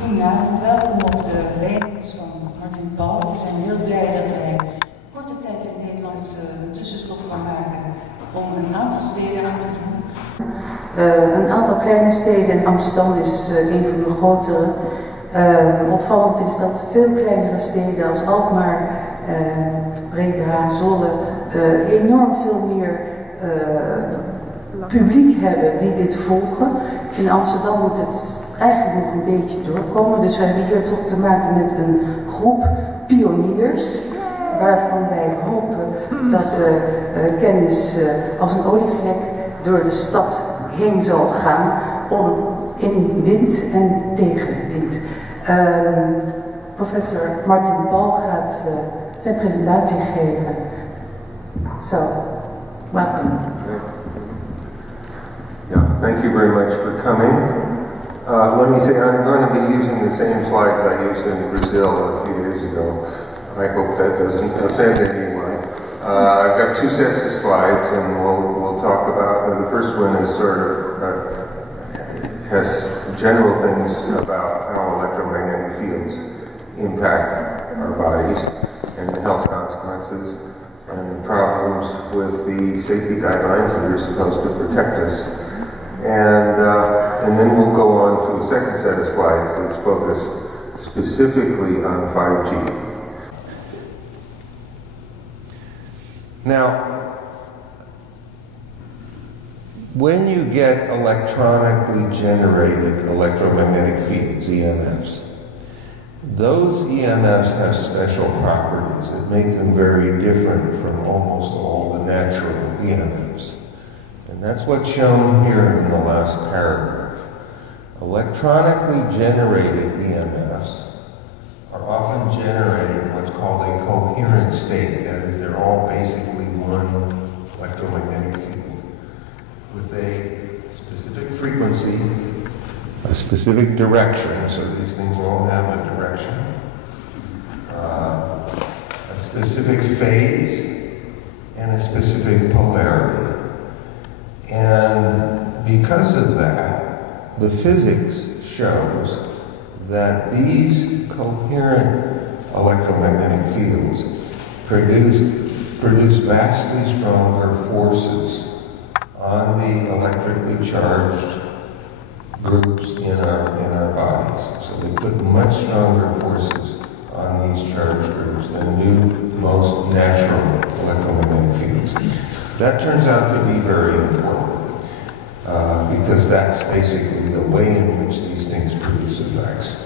Goedenavond, welkom op de bijeenkomst van Martin Pall. We zijn heel blij dat hij korte tijd in Nederland een tussenstop kan maken om een aantal steden aan te doen. Een aantal kleine steden, en Amsterdam is een van de grotere. Opvallend is dat veel kleinere steden als Alkmaar, Breda, Zwolle enorm veel meer publiek hebben die dit volgen. In Amsterdam moet het eigenlijk nog een beetje doorkomen, dus we hebben hier toch te maken met een groep pioniers, waarvan wij hopen dat kennis als een olievlek door de stad heen zal gaan, in wind en tegenwind. Professor Martin Pall gaat zijn presentatie geven. So, welcome. Yeah, thank you very much for coming. Let me say I'm going to be using the same slides I used in Brazil a few days ago. I hope that doesn't offend anyone. I've got two sets of slides, and we'll talk about. And the first one is sort of has general things about how electromagnetic fields impact our bodies and the health consequences and the problems with the safety guidelines that are supposed to protect us. And then we'll go on to a second set of slides that's focused specifically on 5G. Now, when you get electronically generated electromagnetic fields, EMFs, those EMFs have special properties that make them very different from almost all the natural EMFs. And that's what's shown here in the last paragraph. Electronically generated EMFs are often generated in what's called a coherent state. That is, they're all basically one electromagnetic field with a specific frequency, a specific direction, so these things all have a direction, a specific phase, and a specific polarity. And because of that, the physics shows that these coherent electromagnetic fields produce vastly stronger forces on the electrically charged groups in our bodies. So they put much stronger forces on these charged groups than do most natural electromagnetic fields. That turns out to be very important because that's basically the way in which these things produce effects.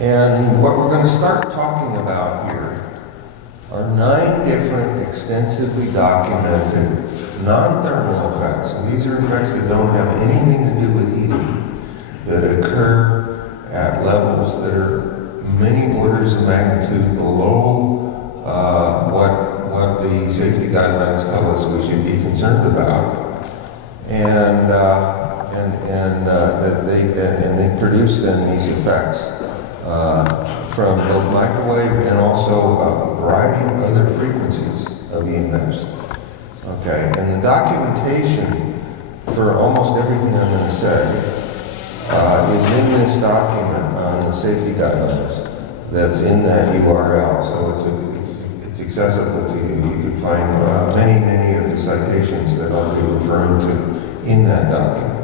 And what we're going to start talking about here are 9 different extensively documented non-thermal effects. And these are effects that don't have anything to do with heating, that occur at levels that are many orders of magnitude below what the safety guidelines tell us we should be concerned about. And they produce then these effects from both microwave and also a variety of other frequencies of EMFs. Okay, and the documentation for almost everything I'm going to say is in this document on the safety guidelines that's in that URL, so it's accessible to you. You can find many of the citations that I'll be referring to in that document.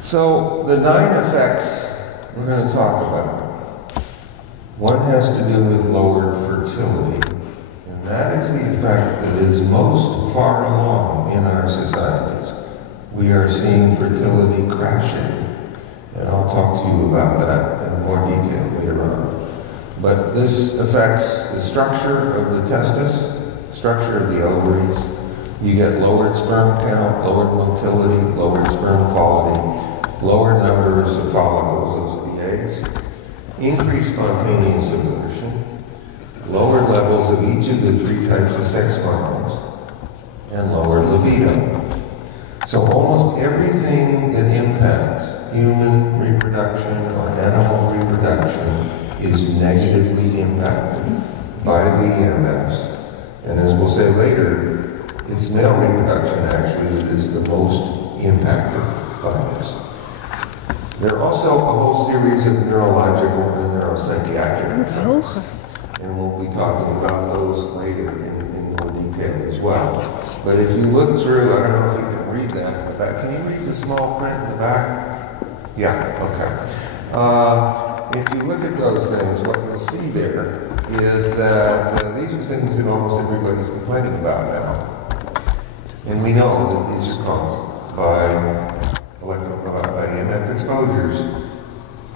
So the 9 effects we're going to talk about. One has to do with lowered fertility, and that is the effect that is most far along in our societies. We are seeing fertility crashing, and I'll talk to you about that in more detail later on. But this affects the structure of the testis, structure of the ovaries. You get lowered sperm count, lowered motility, lowered sperm quality, lower numbers of follicles, those are the eggs, increased spontaneous abortion, lowered levels of each of the 3 types of sex hormones, and lowered libido. So almost everything that impacts human reproduction or animal reproduction is negatively impacted by the EMFs. And as we'll say later, it's male reproduction actually that is the most impacted by this. There are also a whole series of neurological and neuropsychiatric effects, and we'll be talking about those later in more detail as well. But if you look through, I don't know if you can read that in the back. Can you read the small print in the back? Yeah, okay. If you look at those things, what you'll see there is that these are things that almost everybody's complaining about now. And we know that these are caused by EMF exposures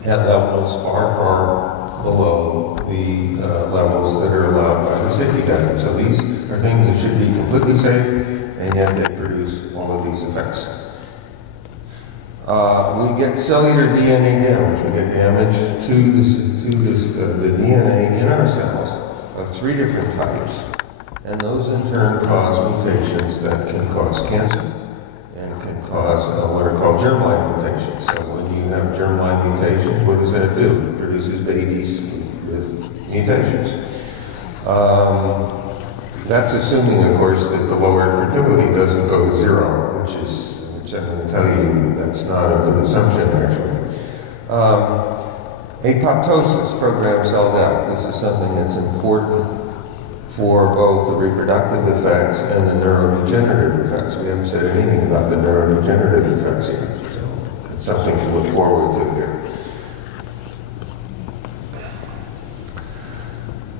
at levels far, far below the levels that are allowed by the safety guidelines. So these are things that should be completely safe, and yet they produce all of these effects. We get cellular DNA damage. We get damage to the DNA in our cells of 3 different types, and those in turn cause mutations that can cause cancer and can cause what are called germline mutations. So when you have germline mutations, what does that do? It produces babies with mutations. That's assuming, of course, that the lowered fertility doesn't go to 0, which I'm going to tell you that's not a good assumption, actually. Apoptosis, programmed cell death. This is something that's important for both the reproductive effects and the neurodegenerative effects. We haven't said anything about the neurodegenerative effects yet, so it's something to look forward to here.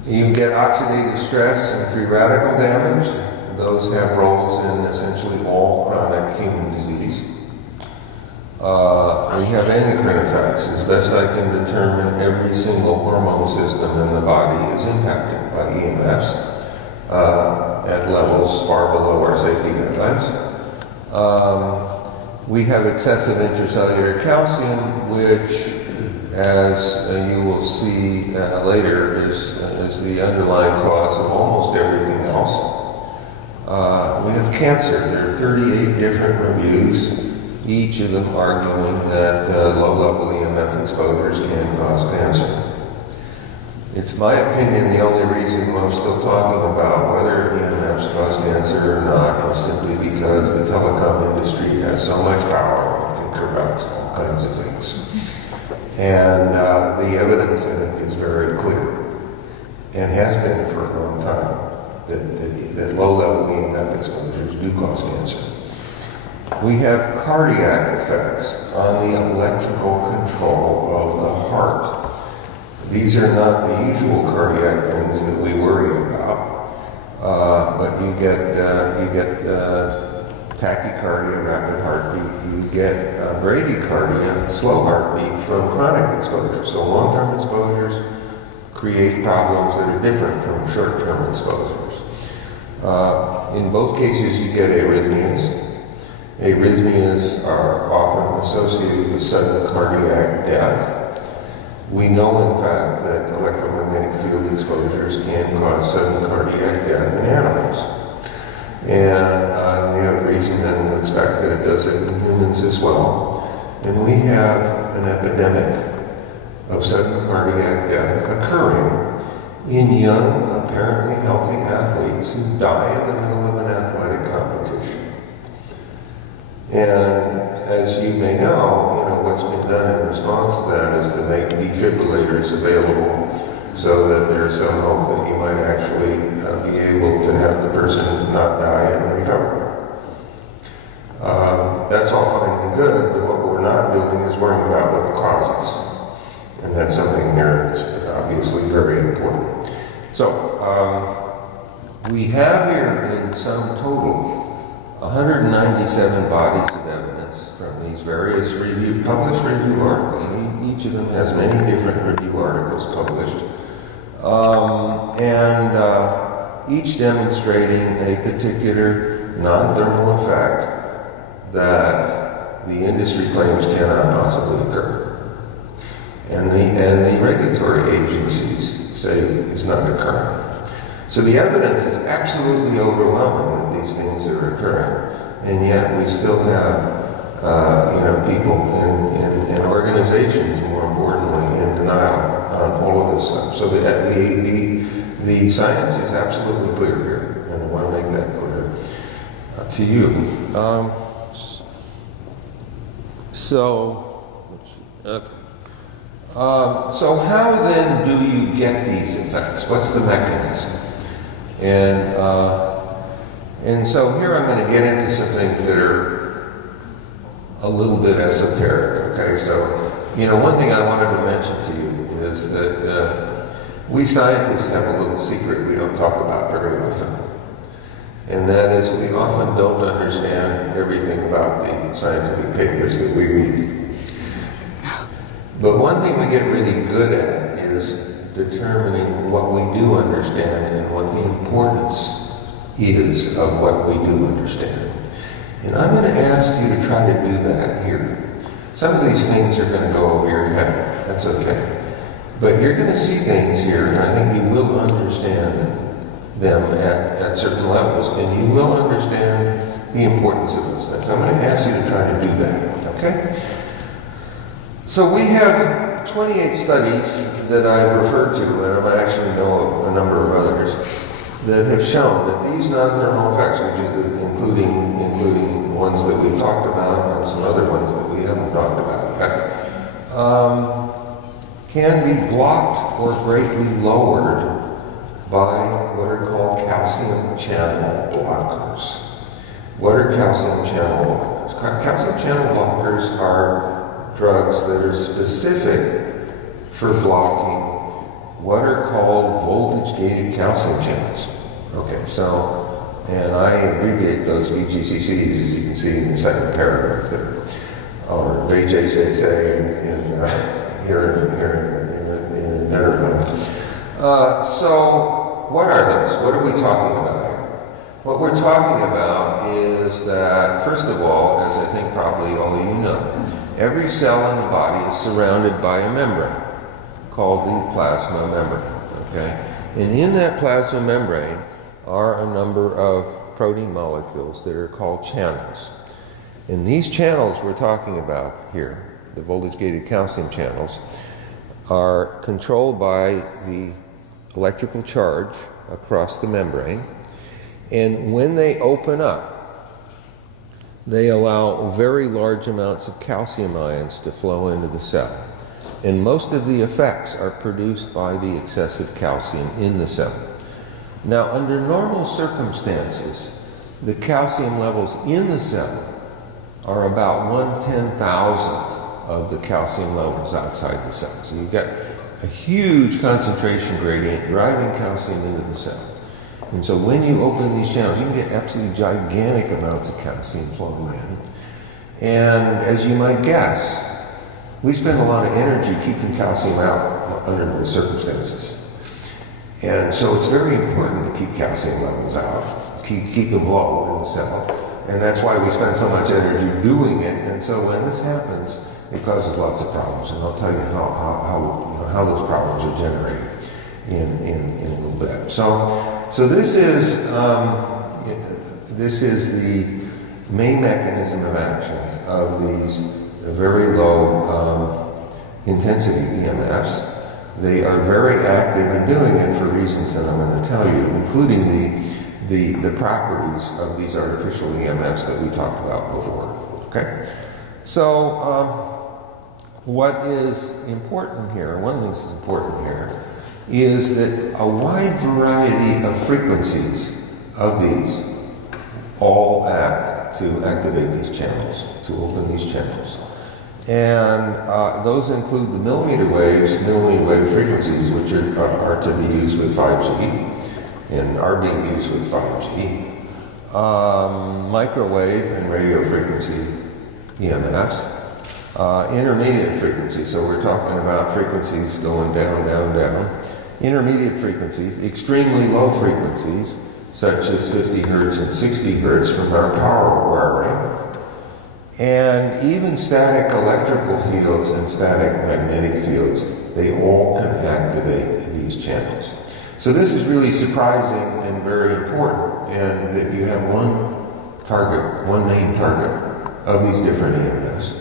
You get oxidative stress and free radical damage. Those have roles in essentially all chronic human disease. We have endocrine effects. As best I can determine, every single hormone system in the body is impacted by EMFs at levels far below our safety guidelines. We have excessive intracellular calcium, which, as you will see later, is the underlying cause of almost everything else. We have cancer. There are 38 different reviews, each of them arguing that low-level EMF exposures can cause cancer. It's my opinion the only reason I'm still talking about whether EMFs cause cancer or not is simply because the telecom industry has so much power and can corrupt all kinds of things. And the evidence, I think, is very clear, and has been for a long time, that low-level EMF exposures do cause cancer. We have cardiac effects on the electrical control of the heart. These are not the usual cardiac things that we worry about, but you get tachycardia, rapid heartbeat. You get bradycardia, slow heartbeat from chronic exposure. So long-term exposures create problems that are different from short-term exposures. In both cases, you get arrhythmias. Arrhythmias are often associated with sudden cardiac death. We know, in fact, that electromagnetic field exposures can cause sudden cardiac death in animals. And we have reason then to expect that it does it in humans as well. And we have an epidemic of sudden cardiac death occurring in young, apparently healthy athletes who die in the middle of an athletic competition. And as you may know, what's been done in response to that is to make defibrillators available so that there's some hope that you might actually be able to have the person not die and recover. That's all fine and good, but what we're not doing is worrying about what the cause is. And that's something here that's obviously very important. So, we have here in sum total 197 bodies of evidence from these various published review articles. Each of them has many different review articles published. Each demonstrating a particular non-thermal effect that the industry claims cannot possibly occur. And the regulatory agencies say is not occurring. So the evidence is absolutely overwhelming that these things are occurring, and yet we still have people and organizations, more importantly, in denial on all of this stuff. So the science is absolutely clear here, and I want to make that clear to you. so, let's see, okay. So how then do you get these effects? What's the mechanism? And so here I'm going to get into some things that are a little bit esoteric, okay? So, you know, one thing I wanted to mention to you is that we scientists have a little secret we don't talk about very often. And that is we often don't understand everything about the scientific papers that we read. But one thing we get really good at is determining what we do understand and what the importance is of what we do understand. And I'm going to ask you to try to do that here. Some of these things are going to go over your head. That's okay. But you're going to see things here, and I think you will understand them at certain levels, and you will understand the importance of those things. I'm going to ask you to try to do that, okay? So we have 28 studies that I've referred to, and I actually know of a number of others, that have shown that these non-thermal effects, which is including ones that we've talked about and some other ones that we haven't talked about yet, can be blocked or greatly lowered by what are called calcium channel blockers. What are calcium channel blockers? Calcium channel blockers are drugs that are specific for blocking what are called voltage-gated calcium channels. Okay, so, and I abbreviate those VGCCs, as you can see in the second paragraph there, or VJCC here in Netherlands. So, what are those? What are we talking about here? What we're talking about is that, first of all, as I think probably all of you know, every cell in the body is surrounded by a membrane called the plasma membrane, okay? And in that plasma membrane are a number of protein molecules that are called channels. And these channels we're talking about here, the voltage-gated calcium channels, are controlled by the electrical charge across the membrane. And when they open up, they allow very large amounts of calcium ions to flow into the cell. And most of the effects are produced by the excessive calcium in the cell. Now, under normal circumstances, the calcium levels in the cell are about 1/10,000th of the calcium levels outside the cell. So you've got a huge concentration gradient driving calcium into the cell. And so when you open these channels, you can get absolutely gigantic amounts of calcium flowing in. And as you might guess, we spend a lot of energy keeping calcium out under the circumstances. And so it's very important to keep calcium levels out, keep them low in the cell. And that's why we spend so much energy doing it. And so when this happens, it causes lots of problems. And I'll tell you how those problems are generated in a little bit. So this is the main mechanism of action of these very low intensity EMFs. They are very active in doing it for reasons that I'm going to tell you, including the properties of these artificial EMFs that we talked about before. Okay? So what is important here, one thing that's important here, is that a wide variety of frequencies of these all act to activate these channels, to open these channels. And those include the millimeter wave frequencies, which are to be used with 5G and are being used with 5G. Microwave and radio frequency EMFs. Intermediate frequencies, so we're talking about frequencies going down, down, down. Intermediate frequencies, extremely low frequencies, such as 50 hertz and 60 hertz from our power wiring. And even static electrical fields and static magnetic fields, they all can activate these channels. So this is really surprising and very important, and that you have one target, one main target of these different EMFs.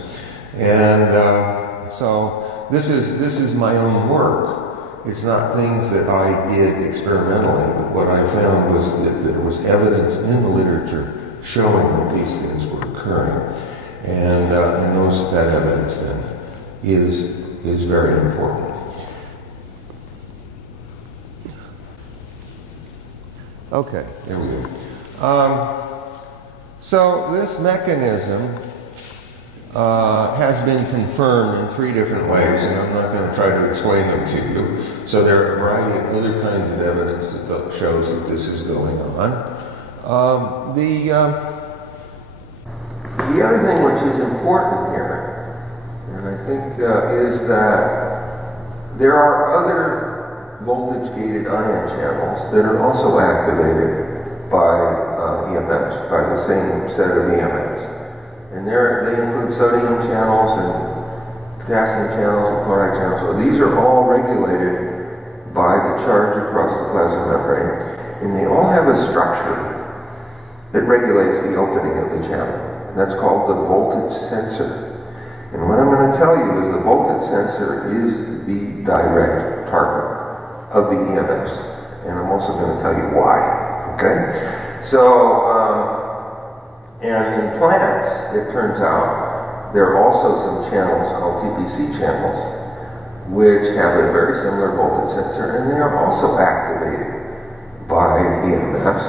And so this is my own work. It's not things that I did experimentally, but what I found was that there was evidence in the literature showing that these things were occurring. And that evidence then is very important. Okay, there we go. So this mechanism has been confirmed in 3 different ways, and I'm not going to try to explain them to you. So there are a variety of other kinds of evidence that shows that this is going on. The other thing which is important here, and I think is that there are other voltage-gated ion channels that are also activated by EMFs, by the same set of EMFs. And they include sodium channels and potassium channels and chloride channels. So these are all regulated by the charge across the plasma membrane. And they all have a structure that regulates the opening of the channel. And that's called the voltage sensor. And what I'm going to tell you is the voltage sensor is the direct target of the EMFs. And I'm also going to tell you why. Okay? So, and in plants, it turns out, there are also some channels called TPC channels, which have a very similar voltage sensor, and they are also activated by EMFs.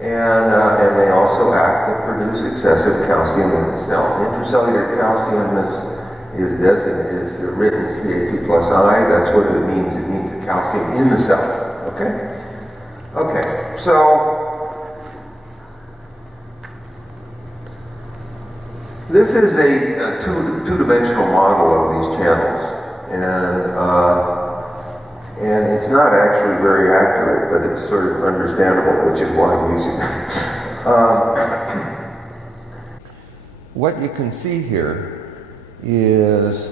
And they also act to produce excessive calcium in the cell. Intracellular calcium is written Ca2 plus I. That's what it means. It means the calcium in the cell. Okay? Okay, so this is a two-dimensional model of these channels. And it's not actually very accurate, but it's sort of understandable, which is why I'm using it. What you can see here is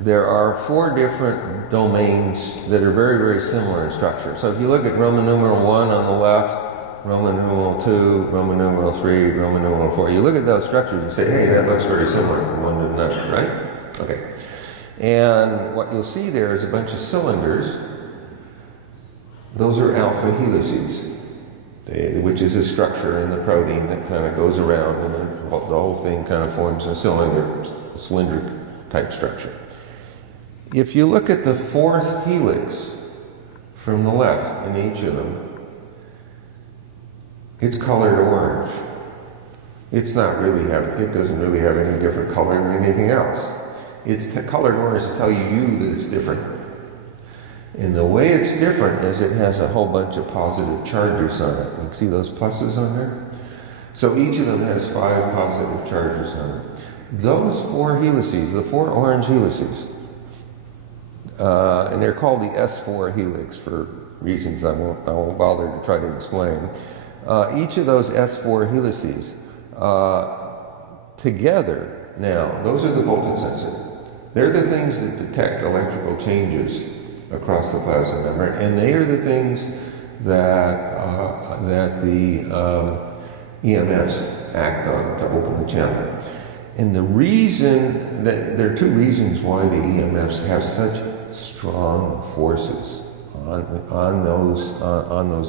there are 4 different domains that are very, very similar in structure. So if you look at Roman numeral 1 on the left, Roman numeral 2, Roman numeral 3, Roman numeral 4, you look at those structures and say, hey, that looks very similar from one to another, right? Okay. And what you'll see there is a bunch of cylinders. Those are alpha helices, which is a structure in the protein that kind of goes around, and the whole thing kind of forms a cylinder type structure. If you look at the 4th helix from the left in each of them, it's colored orange. It's not really it doesn't really have any different color than anything else. It's colored orange to tell you that it's different. And the way it's different is it has a whole bunch of positive charges on it. You can see those pluses on there? So each of them has 5 positive charges on it. Those 4 helices, the 4 orange helices, and they're called the S4 helix for reasons I won't bother to try to explain. Each of those S4 helices together now, those are the voltage sensor. They're the things that detect electrical changes across the plasma membrane, and they are the things that the EMFs act on to open the channel. And the reason that there are 2 reasons why the EMFs have such strong forces on those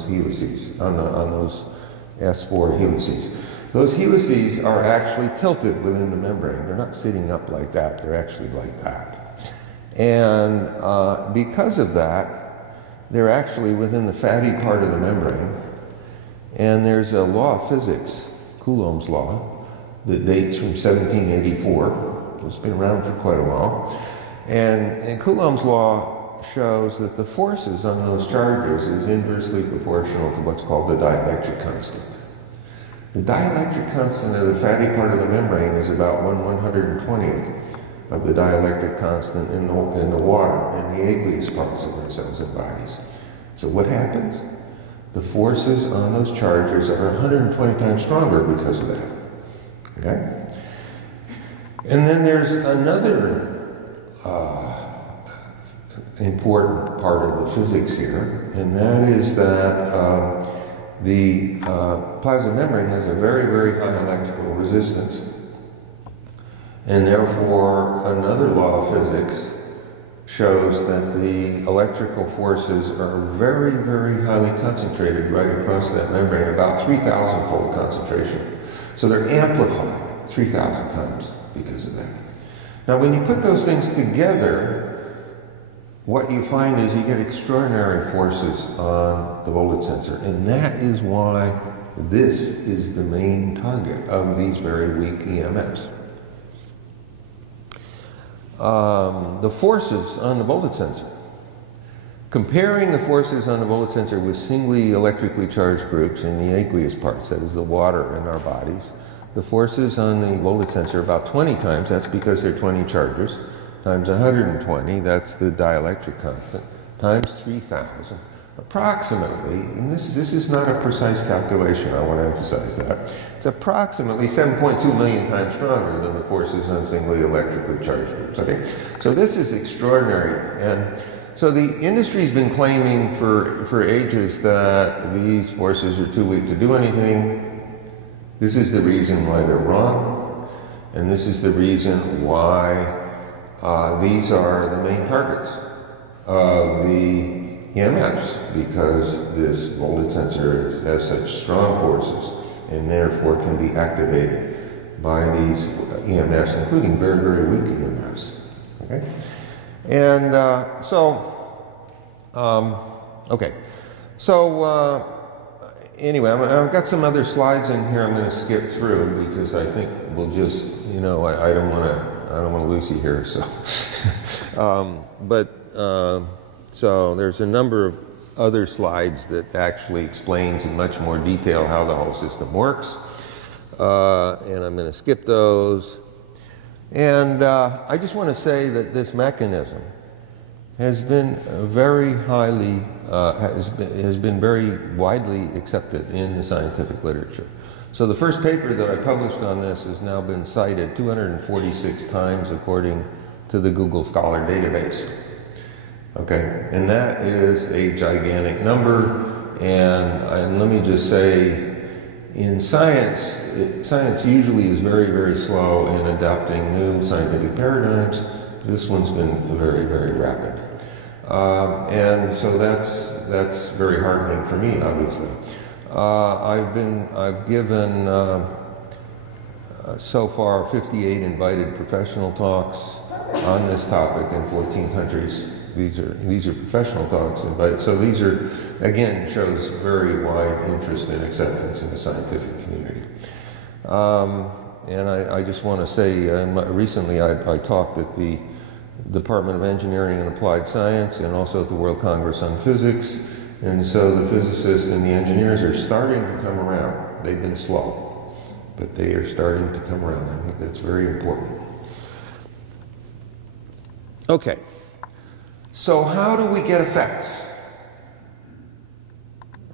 helices, on those S4 helices. Those helices are actually tilted within the membrane. They're not sitting up like that. They're actually like that. And because of that, they're actually within the fatty part of the membrane. And there's a law of physics, Coulomb's law, that dates from 1784. It's been around for quite a while. And Coulomb's law shows that the forces on those charges is inversely proportional to what's called the dielectric constant. The dielectric constant of the fatty part of the membrane is about 1/120th of the dielectric constant in the water, in the aqueous parts of our cells and bodies. So what happens? The forces on those charges are 120 times stronger because of that. Okay? And then there's another important part of the physics here, and that is that the plasma membrane has a very, very high electrical resistance. And therefore, another law of physics shows that the electrical forces are very, very highly concentrated right across that membrane, about 3,000-fold concentration. So they're amplified. 3,000 times because of that. Now, when you put those things together, what you find is you get extraordinary forces on the voltage sensor, and that is why this is the main target of these very weak EMFs. The forces on the voltage sensor. Comparing the forces on the voltage sensor with singly electrically charged groups in the aqueous parts, that is the water in our bodies, the forces on the voltage sensor are about 20 times, that's because they're 20 chargers, times 120, that's the dielectric constant, times 3,000. Approximately, and this is not a precise calculation, I want to emphasize that, it's approximately 7.2 million times stronger than the forces on singly electrically charged groups. Okay? So this is extraordinary. And so the industry's been claiming for ages that these forces are too weak to do anything. This is the reason why they're wrong, and this is the reason why these are the main targets of the EMFs, because this voltage sensor has such strong forces and therefore can be activated by these EMFs, including very, very weak EMFs. Okay? And anyway, I've got some other slides in here I'm going to skip through because I think we'll just, you know, I don't want to lose you here. So, so there's a number of other slides that actually explains in much more detail how the whole system works, and I'm going to skip those. And I just want to say that this mechanism has been very highly, has been very widely accepted in the scientific literature. So the first paper that I published on this has now been cited 246 times according to the Google Scholar database. Okay, and that is a gigantic number, and let me just say, in science, science usually is very, very slow in adopting new scientific paradigms. This one's been very, very rapid. And so that's very heartening for me, obviously. I've given so far 58 invited professional talks on this topic in 14 countries. These are professional talks invited. So these are, again, shows very wide interest and acceptance in the scientific community. And I just want to say, recently I talked at the Department of Engineering and Applied Science and also at the World Congress on Physics. And so the physicists and the engineers are starting to come around. They've been slow, but they are starting to come around. I think that's very important. Okay. So how do we get effects?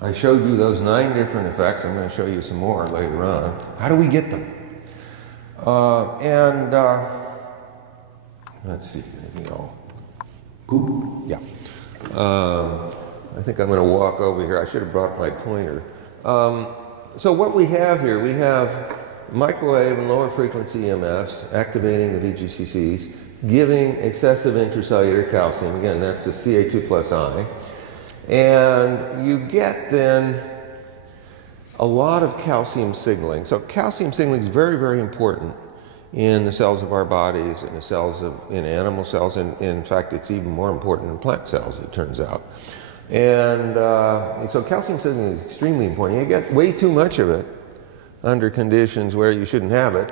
I showed you those 9 different effects. I'm going to show you some more later on. How do we get them? Let's see, maybe I'll, yeah. I think I'm going to walk over here. I should have brought my pointer. So what we have here, we have microwave and lower frequency EMFs activating the VGCCs, giving excessive intracellular calcium. Again, that's the Ca2 plus I. And you get then a lot of calcium signaling. So calcium signaling is very, very important in the cells of our bodies, in the cells of, in animal cells, and in fact it's even more important in plant cells, it turns out. And so calcium signaling is extremely important. You get way too much of it under conditions where you shouldn't have it.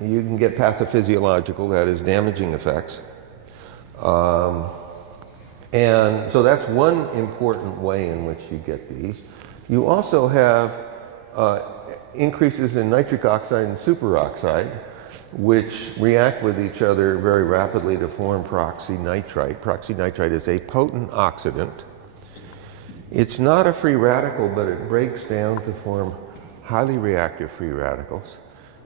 You can get pathophysiological, that is, damaging effects. And so that's one important way in which you get these. You also have increases in nitric oxide and superoxide, which react with each other very rapidly to form peroxynitrite. Peroxynitrite is a potent oxidant. It's not a free radical, but it breaks down to form highly reactive free radicals.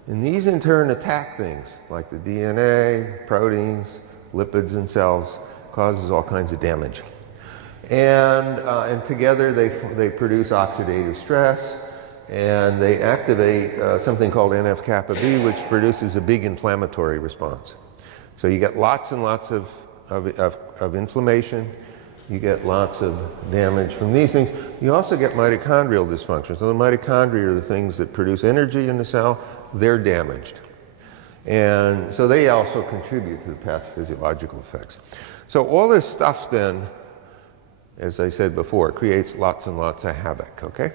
And these in turn attack things like the DNA, proteins, lipids in cells, causes all kinds of damage. And together they produce oxidative stress, and they activate something called NF-kappa B, which produces a big inflammatory response. So you get lots and lots of inflammation. You get lots of damage from these things. You also get mitochondrial dysfunction. So the mitochondria are the things that produce energy in the cell. They're damaged. And so they also contribute to the pathophysiological effects. So all this stuff then, as I said before, creates lots and lots of havoc, okay?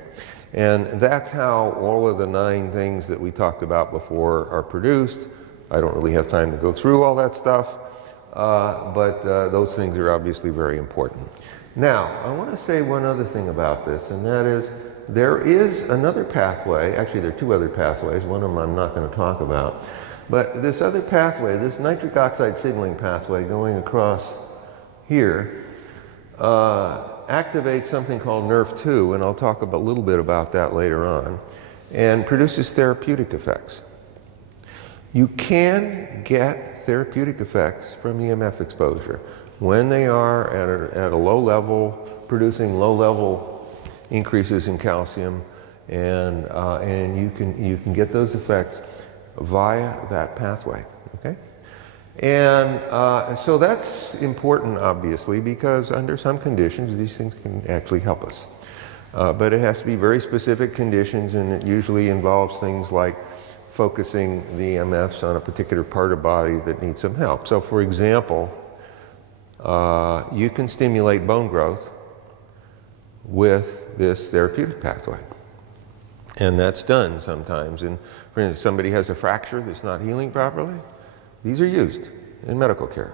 And that's how all of the 9 things that we talked about before are produced. I don't really have time to go through all that stuff, but those things are obviously very important. Now, I want to say one other thing about this, and that is there is another pathway. Actually, there are 2 other pathways. One of them I'm not going to talk about. But this other pathway, this nitric oxide signaling pathway going across here, activates something called NERV2, and I'll talk a little bit about that later on, and produces therapeutic effects. You can get therapeutic effects from EMF exposure when they are at a low level, producing low level increases in calcium, and you can get those effects via that pathway, okay? And so that's important, obviously, because under some conditions, these things can actually help us. But it has to be very specific conditions, and it usually involves things like focusing the EMFs on a particular part of the body that needs some help. So, for example, you can stimulate bone growth with this therapeutic pathway. And that's done sometimes. And for instance, somebody has a fracture that's not healing properly. These are used in medical care,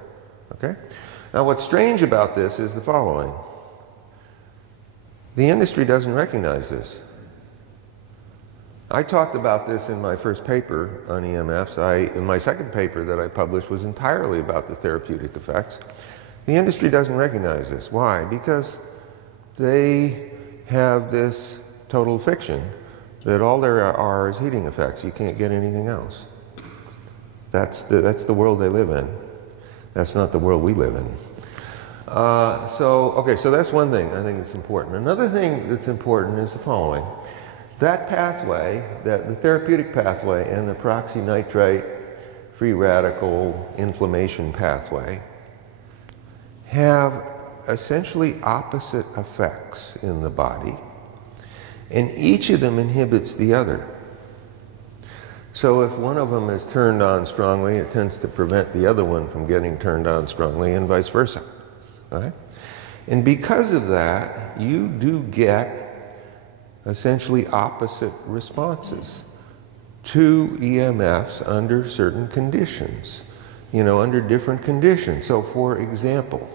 okay? Now what's strange about this is the following. The industry doesn't recognize this. I talked about this in my first paper on EMFs. In my second paper that I published was entirely about the therapeutic effects. The industry doesn't recognize this. Why? Because they have this total fiction that all there are is heating effects. You can't get anything else. That's the world they live in. That's not the world we live in. Okay, so that's one thing I think that's important. Another thing that's important is the following. That pathway, the therapeutic pathway and the peroxynitrite free radical inflammation pathway have essentially opposite effects in the body, and each of them inhibits the other. So if one of them is turned on strongly, it tends to prevent the other one from getting turned on strongly, and vice versa. Okay? And because of that, you do get essentially opposite responses to EMFs under certain conditions, under different conditions. So for example,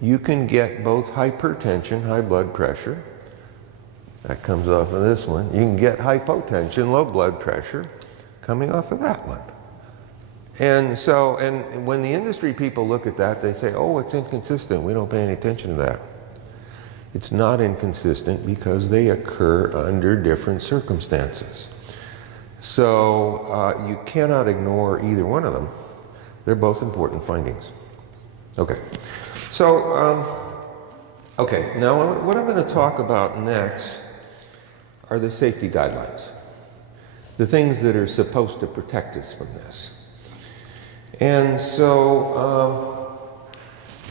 you can get both hypertension, high blood pressure, that comes off of this one. You can get hypotension, low blood pressure, coming off of that one. And so, and when the industry people look at that, they say, oh, it's inconsistent. We don't pay any attention to that. It's not inconsistent because they occur under different circumstances. So you cannot ignore either one of them. They're both important findings. Okay. So, okay, now what I'm going to talk about next are the safety guidelines, the things that are supposed to protect us from this. And so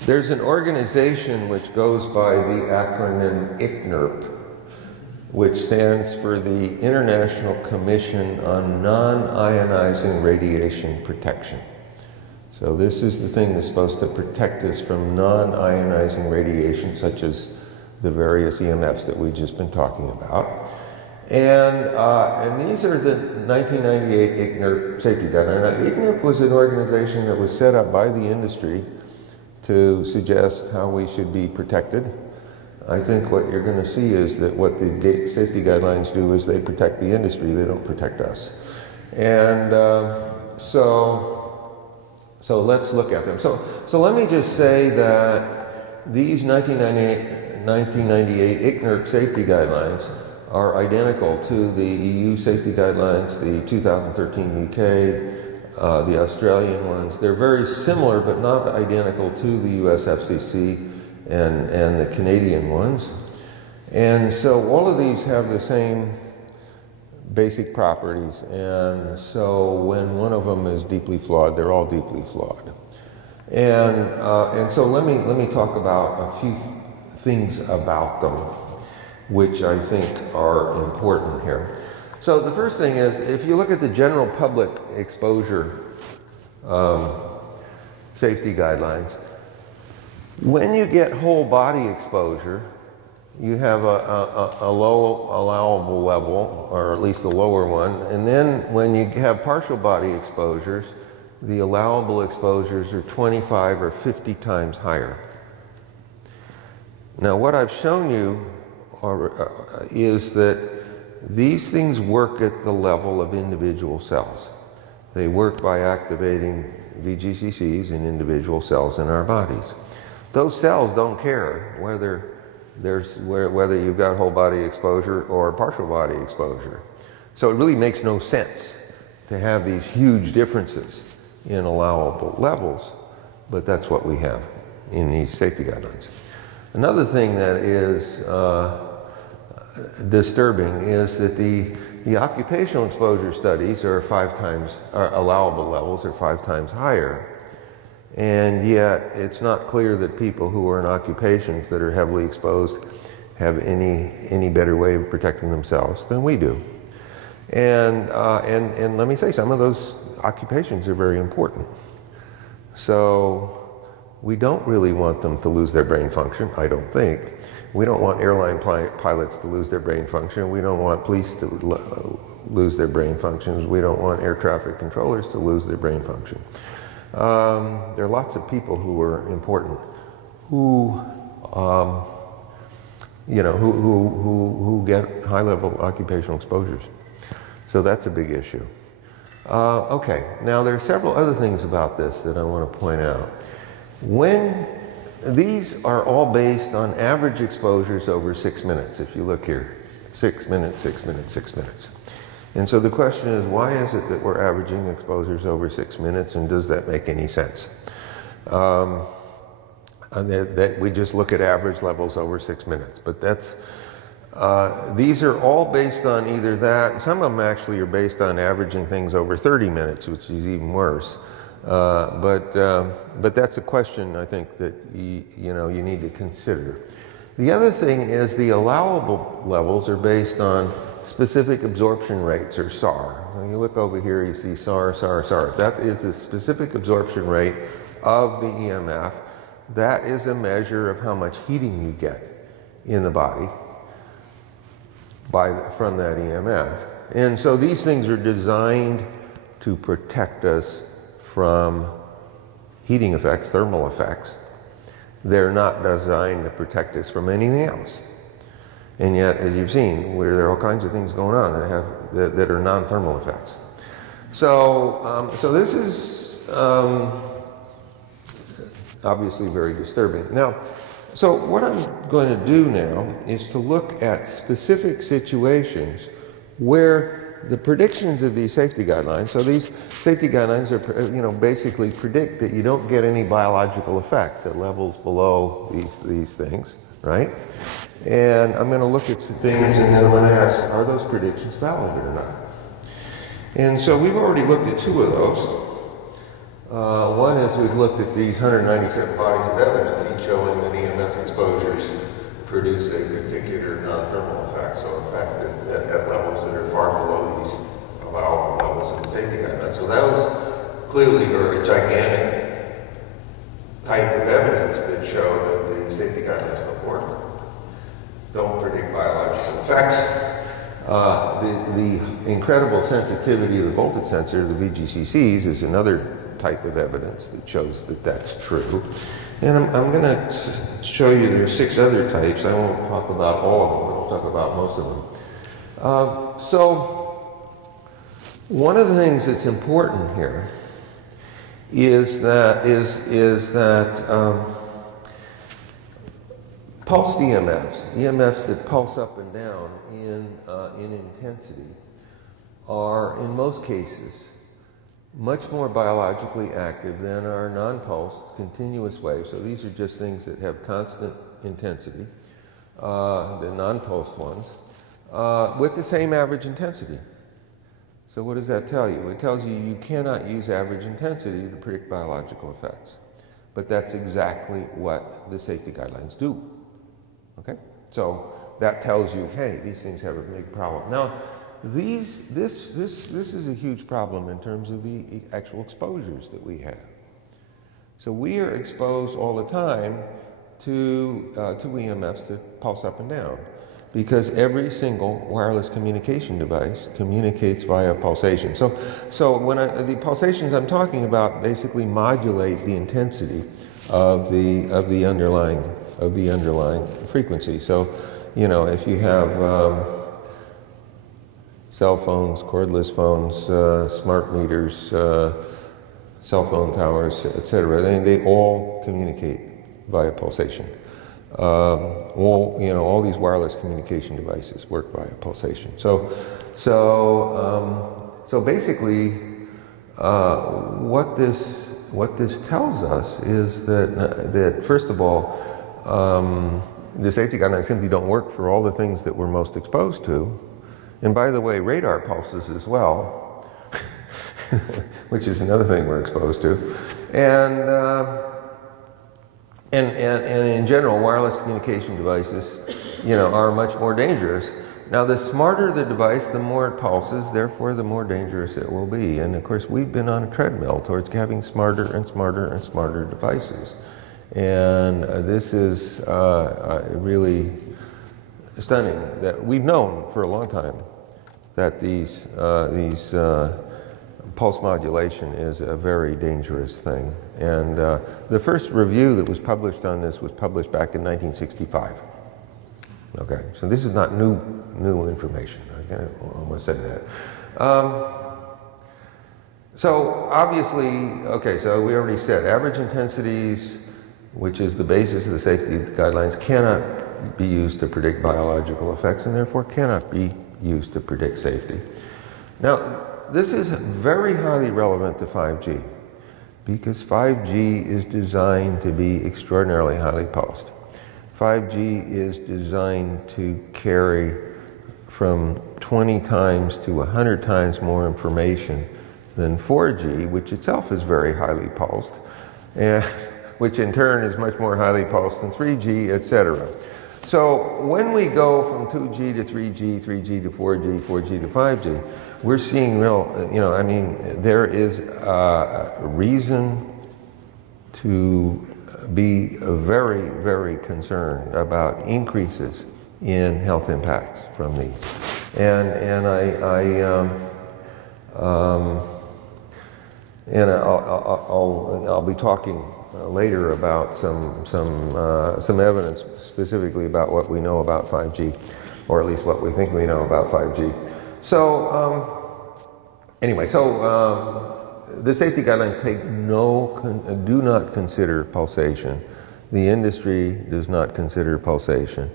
there's an organization which goes by the acronym ICNIRP, which stands for the International Commission on Non-Ionizing Radiation Protection. So this is the thing that's supposed to protect us from non-ionizing radiation, such as the various EMFs that we've just been talking about. And these are the 1998 ICNIRP safety guidelines. Now, ICNIRP was an organization that was set up by the industry to suggest how we should be protected. I think what you're going to see is that what the safety guidelines do is they protect the industry, they don't protect us. And so let's look at them. So let me just say that these 1998 ICNIRP safety guidelines are identical to the EU safety guidelines, the 2013 UK, the Australian ones. They're very similar but not identical to the US FCC and the Canadian ones. And so all of these have the same basic properties, and so when one of them is deeply flawed, they're all deeply flawed. And so let me talk about a few things about them which I think are important here. So the first thing is, if you look at the general public exposure safety guidelines. When you get whole body exposure, you have a low allowable level, or at least a lower one. And then when you have partial body exposures, the allowable exposures are 25 or 50 times higher. Now, what I've shown you is that these things work at the level of individual cells. They work by activating VGCCs in individual cells in our bodies. Those cells don't care whether you've got whole body exposure or partial body exposure. So it really makes no sense to have these huge differences in allowable levels, but that's what we have in these safety guidelines. Another thing that is disturbing is that the occupational exposure studies are allowable levels are 5 times higher. And yet, it's not clear that people who are in occupations that are heavily exposed have any better way of protecting themselves than we do. And let me say, some of those occupations are very important. So we don't really want them to lose their brain function, I don't think. We don't want airline pilots to lose their brain function. We don't want police to lose their brain functions. We don't want air traffic controllers to lose their brain function. There are lots of people who are important who get high-level occupational exposures. So that's a big issue. Okay, now there are several other things about this that I want to point out. These are all based on average exposures over 6 minutes. If you look here, 6 minutes, 6 minutes, 6 minutes. And so the question is, why is it that we're averaging exposures over 6 minutes, and does that make any sense? That we just look at average levels over 6 minutes, but these are all based on either that. Some of them actually are based on averaging things over 30 minutes, which is even worse. But that's a question I think that you need to consider. The other thing is the allowable levels are based on specific absorption rates, or SAR. When you look over here, you see SAR, SAR, SAR. That is a specific absorption rate of the EMF. That is a measure of how much heating you get in the body from that EMF. And so these things are designed to protect us from heating effects, thermal effects. They're not designed to protect us from anything else. And yet, as you've seen, there are all kinds of things going on that are non-thermal effects. So this is obviously very disturbing. Now, so what I'm going to do now is to look at specific situations where the predictions of these safety guidelines, so these safety guidelines are, basically predict that you don't get any biological effects at levels below these things, right? And I'm going to look at some things, and then I'm going to ask, are those predictions valid or not? And so we've already looked at 2 of those. One is we've looked at these 197 bodies of evidence, each showing that EMF exposures produce a particular non-thermal effect, so effect at levels that are far below these allowable levels of the safety guidelines. So that was clearly a gigantic type of evidence that showed that the safety guidelines don't predict biological effects. The incredible sensitivity of the voltage sensor, the VGCCs, is another type of evidence that shows that that's true. And I'm going to show you there are 6 other types. I won't talk about all of them, but I'll talk about most of them. So one of the things that's important here is that pulsed EMFs that pulse up and down in intensity, are in most cases much more biologically active than our non-pulsed continuous waves. So these are just things that have constant intensity, the non-pulsed ones, with the same average intensity. So what does that tell you? It tells you you cannot use average intensity to predict biological effects. But that's exactly what the safety guidelines do. Okay? So that tells you, hey, these things have a big problem. Now, this is a huge problem in terms of the actual exposures that we have. So we are exposed all the time to EMFs that pulse up and down, because every single wireless communication device communicates via pulsation. So when the pulsations I'm talking about basically modulate the intensity of the underlying frequency. So, you know, if you have cell phones, cordless phones, smart meters, cell phone towers, etc., they all communicate via pulsation. All these wireless communication devices work via pulsation. So basically, what this tells us is that first of all, the safety guidelines simply don't work for all the things that we're most exposed to. And by the way, radar pulses as well, which is another thing we're exposed to, and in general, wireless communication devices, you know, are much more dangerous. Now, the smarter the device, the more it pulses, therefore the more dangerous it will be. And of course, we've been on a treadmill towards having smarter and smarter and smarter devices. And this is really stunning that we've known for a long time that these pulse modulation is a very dangerous thing. And the first review that was published on this was published back in 1965. Okay, so this is not new information. I almost said that. So obviously, okay, so we already said average intensities, which is the basis of the safety guidelines, cannot be used to predict biological effects and therefore cannot be used to predict safety. Now, this is very highly relevant to 5G because 5G is designed to be extraordinarily highly pulsed. 5G is designed to carry from 20 times to 100 times more information than 4G, which itself is very highly pulsed, and which in turn is much more highly pulsed than 3G, etc. So when we go from 2G to 3G, 3G to 4G, 4G to 5G, we're seeing real, you know, I mean, there is a reason to be very, very concerned about increases in health impacts from these. And I'll be talking later about some evidence specifically about what we know about 5G, or at least what we think we know about 5G. So anyway, the safety guidelines do not consider pulsation. The industry does not consider pulsation.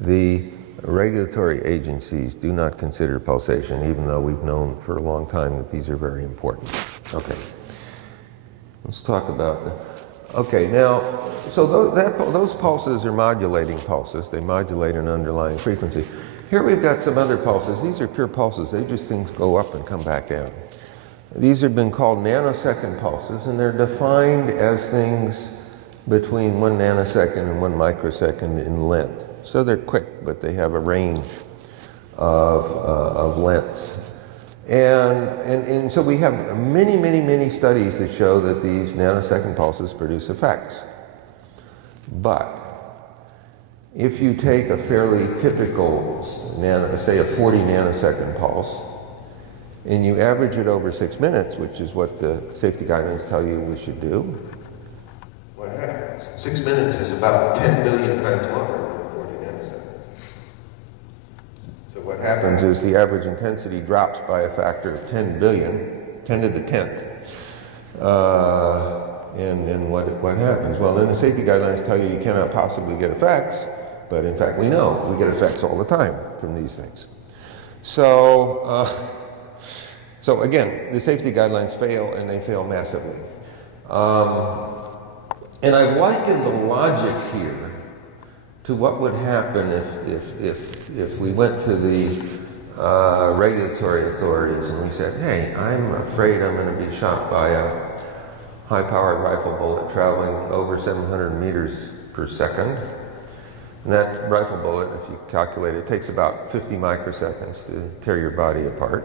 The regulatory agencies do not consider pulsation, even though we've known for a long time that these are very important. Okay, let's talk about. Okay, now, so those pulses are modulating pulses. They modulate an underlying frequency. Here we've got some other pulses. These are pure pulses. They just things go up and come back down. These have been called nanosecond pulses, and they're defined as things between 1 nanosecond and 1 microsecond in length. So they're quick, but they have a range of lengths. And so we have many, many, many studies that show that these nanosecond pulses produce effects. But if you take a fairly typical, say a 40 nanosecond pulse, and you average it over 6 minutes, which is what the safety guidelines tell you we should do, what happens? 6 minutes is about 10 billion times longer than 40 nanoseconds. So what happens is the average intensity drops by a factor of 10 billion, 10 to the 10th. And what happens? Well, then the safety guidelines tell you you cannot possibly get effects, but in fact we know we get effects all the time from these things. So again, the safety guidelines fail, and they fail massively. And I've likened the logic here to what would happen if we went to the regulatory authorities and we said, hey, I'm afraid I'm going to be shot by a high-powered rifle bullet traveling over 700 meters per second. And that rifle bullet, if you calculate it, takes about 50 microseconds to tear your body apart.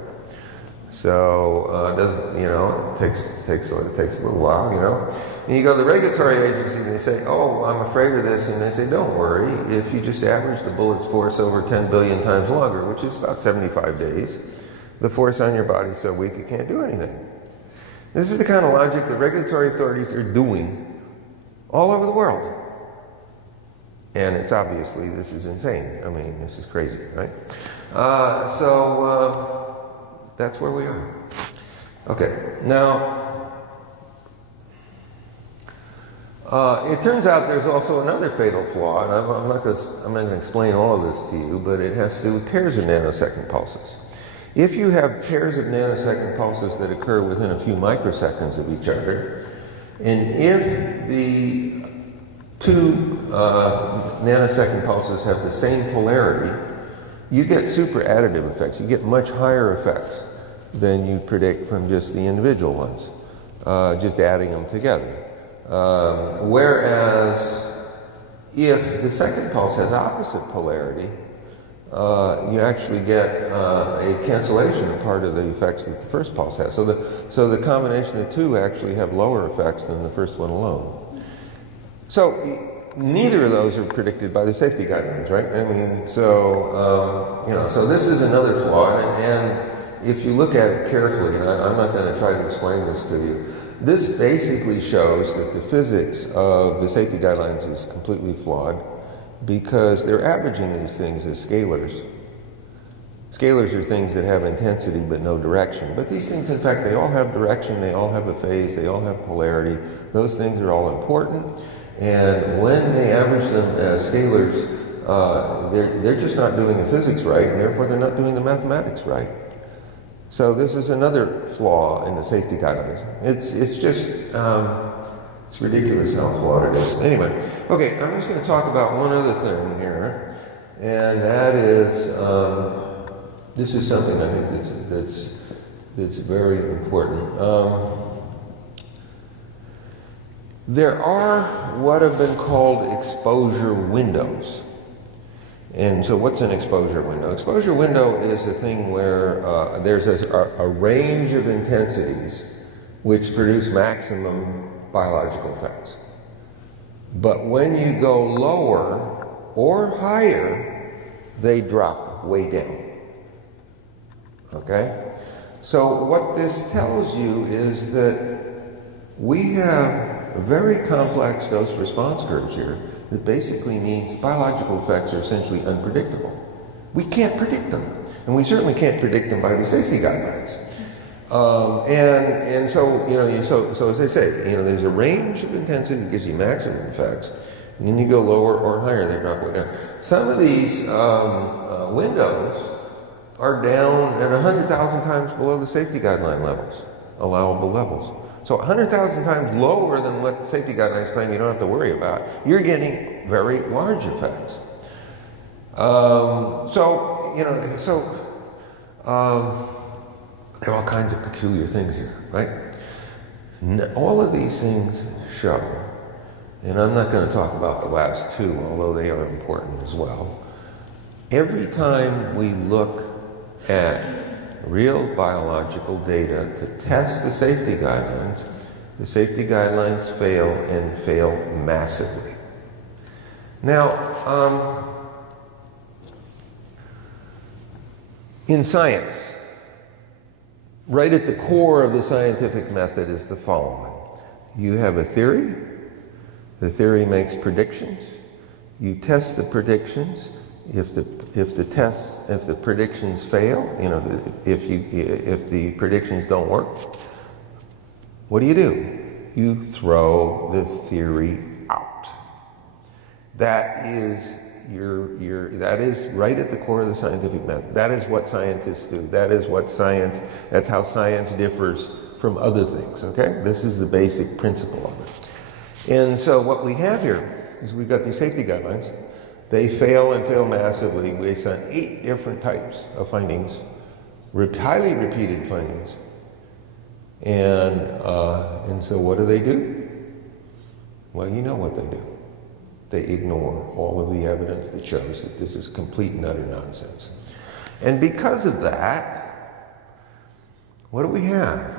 So, it doesn't, you know, it takes a little while, you know. And you go to the regulatory agency and they say, oh, I'm afraid of this. And they say, don't worry. If you just average the bullet's force over 10 billion times longer, which is about 75 days, the force on your body is so weak it can't do anything. This is the kind of logic the regulatory authorities are doing all over the world. And it's obviously, this is insane. I mean, this is crazy, right? That's where we are. Okay, now, it turns out there's also another fatal flaw, and I'm not going to explain all of this to you, but it has to do with pairs of nanosecond pulses. If you have pairs of nanosecond pulses that occur within a few microseconds of each other, and if the two nanosecond pulses have the same polarity, you get super additive effects. You get much higher effects than you predict from just the individual ones, just adding them together. Whereas if the second pulse has opposite polarity, you actually get a cancellation of part of the effects that the first pulse has. So the combination of the two actually have lower effects than the first one alone. So neither of those are predicted by the safety guidelines, right? I mean, so, you know, so this is another flaw, and if you look at it carefully, and I'm not going to try to explain this to you, this basically shows that the physics of the safety guidelines is completely flawed because they're averaging these things as scalars. Scalars are things that have intensity but no direction. But these things, in fact, they all have direction, they all have a phase, they all have polarity. Those things are all important. And when they average them as scalars, they're just not doing the physics right, and therefore they're not doing the mathematics right. So this is another flaw in the safety guidelines. It's just, it's ridiculous how flawed it is. Anyway, okay, I'm just going to talk about one other thing here, and that is, this is something I think that's very important. There are what have been called exposure windows. And so what's an exposure window? Exposure window is a thing where there's a range of intensities which produce maximum biological effects. But when you go lower or higher, they drop way down. Okay? So what this tells you is that we have very complex dose-response curves here that basically means biological effects are essentially unpredictable. We can't predict them, and we certainly can't predict them by the safety guidelines. And so, you know, so as I say, you know, there's a range of intensity that gives you maximum effects, and then you go lower or higher, they drop way down. Some of these windows are down at 100,000 times below the safety guideline levels, allowable levels. So 100,000 times lower than what the safety guidelines claim you don't have to worry about. You're getting very large effects. So, you know, there are all kinds of peculiar things here, right? All of these things show, and I'm not going to talk about the last two, although they are important as well. Every time we look at real biological data to test the safety guidelines fail and fail massively. Now, in science, right at the core of the scientific method is the following. You have a theory, the theory makes predictions, you test the predictions. If the predictions fail, you know, if the predictions don't work, what do? You throw the theory out. That is that is right at the core of the scientific method. That is what scientists do. That's how science differs from other things, okay? This is the basic principle of it. And so what we have here is we've got these safety guidelines. They fail and fail massively based on 8 different types of findings, highly repeated findings. And so what do? Well, you know what they do. They ignore all of the evidence that shows that this is complete and utter nonsense. And because of that, what do we have?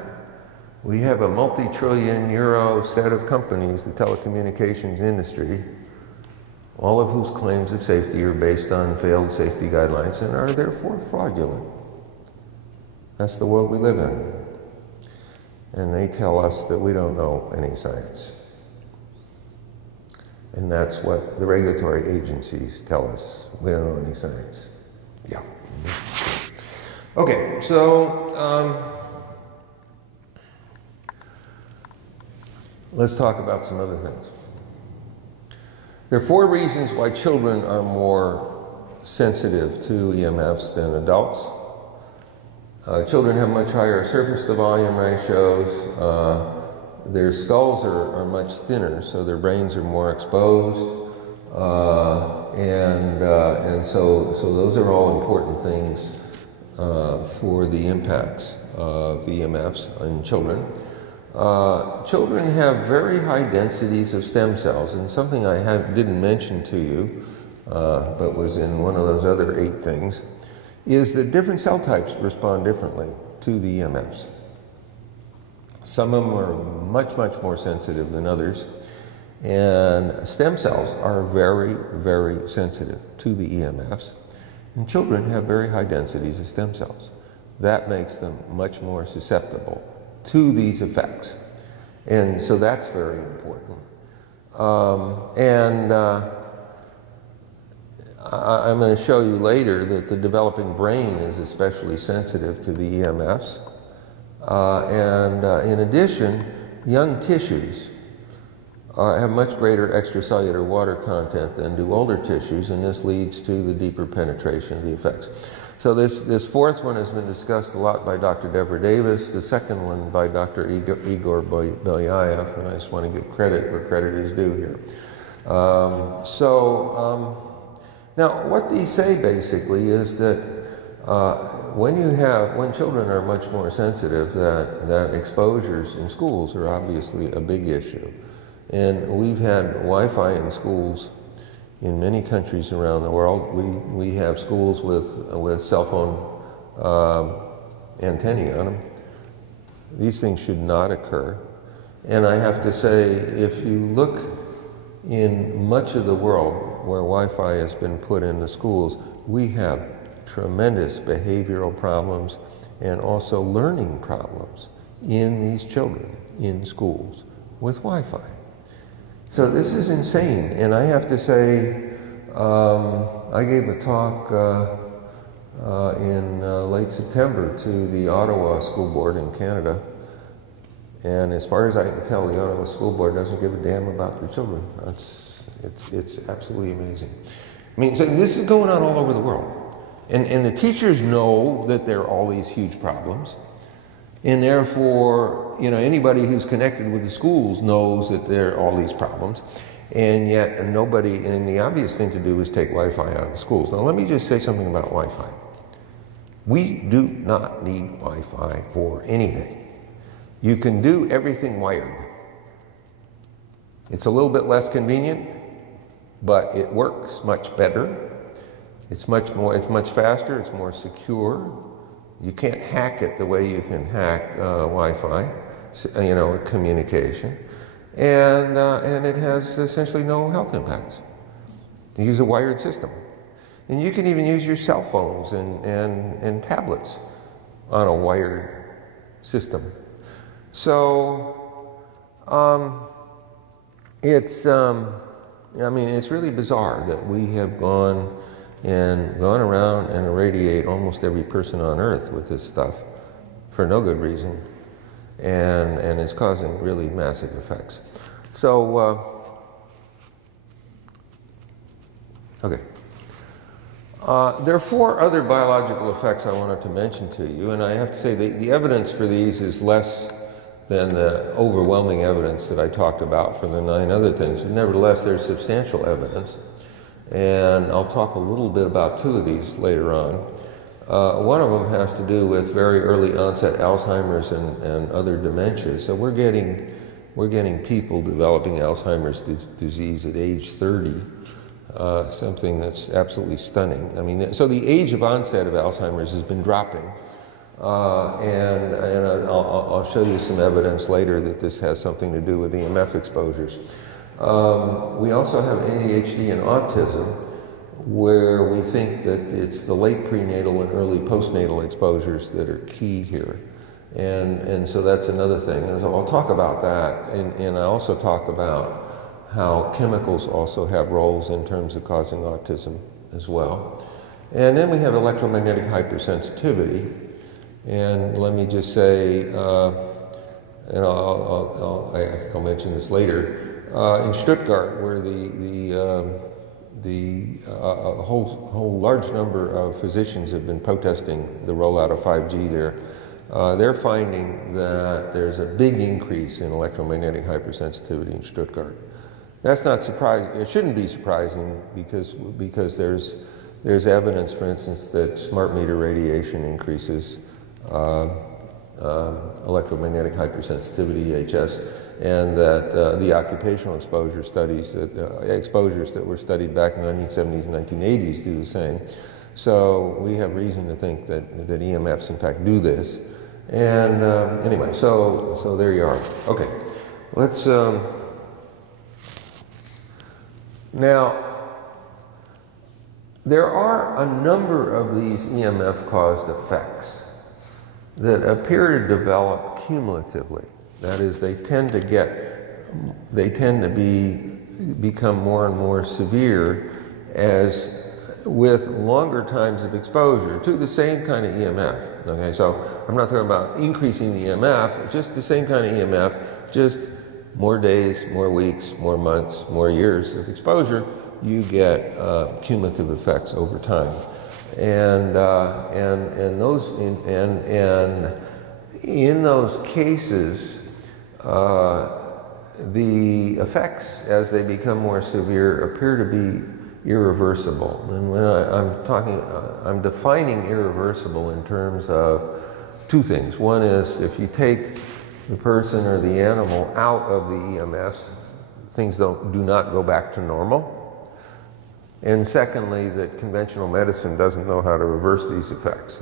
We have a multi-trillion euro set of companies, the telecommunications industry, all of whose claims of safety are based on failed safety guidelines and are therefore fraudulent. That's the world we live in. And they tell us that we don't know any science. And that's what the regulatory agencies tell us. We don't know any science. Yeah. Okay, so let's talk about some other things. There are 4 reasons why children are more sensitive to EMFs than adults. Children have much higher surface to volume ratios. Their skulls are much thinner, so their brains are more exposed. And so those are all important things for the impacts of the EMFs in children. Children have very high densities of stem cells, and something I didn't mention to you, but was in one of those other 8 things, is that different cell types respond differently to the EMFs. Some of them are much, much more sensitive than others, and stem cells are very, very sensitive to the EMFs, and children have very high densities of stem cells. That makes them much more susceptible to these effects, and so that's very important. I'm going to show you later that the developing brain is especially sensitive to the EMFs, in addition, young tissues have much greater extracellular water content than do older tissues, and this leads to the deeper penetration of the effects. So this 4th one has been discussed a lot by Dr. Deborah Davis, the 2nd one by Dr. Igor Belyaev, and I just want to give credit where credit is due here. Now what these say basically is that when children are much more sensitive, that exposures in schools are obviously a big issue. And we've had Wi-Fi in schools in many countries around the world. We have schools with cell phone antennae on them. These things should not occur. And I have to say, if you look in much of the world where Wi-Fi has been put into schools, we have tremendous behavioral problems and also learning problems in these children in schools with Wi-Fi. So this is insane, and I have to say, I gave a talk in late September to the Ottawa School Board in Canada, and as far as I can tell, the Ottawa School Board doesn't give a damn about the children. It's absolutely amazing. I mean, so this is going on all over the world, and the teachers know that there are all these huge problems. And therefore, anybody who's connected with the schools knows that there are all these problems. And yet and the obvious thing to do is take Wi-Fi out of the schools. Now let me just say something about Wi-Fi. We do not need Wi-Fi for anything. You can do everything wired. It's a little bit less convenient, but it works much better. It's much faster, it's more secure. You can't hack it the way you can hack Wi-Fi, communication, and it has essentially no health impacts. You use a wired system, and you can even use your cell phones and tablets on a wired system. So it's really bizarre that we have gone around and irradiate almost every person on Earth with this stuff for no good reason, and it's causing really massive effects. So, okay. There are 4 other biological effects I wanted to mention to you, and I have to say the evidence for these is less than the overwhelming evidence that I talked about for the 9 other things. But nevertheless, there's substantial evidence. And I'll talk a little bit about 2 of these later on. One of them has to do with very early onset Alzheimer's and other dementias. So we're getting we're getting people developing Alzheimer's disease at age 30, something that's absolutely stunning. I mean, so the age of onset of Alzheimer's has been dropping. And I'll show you some evidence later that this has something to do with EMF exposures. We also have ADHD and autism, where we think that it's the late prenatal and early postnatal exposures that are key here. And so that's another thing. And so I'll talk about that, and I also talk about how chemicals also have roles in terms of causing autism as well. And then we have electromagnetic hypersensitivity. And let me just say, and I think I'll mention this later, in Stuttgart, where a whole large number of physicians have been protesting the rollout of 5G there, they're finding that there's a big increase in electromagnetic hypersensitivity in Stuttgart. That's not surprising. It shouldn't be surprising because there's evidence, for instance, that smart meter radiation increases electromagnetic hypersensitivity, EHS, and that the occupational exposure studies, exposures that were studied back in the 1970s and 1980s do the same. So we have reason to think that EMFs in fact do this. And anyway, so there you are. Okay, let's now. There are a number of these EMF-caused effects that appear to develop cumulatively. That is, they tend to become more and more severe as with longer times of exposure to the same kind of EMF. Okay, so I'm not talking about increasing the EMF, just the same kind of EMF, just more days, more weeks, more months, more years of exposure. You get cumulative effects over time, and in those cases, the effects as they become more severe appear to be irreversible. And when I'm defining irreversible in terms of two things. One is if you take the person or the animal out of the EMFs, things do not go back to normal. And secondly, that conventional medicine doesn't know how to reverse these effects.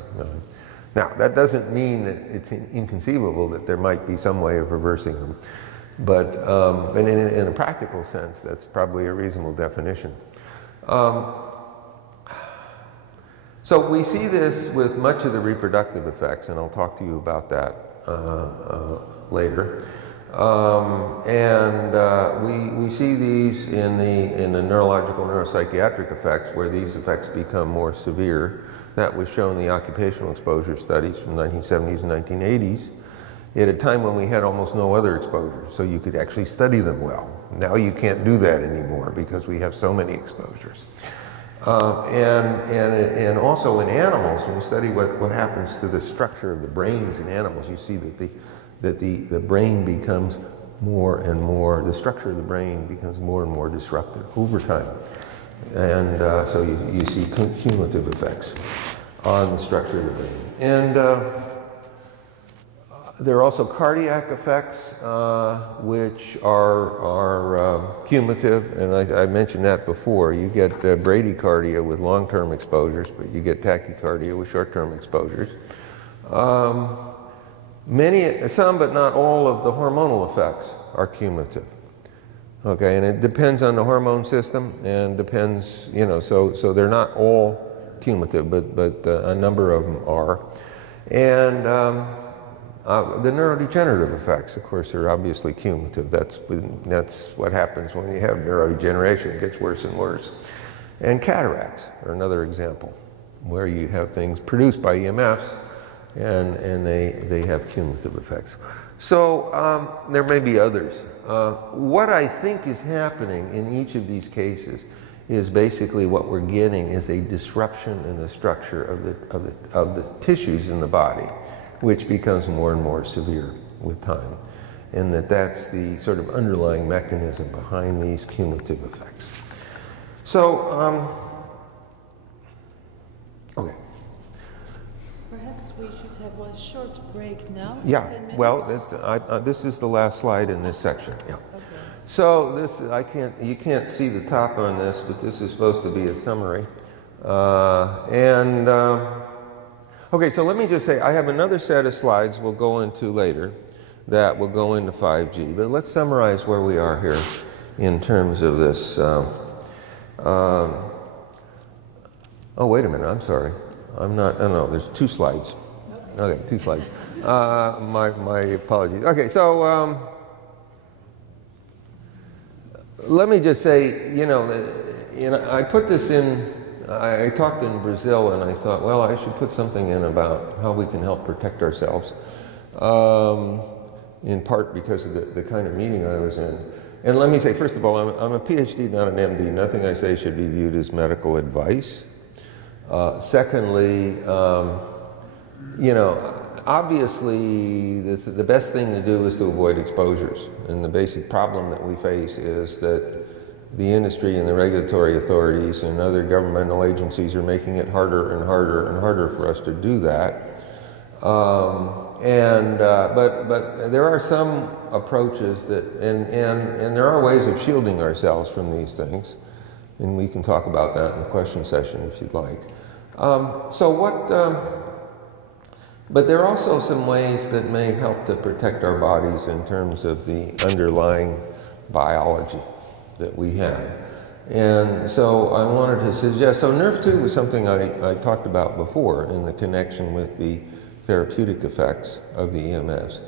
Now, that doesn't mean that it's inconceivable that there might be some way of reversing them. But in a practical sense, that's probably a reasonable definition. So we see this with much of the reproductive effects, and I'll talk to you about that later. We see these in the neurological, neuropsychiatric effects, where these effects become more severe. That was shown in the occupational exposure studies from the 1970s and 1980s, at a time when we had almost no other exposure, so you could actually study them well. Now you can't do that anymore because we have so many exposures. And also in animals, when you study what happens to the structure of the brains in animals, you see that the brain becomes more and more, the structure of the brain becomes more and more disrupted over time. And so you see cumulative effects on the structure of the brain. And there are also cardiac effects, which are cumulative, and I mentioned that before. You get bradycardia with long-term exposures, but you get tachycardia with short-term exposures. Some, but not all, of the hormonal effects are cumulative. Okay, and it depends on the hormone system, and depends, so they're not all cumulative, but a number of them are. And the neurodegenerative effects, of course, are obviously cumulative. That's what happens when you have neurodegeneration. It gets worse and worse. And cataracts are another example, where you have things produced by EMFs, and they have cumulative effects. So there may be others. What I think is happening in each of these cases is basically what we're getting is a disruption in the structure of the tissues in the body, which becomes more and more severe with time, and that's the sort of underlying mechanism behind these cumulative effects. So, okay. Perhaps we should have a short break now? Yeah, 10 minutes? well, this is the last slide in this section. Yeah. Okay. So this, you can't see the top on this, but this is supposed to be a summary. Okay, so let me just say, I have another set of slides we'll go into later that will go into 5G, but let's summarize where we are here in terms of this. Oh, wait a minute, I'm sorry. I'm not, oh no, there's 2 slides. Okay, 2 slides. My apologies. Okay, so let me just say, I put this in, I talked in Brazil and I thought, well, I should put something in about how we can help protect ourselves, in part because of the kind of meeting I was in. And let me say, first of all, I'm a PhD, not an MD. Nothing I say should be viewed as medical advice. Secondly, obviously the best thing to do is to avoid exposures. And the basic problem that we face is that the industry and the regulatory authorities and other governmental agencies are making it harder and harder and harder for us to do that. But there are some approaches that, and there are ways of shielding ourselves from these things, and we can talk about that in the question session if you'd like. But there are also some ways that may help to protect our bodies in terms of the underlying biology that we have. And so I wanted to suggest, so NRF2 was something I talked about before in the connection with the therapeutic effects of the EMS.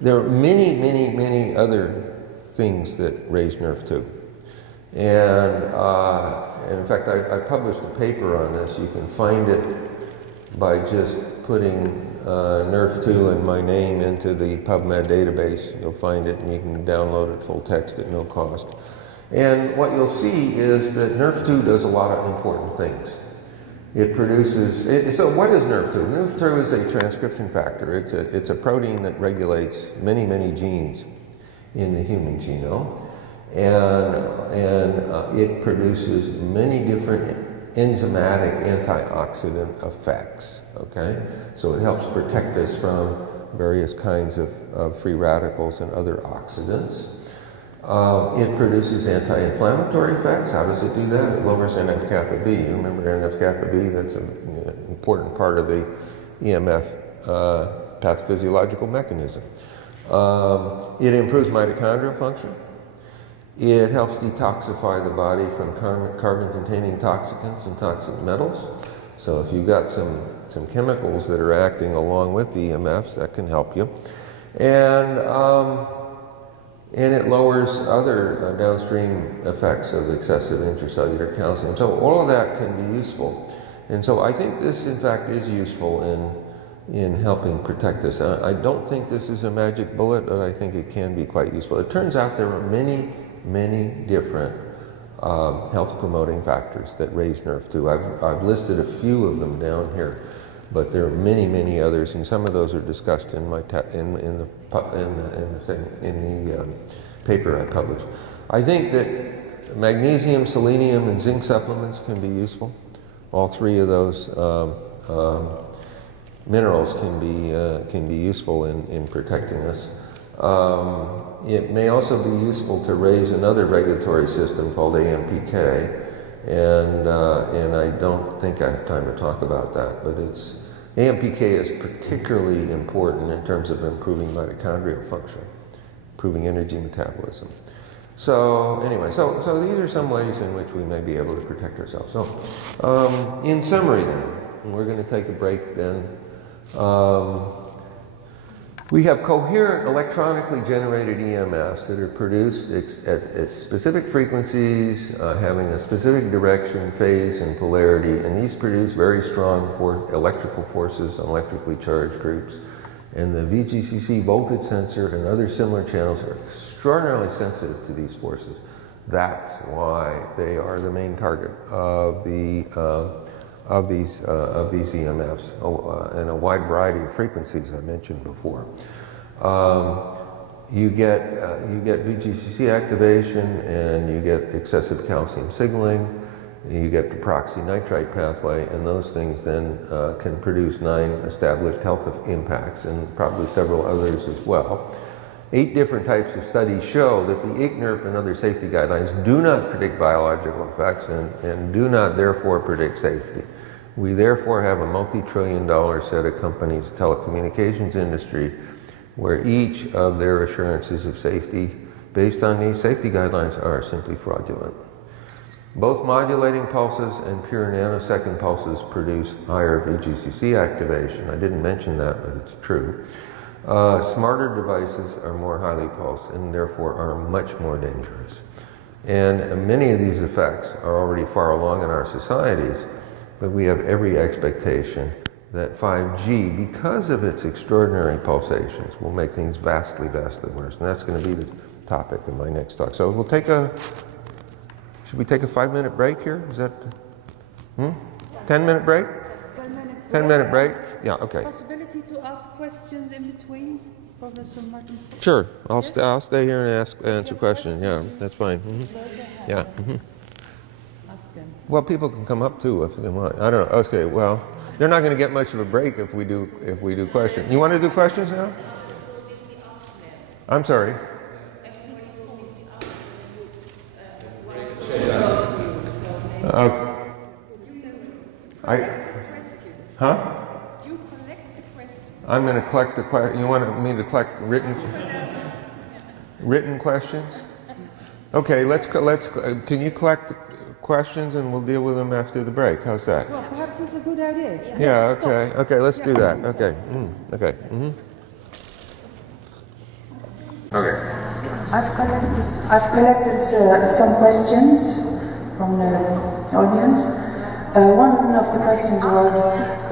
There are many, many, many other things that raise NRF2. And in fact, I published a paper on this. You can find it by just putting NRF2 and my name into the PubMed database. You'll find it and you can download it full text at no cost. And what you'll see is that NRF2 does a lot of important things. It produces, so what is NRF2? NRF2 is a transcription factor. It's a protein that regulates many, many genes in the human genome. And it produces many different enzymatic antioxidant effects, okay? So it helps protect us from various kinds of free radicals and other oxidants. It produces anti-inflammatory effects. How does it do that? It lowers NF-kappa B. You remember NF-kappa B? That's an important part of the EMF pathophysiological mechanism. It improves mitochondrial function. It helps detoxify the body from carbon-containing toxicants and toxic metals. So if you've got some chemicals that are acting along with the EMFs, that can help you. And it lowers other downstream effects of excessive intracellular calcium. So all of that can be useful. And so I think this, in fact, is useful in helping protect us. I don't think this is a magic bullet, but I think it can be quite useful. It turns out there are many, many different health-promoting factors that raise NRF2. I've listed a few of them down here, but there are many, many others, and some of those are discussed in my in the paper I published. I think that magnesium, selenium, and zinc supplements can be useful. All 3 of those minerals can be useful in protecting us. It may also be useful to raise another regulatory system called AMPK, and I don't think I have time to talk about that, but AMPK is particularly important in terms of improving mitochondrial function, improving energy metabolism. So anyway, so these are some ways in which we may be able to protect ourselves. So in summary then, we're going to take a break then. We have coherent electronically generated EMFs that are produced at specific frequencies, having a specific direction, phase, and polarity, and these produce very strong electrical forces on electrically charged groups. And the VGCC voltage sensor and other similar channels are extraordinarily sensitive to these forces. That's why they are the main target of these EMFs, and a wide variety of frequencies I mentioned before. You get VGCC activation, and you get excessive calcium signaling, You get the peroxynitrite pathway, and those things then can produce 9 established health impacts, and probably several others as well. 8 different types of studies show that the ICNIRP and other safety guidelines do not predict biological effects and do not therefore predict safety. We therefore have a multi-trillion-dollar set of companies, telecommunications industry, where each of their assurances of safety based on these safety guidelines are simply fraudulent. Both modulating pulses and pure nanosecond pulses produce higher VGCC activation. I didn't mention that, but it's true. Smarter devices are more highly pulsed and therefore are much more dangerous. And many of these effects are already far along in our societies, but we have every expectation that 5G, because of its extraordinary pulsations, will make things vastly, vastly worse. And that's going to be the topic of my next talk. So we'll take a, should we take a 5-minute break here? Is that, 10-minute break? 10-minute break? Yeah, okay. Possibility to ask questions in between, Professor Martin? Sure, I'll stay here and answer questions. Yeah, that's fine. Yeah. Ask them. Well, people can come up too if they want. I don't know. Okay, well, they're not going to get much of a break if we do questions. You want to do questions now? I'm sorry. Huh? You collect the questions. I'm going to collect the questions. You want me to collect written questions? Okay, can you collect questions and we'll deal with them after the break? How's that? Well, perhaps it's a good idea. Yeah, okay. Okay, let's do that. Okay. Okay. Okay. I've collected some questions from the audience. One of the questions was,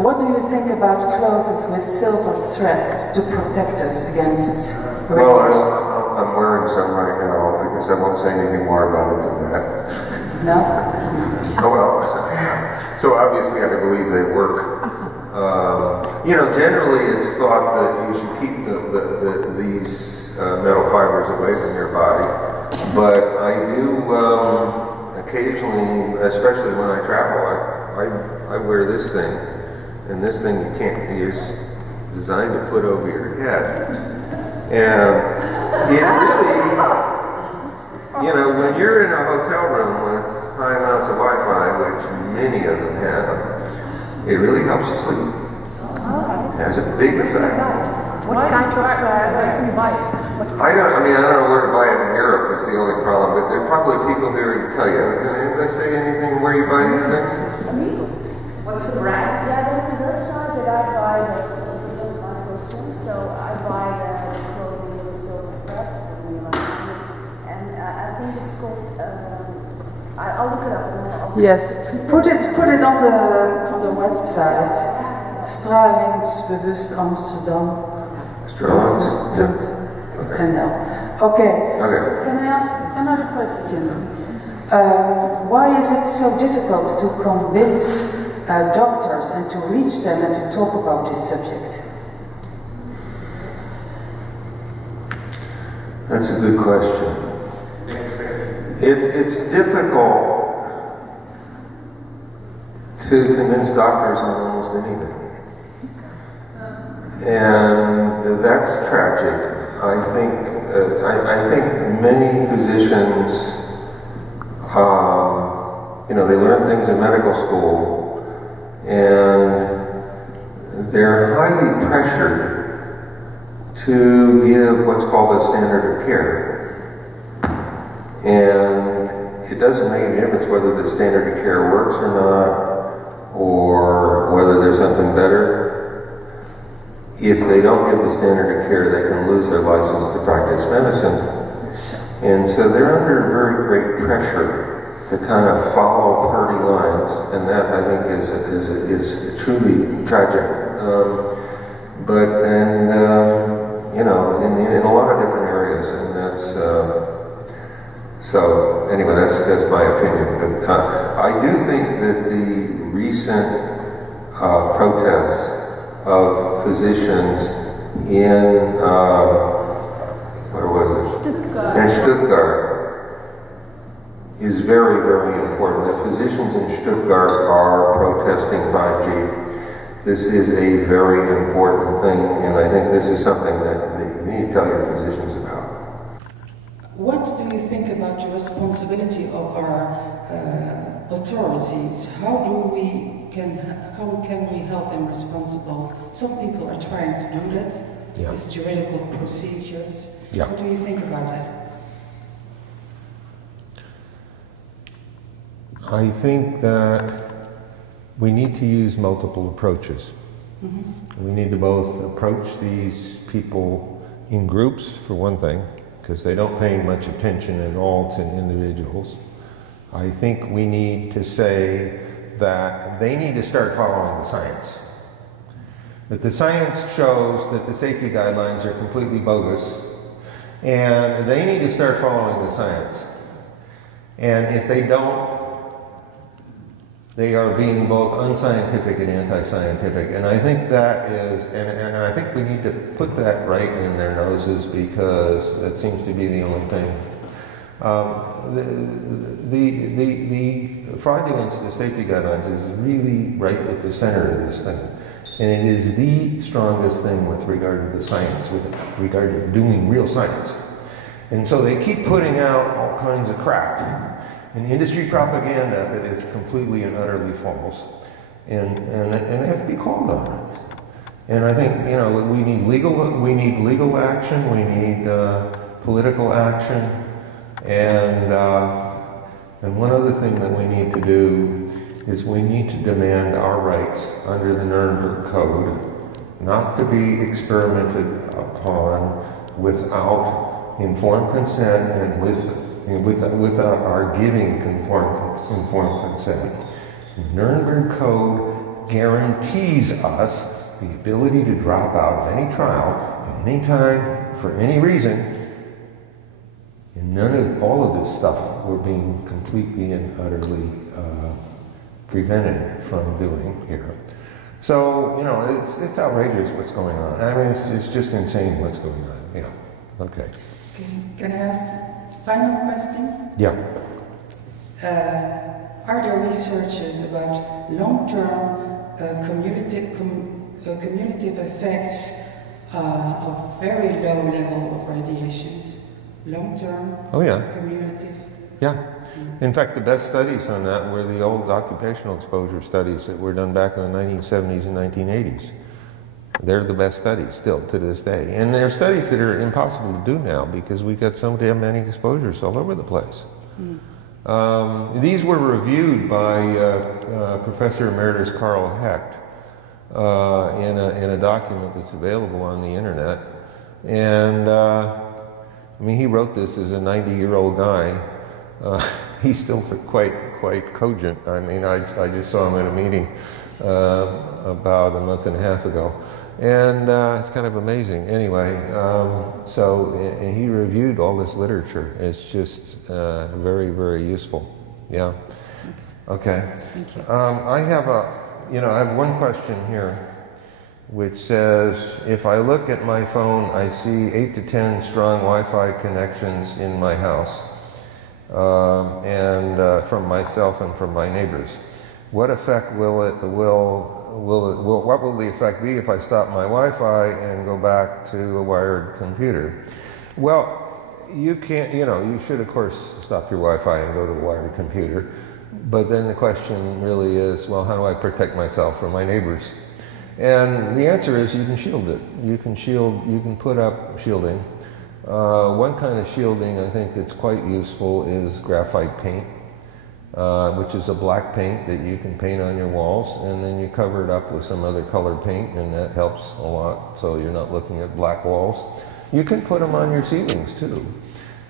what do you think about clothes with silver thread to protect us against radiation? Well, I'm wearing some right now. I guess I won't say anything more about it than that. No? Oh, well, so obviously I believe they work. You know, generally it's thought that you should keep these metal fibers away from your body, but I do occasionally, especially when I travel, I wear this thing, and this thing you can't use, designed to put over your head. And it really, you know, when you're in a hotel room with high amounts of Wi-Fi, which many of them have, it really helps you sleep. It has a big effect. What kind of bite? I don't know where to buy it in Europe is the only problem, but there are probably people here who can tell you. Can anybody say anything where you buy these things? What's the brand? Yeah, there's a website that I buy that's my question. So I buy the clothing with silver thread, and I think it's called, I'll look it up. Yes, put it on the website. STRALING bewust Amsterdam. Okay. Can I ask another question? Why is it so difficult to convince doctors and to reach them and to talk about this subject? That's a good question. It's difficult to convince doctors on almost anything. And that's tragic. I think many physicians, you know, they learn things in medical school, and they're highly pressured to give what's called a standard of care. And it doesn't make any difference whether the standard of care works or not, or whether there's something better. If they don't give the standard of care, they can lose their license to practice medicine. And so they're under very great pressure to kind of follow party lines, and that I think is truly tragic. But then, you know, in a lot of different areas, and that's, so anyway, that's my opinion. But I do think that the recent protests of physicians in, where was it? Stuttgart. In Stuttgart, is very, very important. The physicians in Stuttgart are protesting 5G. This is a very important thing, and I think this is something that you need to tell your physicians about. What do you think about the responsibility of our authorities? How can we hold them responsible? Some people are trying to do that. Yeah. With juridical procedures. Yeah. What do you think about that? I think that we need to use multiple approaches. Mm-hmm. We need to both approach these people in groups, for one thing, because they don't pay much attention at all to individuals. I think we need to say that they need to start following the science. That the science shows that the safety guidelines are completely bogus, and they need to start following the science. And if they don't, they are being both unscientific and anti-scientific. And I think that is, and I think we need to put that right in their noses, because that seems to be the only thing. The fraudulence of the safety guidelines is really right at the center of this thing. And it is the strongest thing with regard to the science, with regard to doing real science. And so they keep putting out all kinds of crap and industry propaganda that is completely and utterly false. And they have to be called on it. And I think, you know, we need legal action, we need political action, and one other thing that we need to do is we need to demand our rights under the Nuremberg Code, not to be experimented upon without informed consent and with our giving informed consent. The Nuremberg Code guarantees us the ability to drop out of any trial at any time for any reason. And none of all of this stuff we're being completely and utterly prevented from doing here. So, you know, it's outrageous what's going on. I mean, it's just insane what's going on. Yeah. Okay. Can I ask final question? Yeah. Are there researches about long-term cumulative effects of very low level of radiations? Long-term, oh, yeah. cumulative? Yeah. In fact, the best studies on that were the old occupational exposure studies that were done back in the 1970s and 1980s. They're the best studies still to this day. And they're studies that are impossible to do now because we've got so damn many exposures all over the place. These were reviewed by Professor Emeritus Carl Hecht in a document that's available on the internet. And I mean, he wrote this as a 90-year-old guy. He's still quite cogent. I mean, I just saw him at a meeting about a month and a half ago. And it's kind of amazing. Anyway, so he reviewed all this literature. It's just very, very useful. Yeah. Okay. Thank you. I have one question here, which says, if I look at my phone, I see 8 to 10 strong Wi-Fi connections in my house, and from myself and from my neighbors. What effect what will the effect be if I stop my Wi-Fi and go back to a wired computer? Well, you can't, you should of course stop your Wi-Fi and go to a wired computer, but then the question really is, well, how do I protect myself from my neighbors? And the answer is you can shield it. You can put up shielding. One kind of shielding I think that's quite useful is graphite paint, which is a black paint that you can paint on your walls, and then you cover it up with some other colored paint, and that helps a lot, so you're not looking at black walls. You can put them on your ceilings too.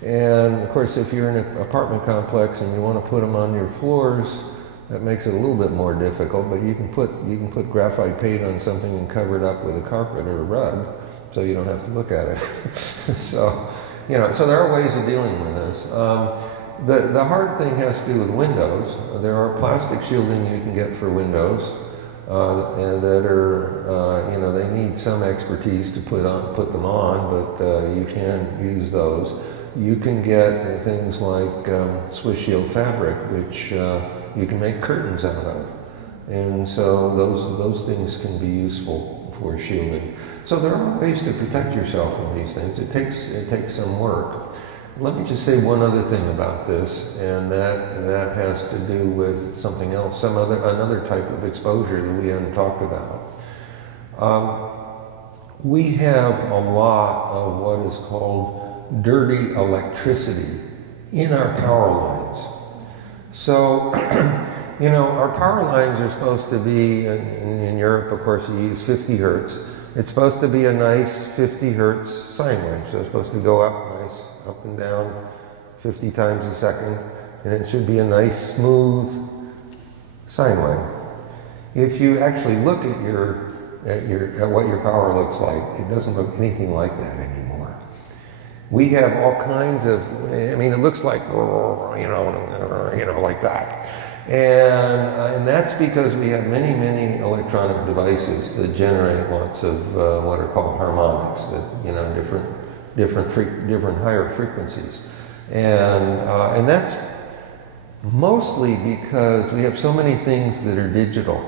And of course, if you're in an apartment complex and you want to put them on your floors, that makes it a little bit more difficult, but you can put graphite paint on something and cover it up with a carpet or a rug, so you don't have to look at it. So there are ways of dealing with this. The hard thing has to do with windows. There are plastic shielding you can get for windows that are, they need some expertise to put them on, but you can use those. you can get things like Swiss shield fabric, which you can make curtains out of. And so those things can be useful for shielding. So there are ways to protect yourself from these things. It takes some work. Let me just say one other thing about this, and that has to do with something else, another type of exposure that we haven't talked about. We have a lot of what is called dirty electricity in our power lines. So, you know, our power lines are supposed to be, in Europe, of course, you use 50 hertz. It's supposed to be a nice 50 hertz sine wave. So it's supposed to go up nice, up and down 50 times a second, and it should be a nice, smooth sine wave. If you actually look at what your power looks like, it doesn't look anything like that anymore. We have all kinds of, I mean, it looks like, you know, like that. And that's because we have many, many electronic devices that generate lots of what are called harmonics, that, you know, different higher frequencies. And that's mostly because we have so many things that are digital.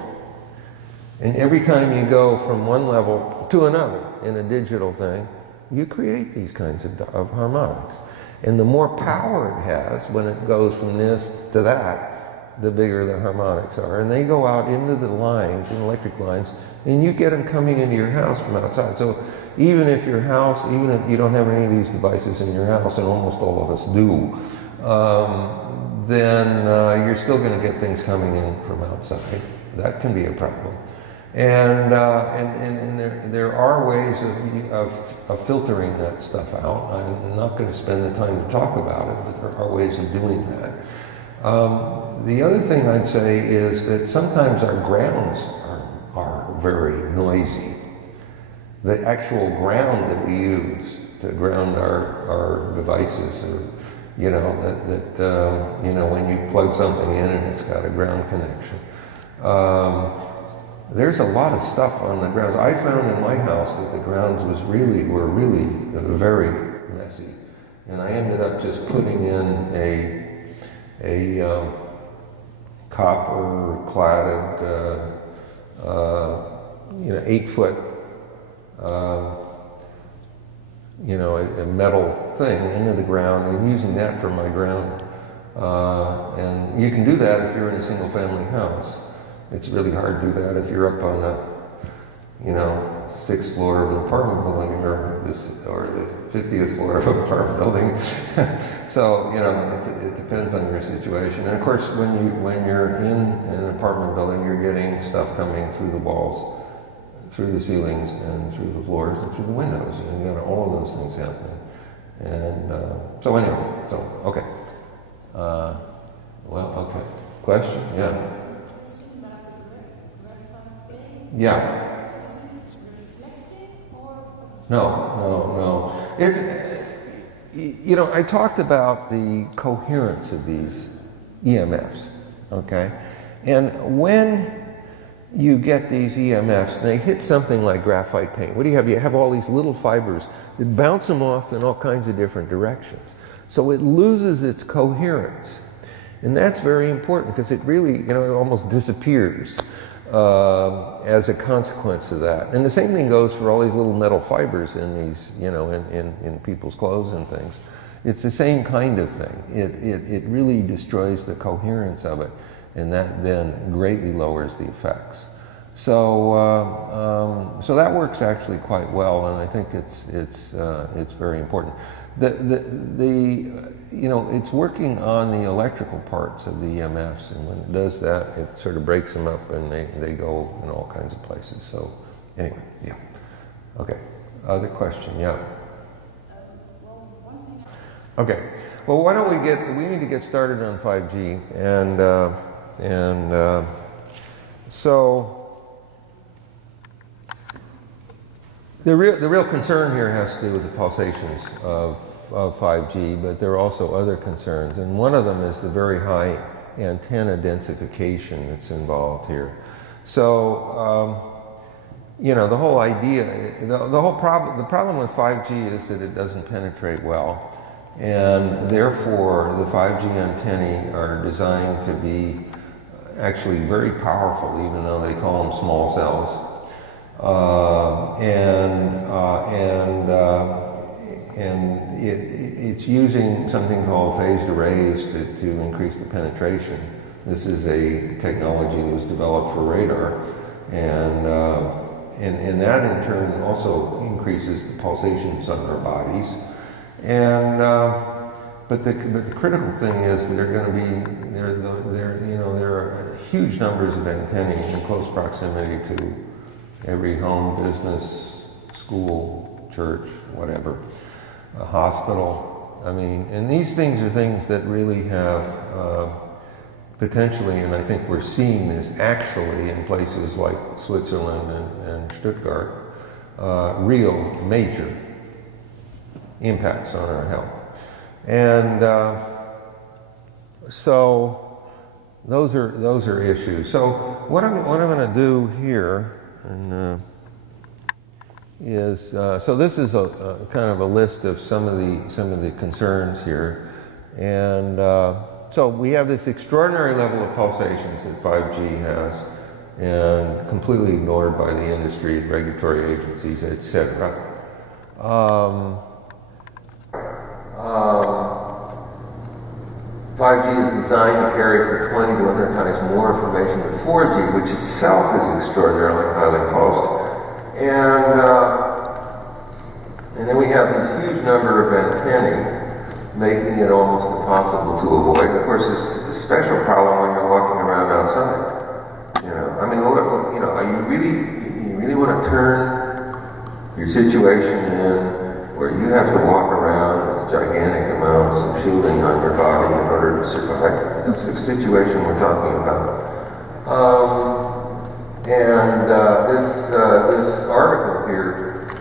And every time you go from one level to another in a digital thing, you create these kinds of harmonics. And the more power it has when it goes from this to that, the bigger the harmonics are. And they go out into the lines, in electric lines, and you get them coming into your house from outside. So even if your house, even if you don't have any of these devices in your house, and almost all of us do, then you're still going to get things coming in from outside. That can be a problem. And there are ways of filtering that stuff out. I'm not going to spend the time to talk about it, but there are ways of doing that. The other thing I'd say is that sometimes our grounds are very noisy. The actual ground that we use to ground our devices, or, you know, you know, when you plug something in and it's got a ground connection. There's a lot of stuff on the grounds. I found in my house that the grounds were really very messy, and I ended up just putting in a copper cladded, you know, 8-foot, you know, a metal thing into the ground, and using that for my ground. And you can do that if you're in a single-family house. It's really hard to do that if you're up on the, you know, 6th floor of an apartment building, or the 50th floor of an apartment building. So, you know, it depends on your situation. And of course, when you're in an apartment building, you're getting stuff coming through the walls, through the ceilings, and through the floors, and through the windows. And you got all of those things happening. And so anyway, so okay. Well, okay. Question? Yeah. Yeah. No. It's, you know, I talked about the coherence of these EMFs, okay? And when you get these EMFs, and they hit something like graphite paint, what do you have? You have all these little fibers that bounce them off in all kinds of different directions. So it loses its coherence. And that's very important because it really, you know, it almost disappears as a consequence of that. And the same thing goes for all these little metal fibers in these, you know, in people's clothes and things. It's the same kind of thing. It really destroys the coherence of it, and that then greatly lowers the effects. So so that works actually quite well, and I think it's very important. You know, it's working on the electrical parts of the EMFs, and when it does that, it sort of breaks them up, and they go in all kinds of places. So anyway, yeah. Okay. Other question? Yeah. Okay. Well, why don't we need to get started on 5G, and so the real concern here has to do with the pulsations of 5G, but there are also other concerns, and one of them is the very high antenna densification that's involved here. So, you know, the whole idea, the problem with 5G is that it doesn't penetrate well, And therefore, the 5G antennae are designed to be actually very powerful, even though they call them small cells. It's using something called phased arrays to increase the penetration. This is a technology that was developed for radar, and that in turn also increases the pulsations on our bodies. And but the critical thing is that there are huge numbers of antennae in close proximity to every home, business, school, church, whatever, a hospital. I mean, and these things are things that really have potentially, and I think we're seeing this actually in places like Switzerland and Stuttgart, real major impacts on our health. And so those are issues. So what I'm going to do here is so this is a kind of a list of some of the concerns here, and so we have this extraordinary level of pulsations that 5G has, and completely ignored by the industry, regulatory agencies, etc. 5G is designed to carry from 20 to 100 times more information than 4G, which itself is extraordinarily highly pulsed. And then we have this huge number of antennae, making it almost impossible to avoid. And of course, it's a special problem when you're walking around outside. You know, I mean, you know, you really want to turn your situation in where you have to walk around with gigantic amounts of shielding on your body in order to survive. That's the situation we're talking about. This article here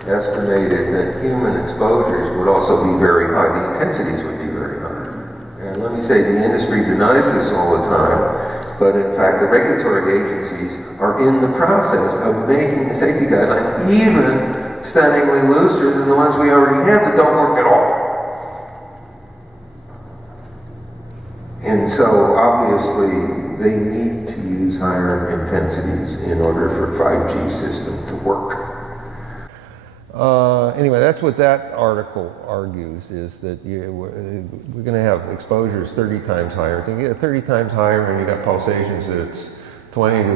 estimated that human exposures would also be very high. The intensities would be very high. And let me say, the industry denies this all the time, but in fact, the regulatory agencies are in the process of making the safety guidelines even stunningly looser than the ones we already have that don't work at all. And so, obviously, they need to use higher intensities in order for 5G system to work. Anyway, that's what that article argues, is that we're going to have exposures 30 times higher. To get 30 times higher and you got pulsations that's 20 to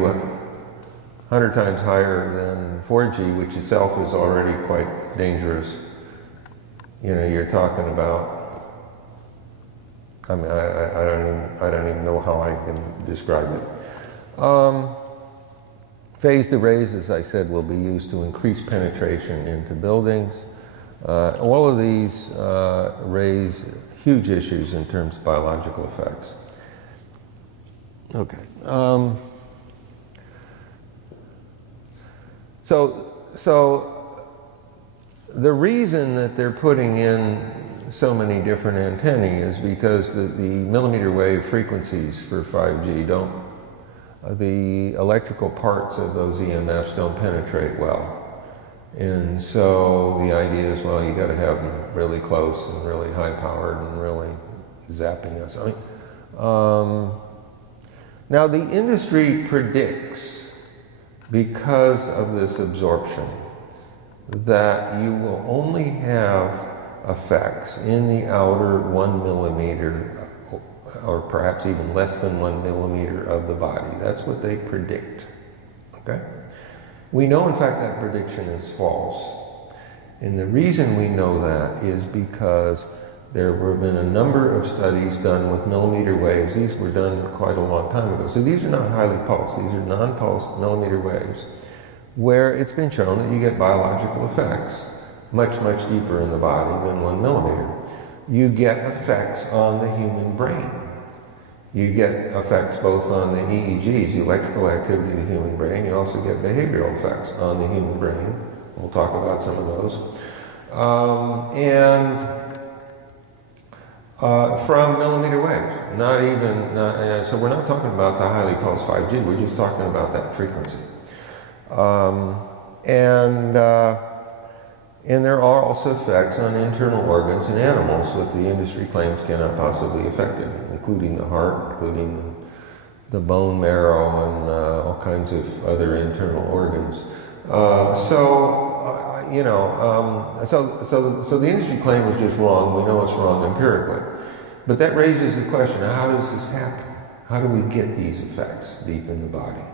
100 times higher than 4G, which itself is already quite dangerous. You know, you're talking about, I mean, I don't even know how I can describe it. Phased arrays, as I said, will be used to increase penetration into buildings. All of these raise huge issues in terms of biological effects. Okay. So the reason that they're putting in so many different antennae is because the millimeter wave frequencies for 5G don't, the electrical parts of those EMFs don't penetrate well. And so the idea is, well, you got to have them really close and really high powered and really zapping us. I mean, now the industry predicts, because of this absorption, that you will only have effects in the outer 1 millimeter, or perhaps even less than 1 millimeter of the body. That's what they predict. Okay? We know, in fact, that prediction is false. And the reason we know that is because there have been a number of studies done with millimeter waves. These were done quite a long time ago. So these are not highly pulsed. These are non-pulsed millimeter waves, where it's been shown that you get biological effects much, much deeper in the body than 1 millimeter. You get effects on the human brain. You get effects both on the EEGs, the electrical activity of the human brain. You also get behavioral effects on the human brain. We'll talk about some of those. From millimeter waves, so we're not talking about the highly pulsed 5G, we're just talking about that frequency. And there are also effects on internal organs in animals that the industry claims cannot possibly affect it, including the heart, including the bone marrow, and all kinds of other internal organs. So the industry claim was just wrong. We know it's wrong empirically. But that raises the question, how does this happen? How do we get these effects deep in the body?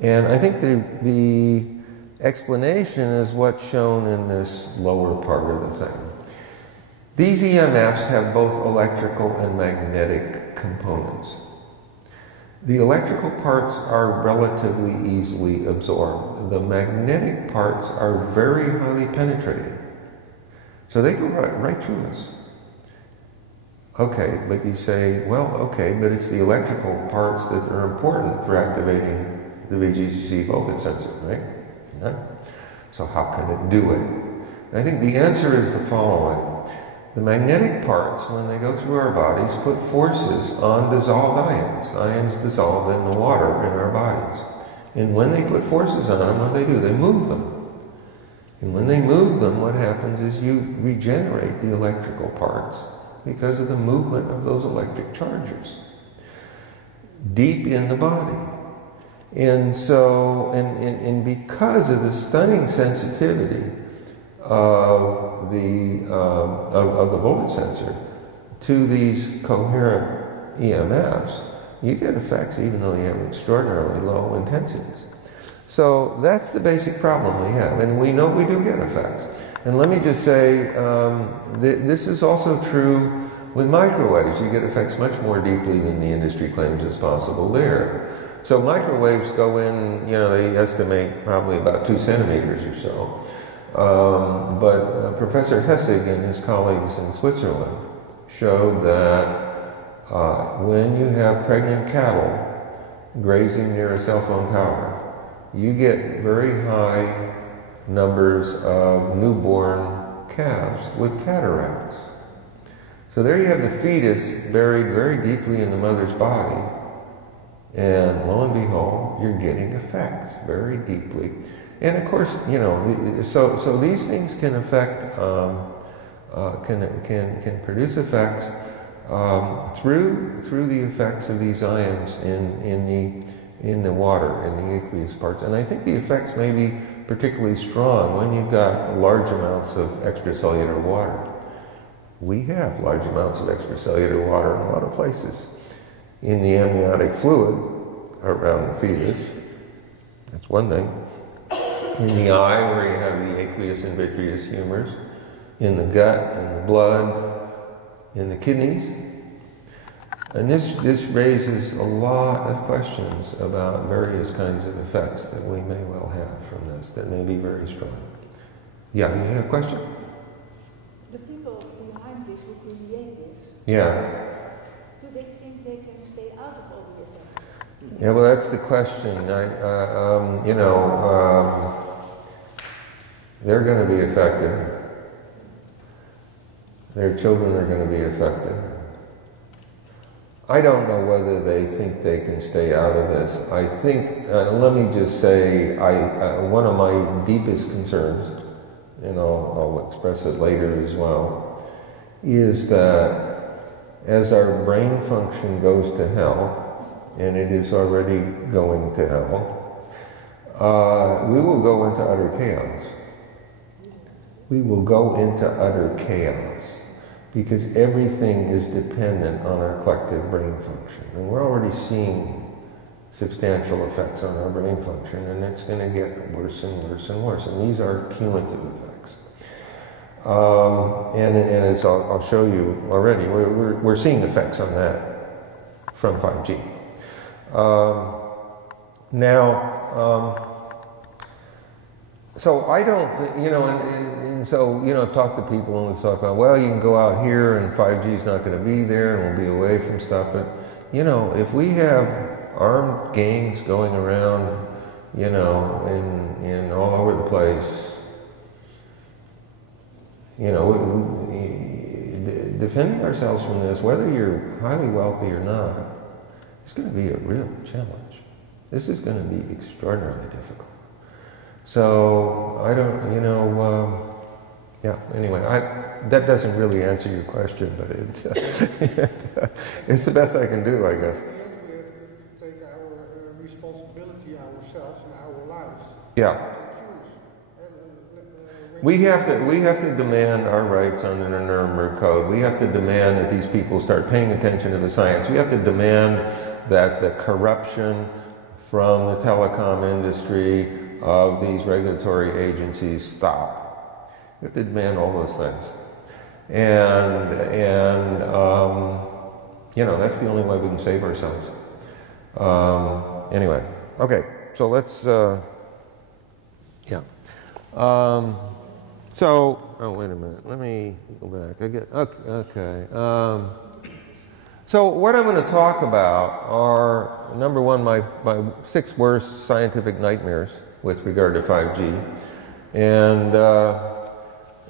And I think the explanation is what's shown in this lower part of the thing. These EMFs have both electrical and magnetic components. The electrical parts are relatively easily absorbed. The magnetic parts are very highly penetrating. So they go right through us. Okay, but you say, well, okay, but it's the electrical parts that are important for activating the VGC voltage sensor, right? Yeah. So how can it do it? And I think the answer is the following. The magnetic parts, when they go through our bodies, put forces on dissolved ions. Ions dissolve in the water in our bodies. And when they put forces on them, what do? They move them. And when they move them, what happens is you regenerate the electrical parts because of the movement of those electric charges deep in the body. And so, and because of the stunning sensitivity of the voltage sensor to these coherent EMFs, you get effects even though you have extraordinarily low intensities. So that's the basic problem we have, and we know we do get effects. And let me just say, this is also true with microwaves. You get effects much more deeply than the industry claims is possible there. So microwaves go in, you know, they estimate probably about 2 centimeters or so. But Professor Hessig and his colleagues in Switzerland showed that when you have pregnant cattle grazing near a cell phone tower, you get very high numbers of newborn calves with cataracts. So there you have the fetus buried very deeply in the mother's body, and lo and behold, you're getting effects very deeply. And of course, you know, so these things can affect, can produce effects through the effects of these ions in the water, in the aqueous parts. And I think the effects may be particularly strong when you've got large amounts of extracellular water. We have large amounts of extracellular water in a lot of places. In the amniotic fluid around the fetus, that's one thing. In the eye, where you have the aqueous and vitreous humors. In the gut, in the blood, in the kidneys. And this raises a lot of questions about various kinds of effects that we may well have from this, that may be very strong. Yeah, you have a question? The people behind this who create this, yeah. Do they think they can stay out of all the effects? Yeah, well, that's the question. They're going to be affected. Their children are going to be affected. I don't know whether they think they can stay out of this. I think, let me just say, one of my deepest concerns, and I'll express it later as well, is that as our brain function goes to hell, and it is already going to hell, we will go into utter chaos. We will go into utter chaos because everything is dependent on our collective brain function. And we're already seeing substantial effects on our brain function, and it's going to get worse and worse and worse. And these are cumulative effects. And as I'll show you already, we're seeing effects on that from 5G. So I don't, and so, I've talked to people and we've talked about, well, you can go out here and 5G is not going to be there and we'll be away from stuff. But, if we have armed gangs going around, in all over the place, defending ourselves from this, whether you're highly wealthy or not, it's going to be a real challenge. This is going to be extraordinarily difficult. So, I don't, Yeah, anyway, that doesn't really answer your question, but it's the best I can do, I guess. We have to take our responsibility ourselves in our lives. Yeah. We have to demand our rights under the Nuremberg Code. We have to demand that these people start paying attention to the science. We have to demand that the corruption from the telecom industry of these regulatory agencies stop. We have to demand all those things. And you know, that's the only way we can save ourselves. Anyway, okay, so let's, yeah. So, oh, wait a minute, let me go back. Okay. So what I'm going to talk about are, number one, my 6 worst scientific nightmares with regard to 5G,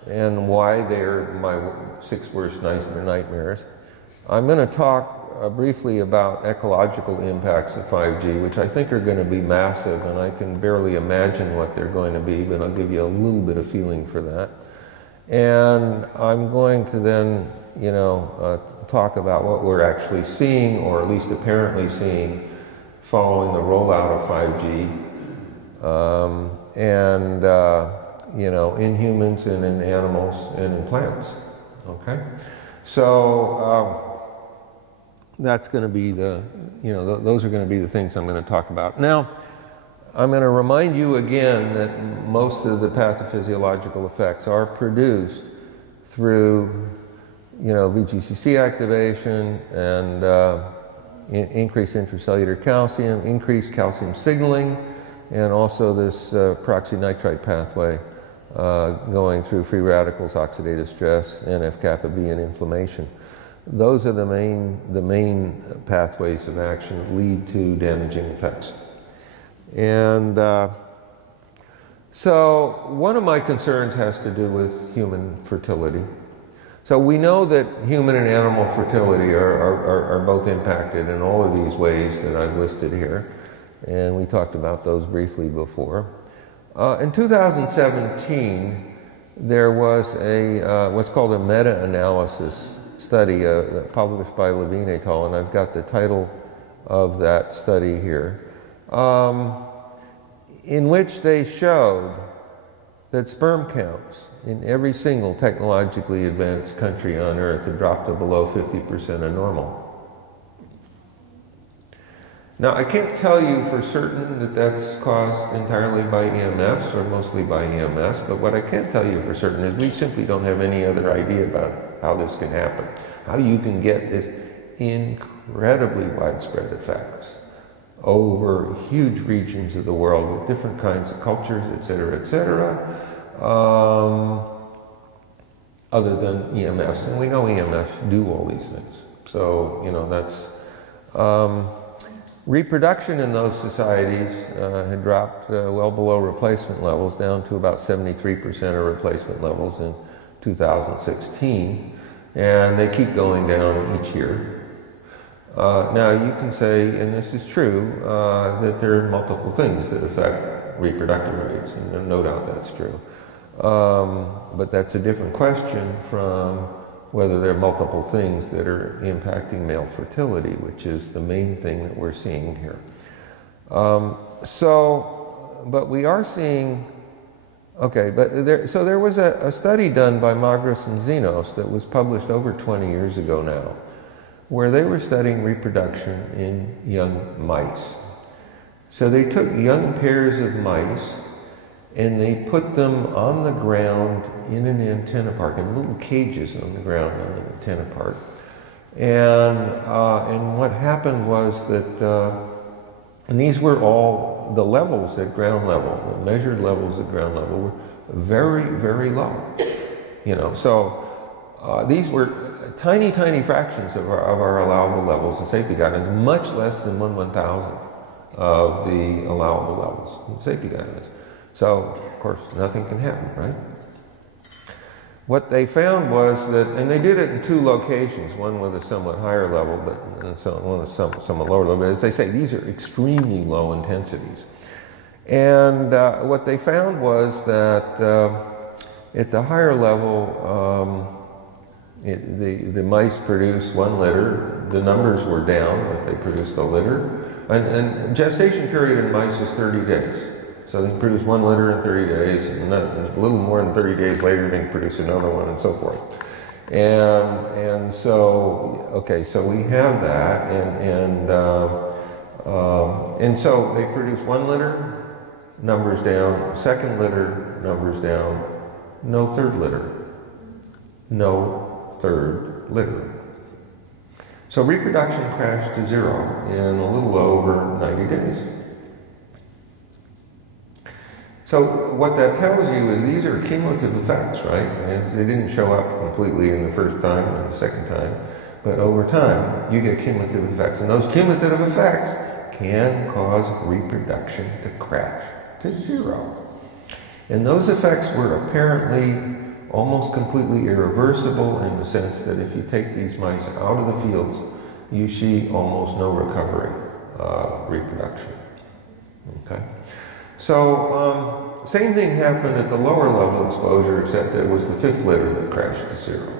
and why they're my 6 worst nightmares. I'm going to talk briefly about ecological impacts of 5G, which I think are going to be massive, and I can barely imagine what they're going to be, but I'll give you a little bit of feeling for that. And I'm going to then, you know, talk about what we're actually seeing, or at least apparently seeing, following the rollout of 5G, you know, in humans and in animals and in plants. Okay? So, that's going to be the, you know, those are going to be the things I'm going to talk about. Now, I'm going to remind you again that most of the pathophysiological effects are produced through, you know, VGCC activation and increased intracellular calcium, increased calcium signaling, and also this peroxynitrite pathway going through free radicals, oxidative stress, NF-kappa B, and inflammation. Those are the main pathways of action that lead to damaging effects. And so one of my concerns has to do with human fertility. So we know that human and animal fertility are both impacted in all of these ways that I've listed here. And we talked about those briefly before. In 2017, there was a what's called a meta-analysis study published by Levine et al., and I've got the title of that study here, in which they showed that sperm counts in every single technologically advanced country on Earth had dropped to below 50% of normal. Now, I can't tell you for certain that that's caused entirely by EMFs or mostly by EMS, but what I can tell you for certain is we simply don't have any other idea about how this can happen, how you can get this incredibly widespread effects over huge regions of the world with different kinds of cultures, etc., other than EMFs. And we know EMFs do all these things. So, you know, that's... reproduction in those societies had dropped well below replacement levels, down to about 73% of replacement levels in 2016, and they keep going down each year. Now you can say, and this is true, that there are multiple things that affect reproductive rates, and no doubt that's true. But that's a different question from whether there are multiple things that are impacting male fertility, which is the main thing that we're seeing here. But we are seeing, okay, but there was a study done by Magris and Xenos that was published over 20 years ago now, where they were studying reproduction in young mice. So they took young pairs of mice and they put them on the ground in an antenna park, in little cages on the ground on an antenna park. And what happened was that, and these were all the levels at ground level, the measured levels at ground level were very, very low. You know, so these were tiny, tiny fractions of our allowable levels of safety guidelines, much less than 1/1000th of the allowable levels of safety guidelines. So, of course, nothing can happen, right? What they found was that, and they did it in 2 locations, one with a somewhat higher level, but one with somewhat lower level. But as they say, these are extremely low intensities. And what they found was that at the higher level, the mice produced 1 litter. The numbers were down, but they produced a litter. And gestation period in mice is 30 days. So they produce 1 litter in 30 days, and then a little more than 30 days later they produce another one, and so forth. And so, okay, so we have that, and so they produce 1 litter, numbers down, 2nd litter, numbers down, no 3rd litter. No 3rd litter. So reproduction crashed to 0 in a little over 90 days. So what that tells you is these are cumulative effects, right? And they didn't show up completely in the first time or the second time, but over time you get cumulative effects. And those cumulative effects can cause reproduction to crash to 0. And those effects were apparently almost completely irreversible in the sense that if you take these mice out of the fields, you see almost no recovery of reproduction. Okay? So, same thing happened at the lower level exposure, except it was the 5th litter that crashed to 0.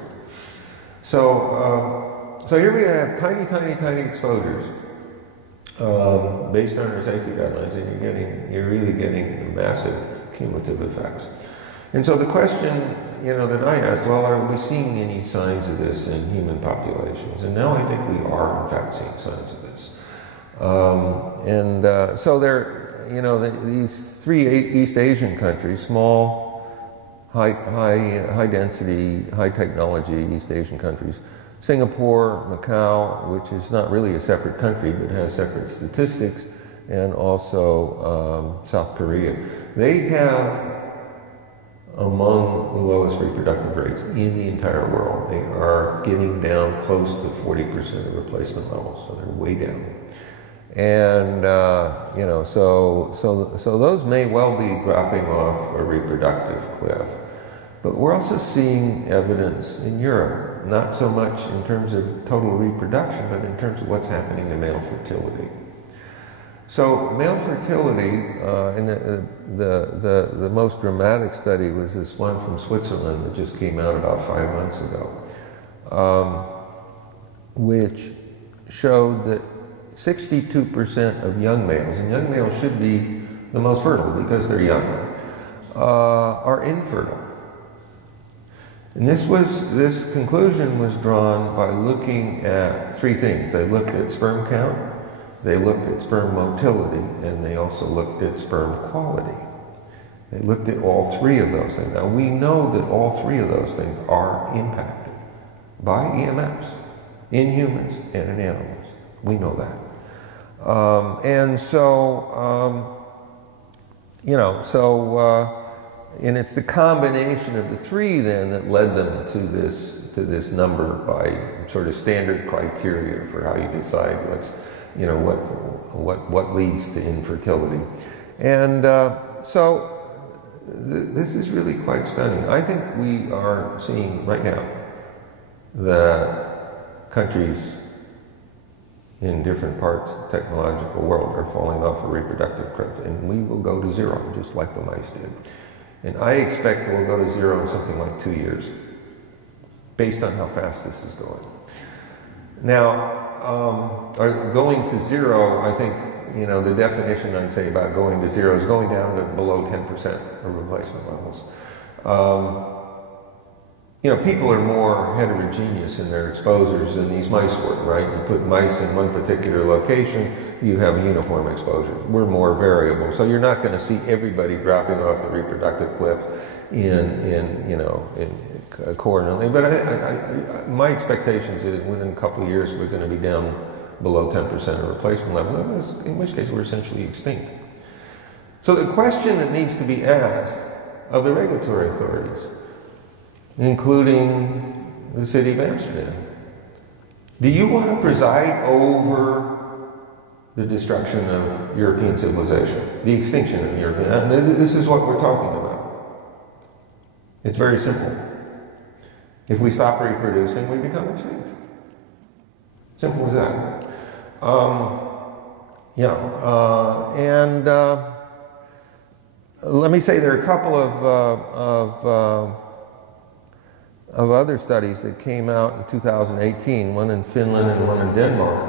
So, so here we have tiny, tiny, tiny exposures based on our safety guidelines, and you're really getting massive cumulative effects. And so the question, that I asked, well, are we seeing any signs of this in human populations? And now I think we are, in fact, seeing signs of this. So there, these 3 East Asian countries, small, high density, high technology East Asian countries, Singapore, Macau, which is not really a separate country but has separate statistics, and also South Korea. They have among the lowest reproductive rates in the entire world. They are getting down close to 40% of replacement levels, so they're way down. And so those may well be dropping off a reproductive cliff. But we're also seeing evidence in Europe, not so much in terms of total reproduction, but in terms of what's happening to male fertility. So male fertility, the most dramatic study was this one from Switzerland that just came out about 5 months ago, which showed that 62% of young males, and young males should be the most fertile because they're young, are infertile. And this conclusion was drawn by looking at 3 things. They looked at sperm count, they looked at sperm motility, and they also looked at sperm quality. They looked at all 3 of those things. Now we know that all 3 of those things are impacted by EMFs in humans and in animals. We know that. And it's the combination of the 3 then that led them to this number by sort of standard criteria for how you decide what leads to infertility. And this is really quite stunning. I think we are seeing right now that countries in different parts of the technological world are falling off a reproductive cliff, and we will go to 0, just like the mice did. And I expect we'll go to 0 in something like 2 years, based on how fast this is going. Now, going to 0, I think, the definition I'd say about going to 0 is going down to below 10% of replacement levels. People are more heterogeneous in their exposures than these mice were, right? You put mice in one particular location, you have uniform exposure. We're more variable, so you're not going to see everybody dropping off the reproductive cliff in coordinately. But my expectations is within a couple of years we're going to be down below 10% of replacement levels, in which case we're essentially extinct. So the question that needs to be asked of the regulatory authorities, including the city of Amsterdam, do you want to preside over the destruction of European civilization, the extinction of European? And this is what we're talking about. It's very simple. If we stop reproducing, we become extinct. Simple as that. Let me say there are a couple of other studies that came out in 2018, one in Finland and one in Denmark,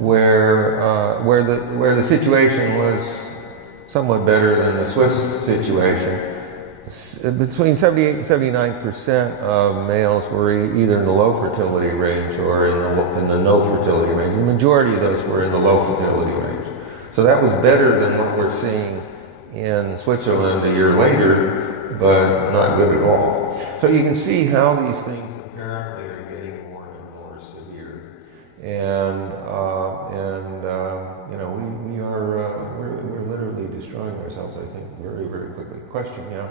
where the situation was somewhat better than the Swiss situation. Between 78 and 79% of males were either in the low fertility range or in the no fertility range. The majority of those were in the low fertility range. So that was better than what we're seeing in Switzerland a year later, but not good at all. So you can see how these things apparently are getting more and more severe. And you know, we're literally destroying ourselves, I think, very, very quickly. Question, yeah?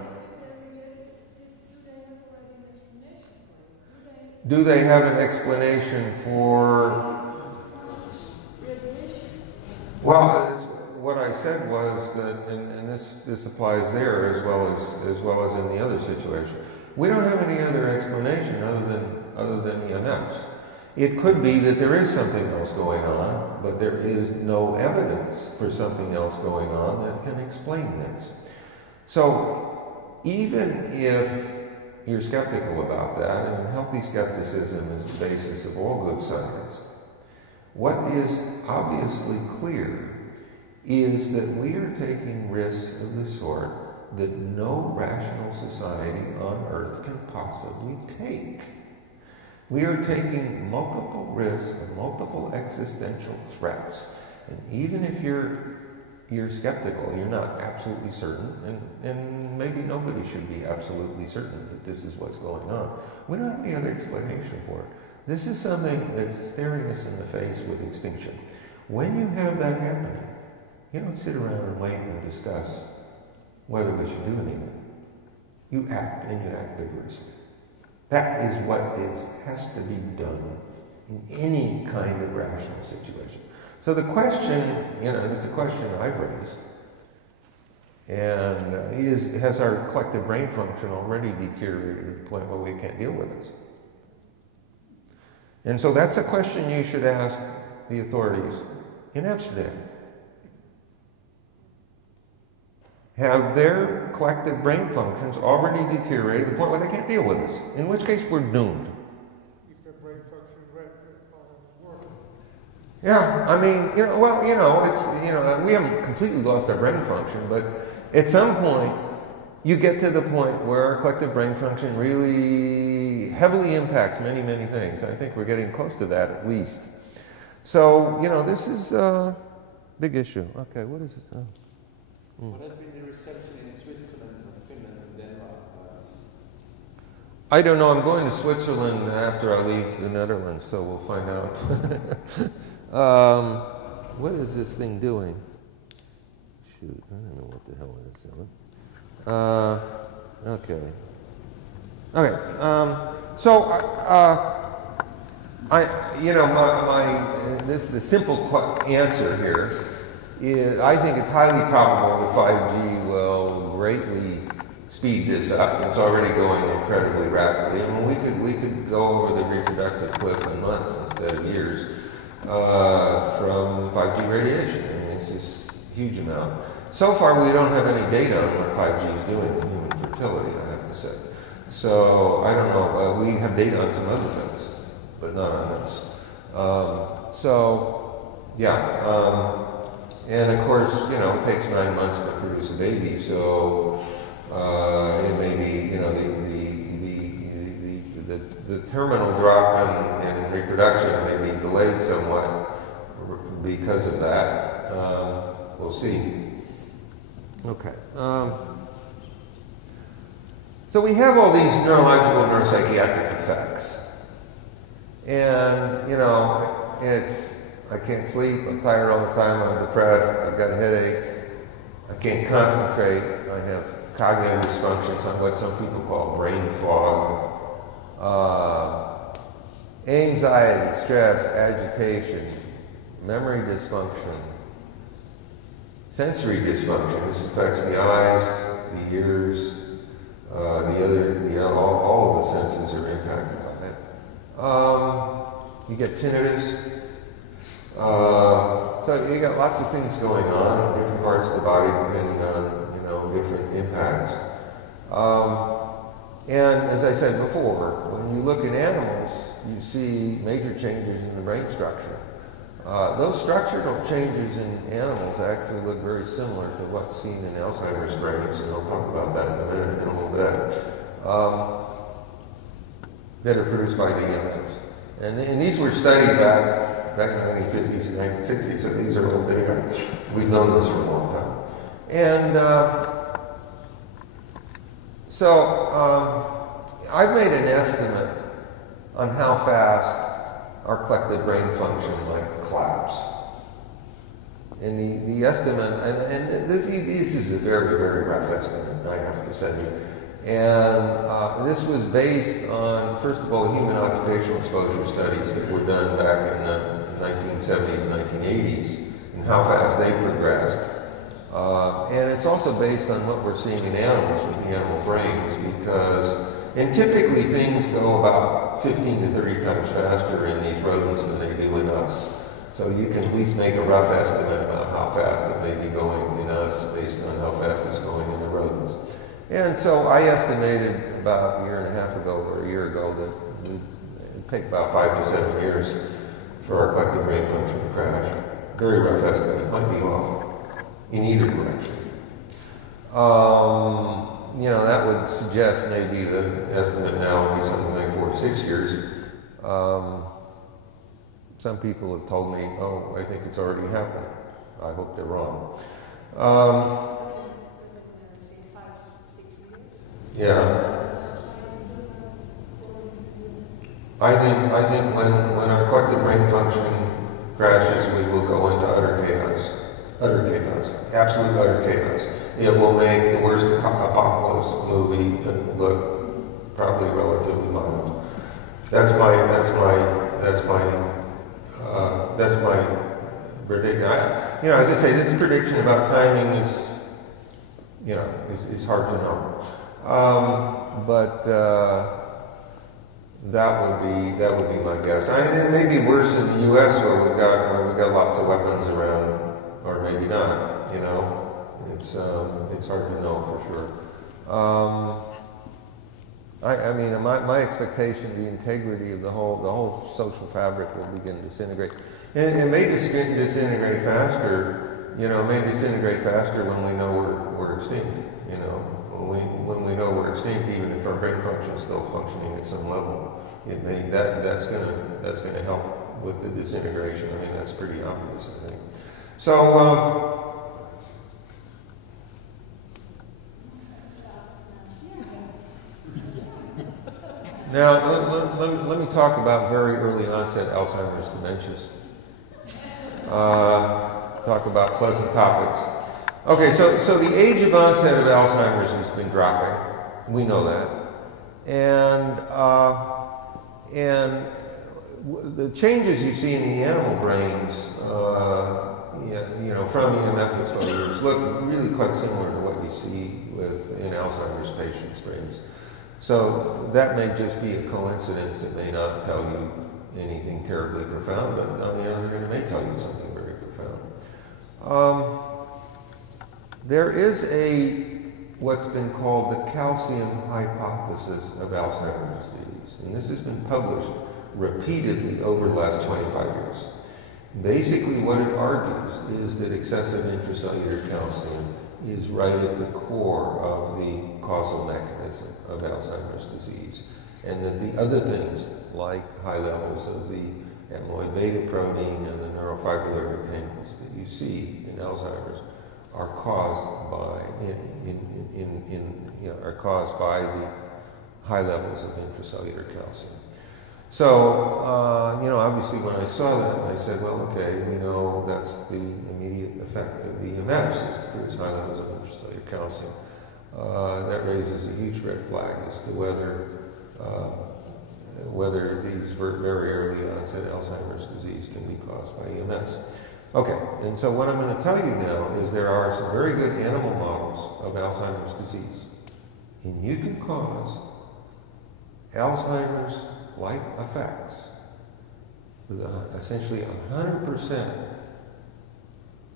Do they have an explanation for? Well, what I said was that, and this applies there as well as in the other situation. We don't have any other explanation other than EMFs. It could be that there is something else going on, but there is no evidence for something else going on that can explain this. So even if you're skeptical about that, and healthy skepticism is the basis of all good science, what is obviously clear is that we are taking risks of the sort that no rational society on Earth can possibly take. We are taking multiple risks and multiple existential threats. And even if you're skeptical, you're not absolutely certain, and maybe nobody should be absolutely certain that this is what's going on. We don't have any other explanation for it. This is something that's staring us in the face with extinction. When you have that happening, you don't sit around and wait and discuss whether we should do anything. You act, and you act vigorously. That is what has to be done in any kind of rational situation. So the question, you know, it's a question I've raised, and has our collective brain function already deteriorated to the point where we can't deal with this? And so that's a question you should ask the authorities in Amsterdam. Have their collective brain functions already deteriorated to the point where they can't deal with this? In which case, we're doomed. If their brain function working. Yeah, I mean, you know, well, you know, it's, you know, we haven't completely lost our brain function, but at some point, you get to the point where our collective brain function really heavily impacts many, many things. I think we're getting close to that at least. So, you know, this is a big issue. Okay, what is it? What has been the reception in Switzerland, Finland, and Denmark? I don't know. I'm going to Switzerland after I leave the Netherlands, so we'll find out. What is this thing doing? Shoot, I don't know what the hell it is doing. Okay. So, you know, the simple answer here is, I think it's highly probable that 5G will greatly speed this up. It's already going incredibly rapidly. I mean, we could go over the reproductive cliff in months instead of years from 5G radiation. I mean, it's just a huge amount. So far, we don't have any data on what 5G is doing in human fertility, I have to say. So I don't know. We have data on some other things, but not on this. And of course, you know, it takes 9 months to produce a baby, so it may be, you know, the terminal drop in reproduction may be delayed somewhat because of that. We'll see. Okay. So we have all these neurological, neuropsychiatric effects, and you know, it's. I can't sleep, I'm tired all the time, I'm depressed, I've got headaches, I can't concentrate, I have cognitive dysfunctions, on what some people call brain fog, anxiety, stress, agitation, memory dysfunction, sensory dysfunction. This affects the eyes, the ears, all of the senses are impacted by it. You get tinnitus. So you got lots of things going on in different parts of the body, depending on, you different impacts. And as I said before, when you look at animals, you see major changes in the brain structure. Those structural changes in animals actually look very similar to what's seen in Alzheimer's brains, and I'll talk about that in a minute, in a little bit, that are produced by the animals. And these were studied back in the 1950s and 1960s, so these are old data. We've known this for a long time. And I've made an estimate on how fast our collective brain function might collapse. And the estimate, and this is a very, very rough estimate, I have to say. And this was based on, first of all, human occupational exposure studies that were done back in the 1970s and 1980s, and how fast they progressed. And it's also based on what we're seeing in animals with the animal brains, and typically things go about 15 to 30 times faster in these rodents than they do in us. So you can at least make a rough estimate about how fast it may be going in us based on how fast it's going in the rodents. And so I estimated about a year and a half ago or a year ago that it would take about 5 to 7 years for our collective brain function to crash. Very rough estimate, might be off in either direction. That would suggest maybe the estimate now would be something like 4 to 6 years. Some people have told me, oh, I think it's already happened. I hope they're wrong. Yeah. I think when our collective brain function crashes, we will go into utter chaos. Utter chaos. Absolute utter chaos. It will make the worst apocalypse movie look probably relatively mild. That's my prediction. As I say, this prediction about timing is hard to know. But that would be my guess. It may be worse in the U.S. where we've got lots of weapons around, or maybe not. It's hard to know for sure. My expectation, the integrity of the whole social fabric will begin to disintegrate. And it may disintegrate faster. May disintegrate faster when we know we're extinct. When we know we're extinct, even if our brain function is still functioning at some level, that's gonna help with the disintegration. That's pretty obvious, I think. So. Now, let me talk about very early onset Alzheimer's dementias. Talk about pleasant topics. Okay, so the age of onset of Alzheimer's has been dropping. We know that. And the changes you see in the animal brains, from EMF exposures look really quite similar to what you see in Alzheimer's patients' brains. So that may just be a coincidence. It may not tell you anything terribly profound, but on the other hand, it may tell you something very profound. There is what's been called the calcium hypothesis of Alzheimer's disease, and this has been published repeatedly over the last 25 years. Basically, what it argues is that excessive intracellular calcium is right at the core of the causal mechanism of Alzheimer's disease, and that the other things, like high levels of the amyloid beta protein and the neurofibrillary tangles that you see in Alzheimer's, are caused by the high levels of intracellular calcium. So, obviously when I saw that, I said, well, okay, we know that's the immediate effect of the EMFs, is to produce high levels of intracellular calcium. That raises a huge red flag as to whether these very early onset Alzheimer's disease can be caused by EMFs. Okay, and so what I'm going to tell you now is there are some very good animal models of Alzheimer's disease. And you can cause Alzheimer's-like effects with essentially 100%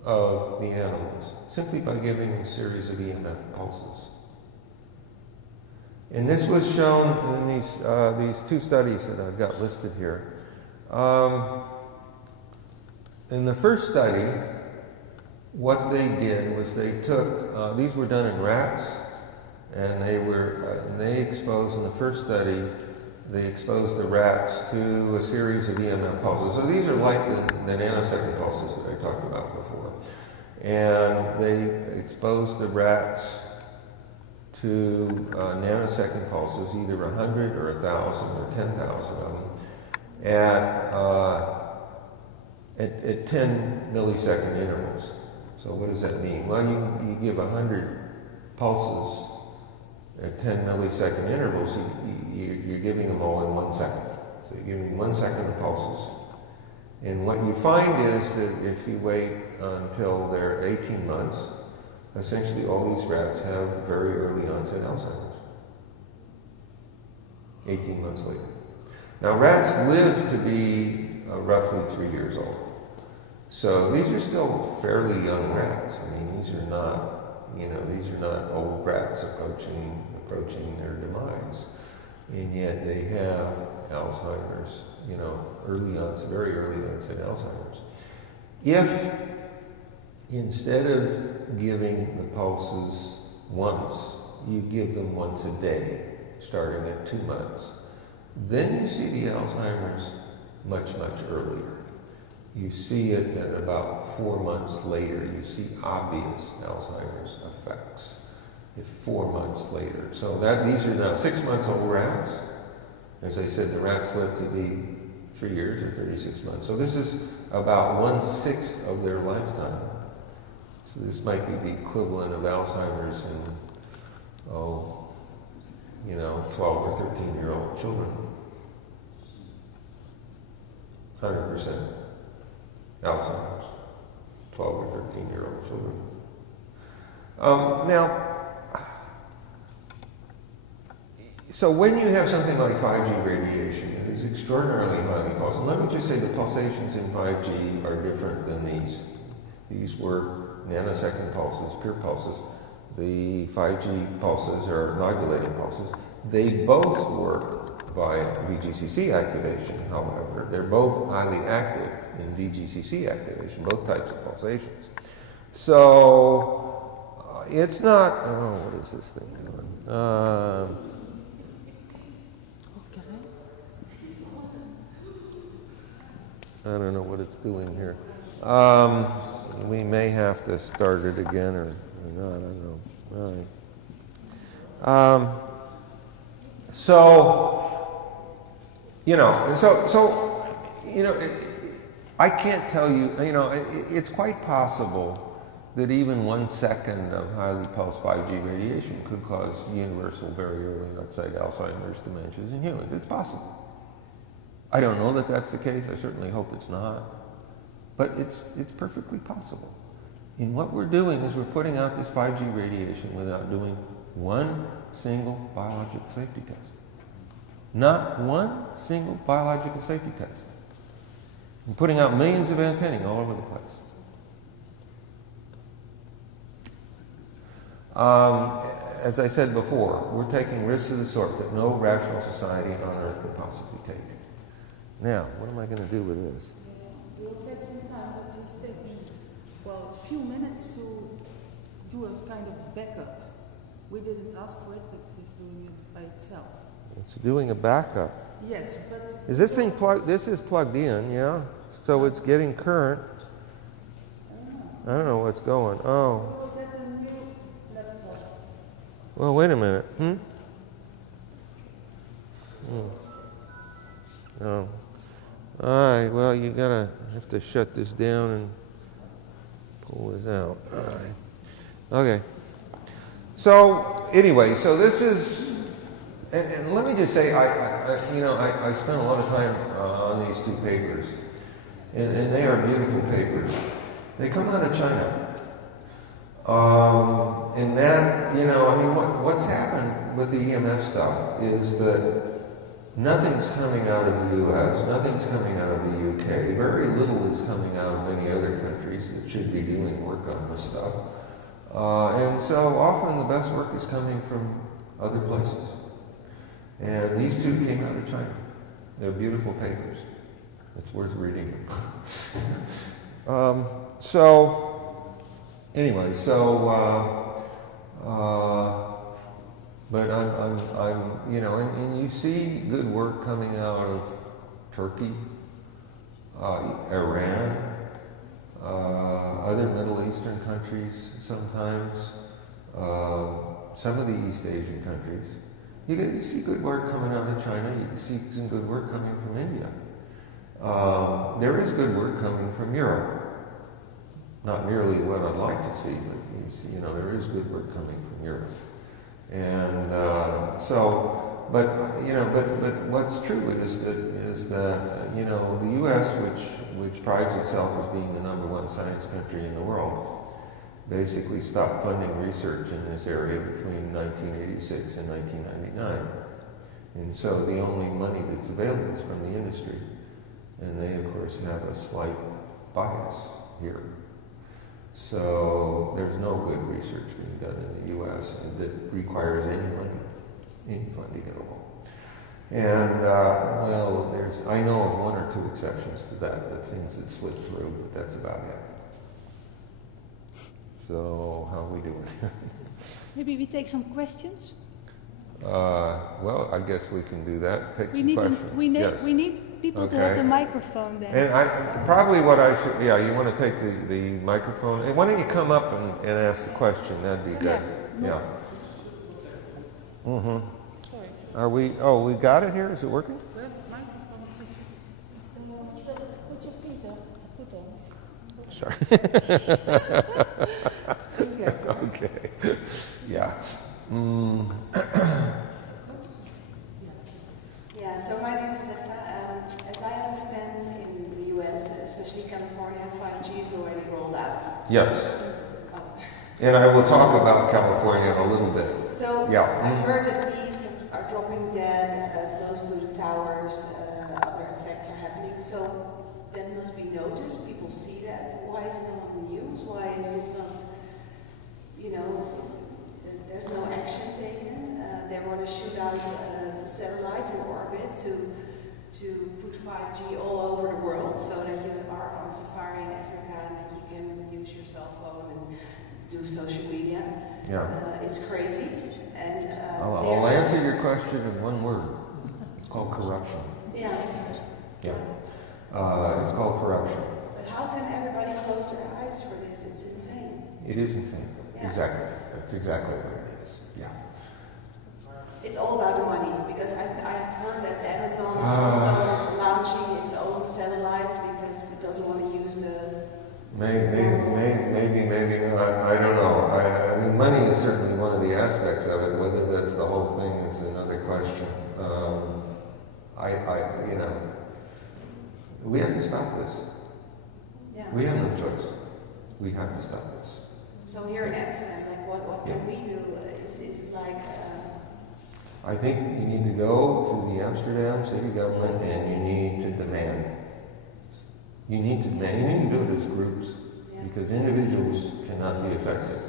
of the animals simply by giving a series of EMF pulses. And this was shown in these two studies that I've got listed here. In the first study, what they did was they took, these were done in rats, and they exposed, in the first study, they exposed the rats to a series of EMF pulses. So these are like the nanosecond pulses that I talked about before. And they exposed the rats to nanosecond pulses, either 100 or 1,000 or 10,000 of them, at 10 millisecond intervals. So what does that mean? Well, you give 100 pulses at 10 millisecond intervals, you're giving them all in 1 second. So you're giving 1 second of pulses. And what you find is that if you wait until they're 18 months, essentially all these rats have very early onset Alzheimer's. 18 months later. Now rats live to be roughly 3 years old. So these are still fairly young rats. I mean, these are not, these are not old rats approaching their demise. And yet they have Alzheimer's, early onset, very early onset Alzheimer's. If instead of giving the pulses once, you give them once a day, starting at 2 months, then you see the Alzheimer's much, much earlier. You see it at about 4 months later. You see obvious Alzheimer's effects at 4 months later. So these are now 6 months old rats. As I said, the rats live to be 3 years or 36 months. So this is about 1/6 of their lifetime. So this might be the equivalent of Alzheimer's in, 12 or 13-year-old children. 100% Alzheimer's, 12 or 13-year-old children. So when you have something like 5G radiation, it is extraordinarily highly pulsed. Let me just say the pulsations in 5G are different than these. These were nanosecond pulses, pure pulses. The 5G pulses are modulating pulses. They both work via VGCC activation, however. They're both highly active in VGCC activation, both types of pulsations. So it's not, what is this thing doing? I don't know what it's doing here. We may have to start it again or not, I don't know. All right. I can't tell you, it's quite possible that even 1 second of highly pulsed 5G radiation could cause universal, very early onset Alzheimer's, dementias in humans. It's possible. I don't know that that's the case. I certainly hope it's not. But it's perfectly possible. And what we're doing is we're putting out this 5G radiation without doing one single biological safety test. Not one single biological safety test. We're putting out millions of antennae all over the place. As I said before, we're taking risks of the sort that no rational society on Earth could possibly take. Now, what am I going to do with this? Yes, we'll take some time, but it's taking, a few minutes to do a kind of backup. We didn't ask for it, but it's doing it by itself. It's doing a backup. Yes, but... Is this thing plugged? This is plugged in, yeah? So it's getting current. I don't know what's going on. We'll get a new laptop. Well, wait a minute. Oh. All right, well, you have to shut this down and pull this out. All right. Okay. So, anyway, so this is, and let me just say, I spent a lot of time on these two papers, and they are beautiful papers. They come out of China. And that, what's happened with the EMF stuff is that Nothing's coming out of the U.S., nothing's coming out of the U.K., very little is coming out of many other countries that should be doing work on this stuff. And so often the best work is coming from other places. And these two came out of China. They're beautiful papers. It's worth reading them. Anyway, but I'm, you know, and you see good work coming out of Turkey, Iran, other Middle Eastern countries sometimes, some of the East Asian countries. You see good work coming out of China, you see some good work coming from India. There is good work coming from Europe. Not nearly what I'd like to see, but you know, there is good work coming from Europe. And but what's true is that you know, the U.S., which prides itself as being the #1 science country in the world, basically stopped funding research in this area between 1986 and 1999. And so the only money that's available is from the industry. And they, of course, have a slight bias here. So there's no good research being done in the U.S. that requires any money, any funding at all. And, well, I know of 1 or 2 exceptions to that, the things that slip through, but that's about it. So, how are we doing? Maybe we take some questions? Well, I guess we can do that. Take some questions. We need people to have the microphone there. And probably what I should, you want to take the microphone. And why don't you come up and ask the question? That'd be good. Yeah. Mm-hmm. Sorry. Are we, we got it here? Is it working? The microphone. Put your feet up. Put on. Sorry. Okay. Yeah. Yeah, so my name is Tessa. As I understand, in the US, especially California, 5G is already rolled out. Yes. And I will talk about California a little bit. So I've heard that bees are dropping dead close to the towers, other effects are happening. So that must be noticed, people see that. Why is it not on the news? Why is this not, you know, there's no action taken? They want to shoot out satellites in orbit to put 5G all over the world so that you are on safari in Africa and that you can use your cell phone and do social media. Yeah. It's crazy. And I'll answer your question in one word. It's called corruption. Yeah. Yeah. It's called corruption. But how can everybody close their eyes for this? It's insane. It is insane. Yeah. Exactly. That's exactly what it is. Yeah. It's all about the money, because I've heard that Amazon is also launching its own satellites because it doesn't want to use the... Maybe not. I don't know. I mean, money is certainly one of the aspects of it. Whether that's the whole thing is another question. You know, we have to stop this. Yeah. We have no choice. We have to stop this. So here in Amsterdam, like what can we do? Is it like... I think you need to go to the Amsterdam city government and you need to demand. You need to demand. You need to do it as groups, because individuals cannot be effective.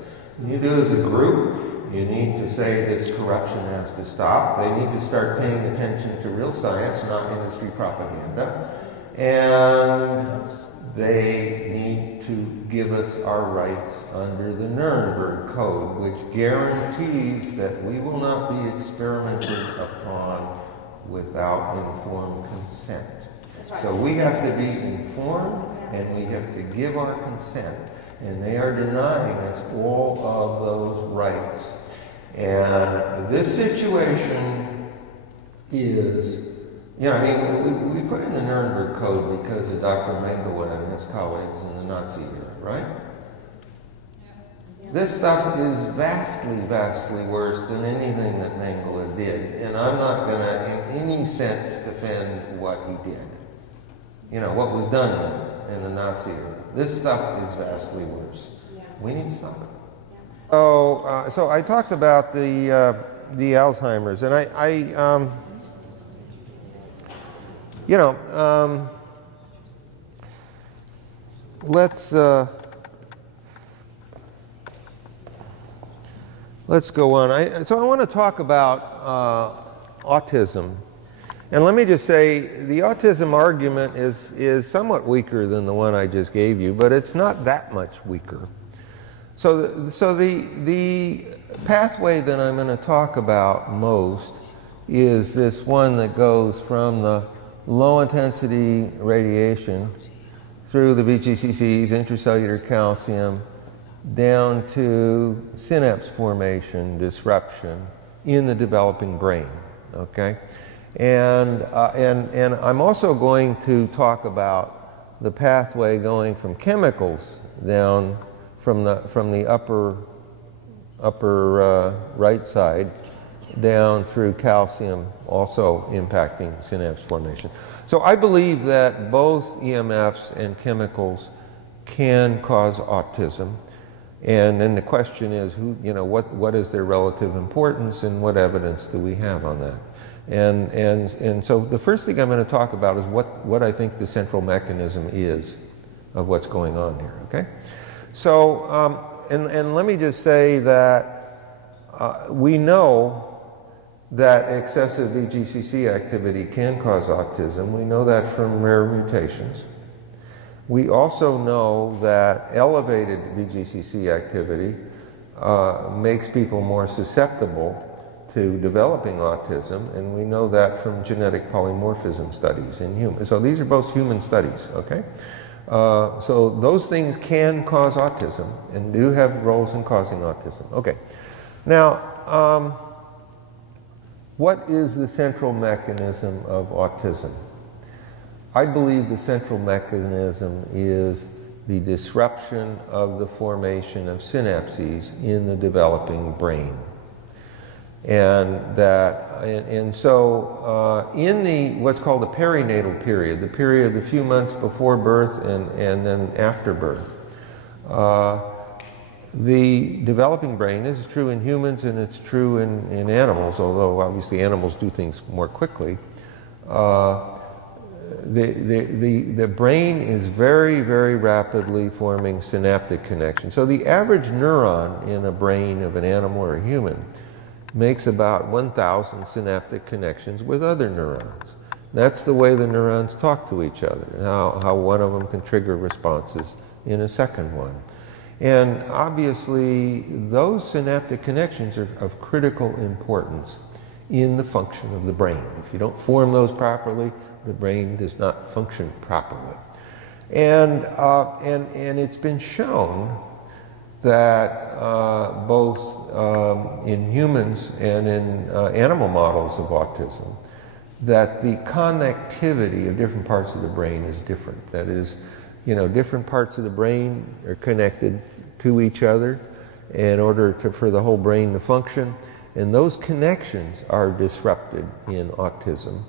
You do it as a group. You need to say this corruption has to stop. They need to start paying attention to real science, not industry propaganda. And they need to give us our rights under the Nuremberg Code, which guarantees that we will not be experimented upon without informed consent. That's right. So we have to be informed and we have to give our consent. And they are denying us all of those rights. And this situation is... Yeah, I mean, we put in the Nuremberg Code because of Dr. Mengele and his colleagues in the Nazi era, right? Yeah. This stuff is vastly, vastly worse than anything that Mengele did. And I'm not going to, in any sense, defend what he did. You know, what was done in the Nazi era. This stuff is vastly worse. Yeah. We need to stop it. Yeah. So I talked about the Alzheimer's, and you know, let's go on. So I want to talk about autism. And let me just say, the autism argument is somewhat weaker than the one I just gave you, but it's not that much weaker. So the pathway that I'm going to talk about most is this one that goes from the low-intensity radiation through the VGCCs, intracellular calcium, down to synapse formation, disruption in the developing brain, okay? And I'm also going to talk about the pathway going from chemicals down from the upper right side down through calcium, also impacting synapse formation. So I believe that both EMFs and chemicals can cause autism. And then the question is, what is their relative importance and what evidence do we have on that? And so the first thing I'm going to talk about is what I think the central mechanism is of what's going on here, okay? So, and let me just say that we know that excessive VGCC activity can cause autism. We know that from rare mutations. We also know that elevated VGCC activity makes people more susceptible to developing autism, and we know that from genetic polymorphism studies in humans. So these are both human studies, okay? So those things can cause autism and do have roles in causing autism. Okay. Now, what is the central mechanism of autism? I believe the central mechanism is the disruption of the formation of synapses in the developing brain. And so in the what's called the perinatal period, the period a few months before birth and then after birth, the developing brain, this is true in humans and it's true in animals, although obviously animals do things more quickly. The brain is very, very rapidly forming synaptic connections. So the average neuron in a brain of an animal or a human makes about 1,000 synaptic connections with other neurons. That's the way the neurons talk to each other, how one of them can trigger responses in a second one. And obviously, those synaptic connections are of critical importance in the function of the brain. If you don't form those properly, the brain does not function properly. And it's been shown that both in humans and in animal models of autism, that the connectivity of different parts of the brain is different. That is, different parts of the brain are connected to each other in order for the whole brain to function, and those connections are disrupted in autism.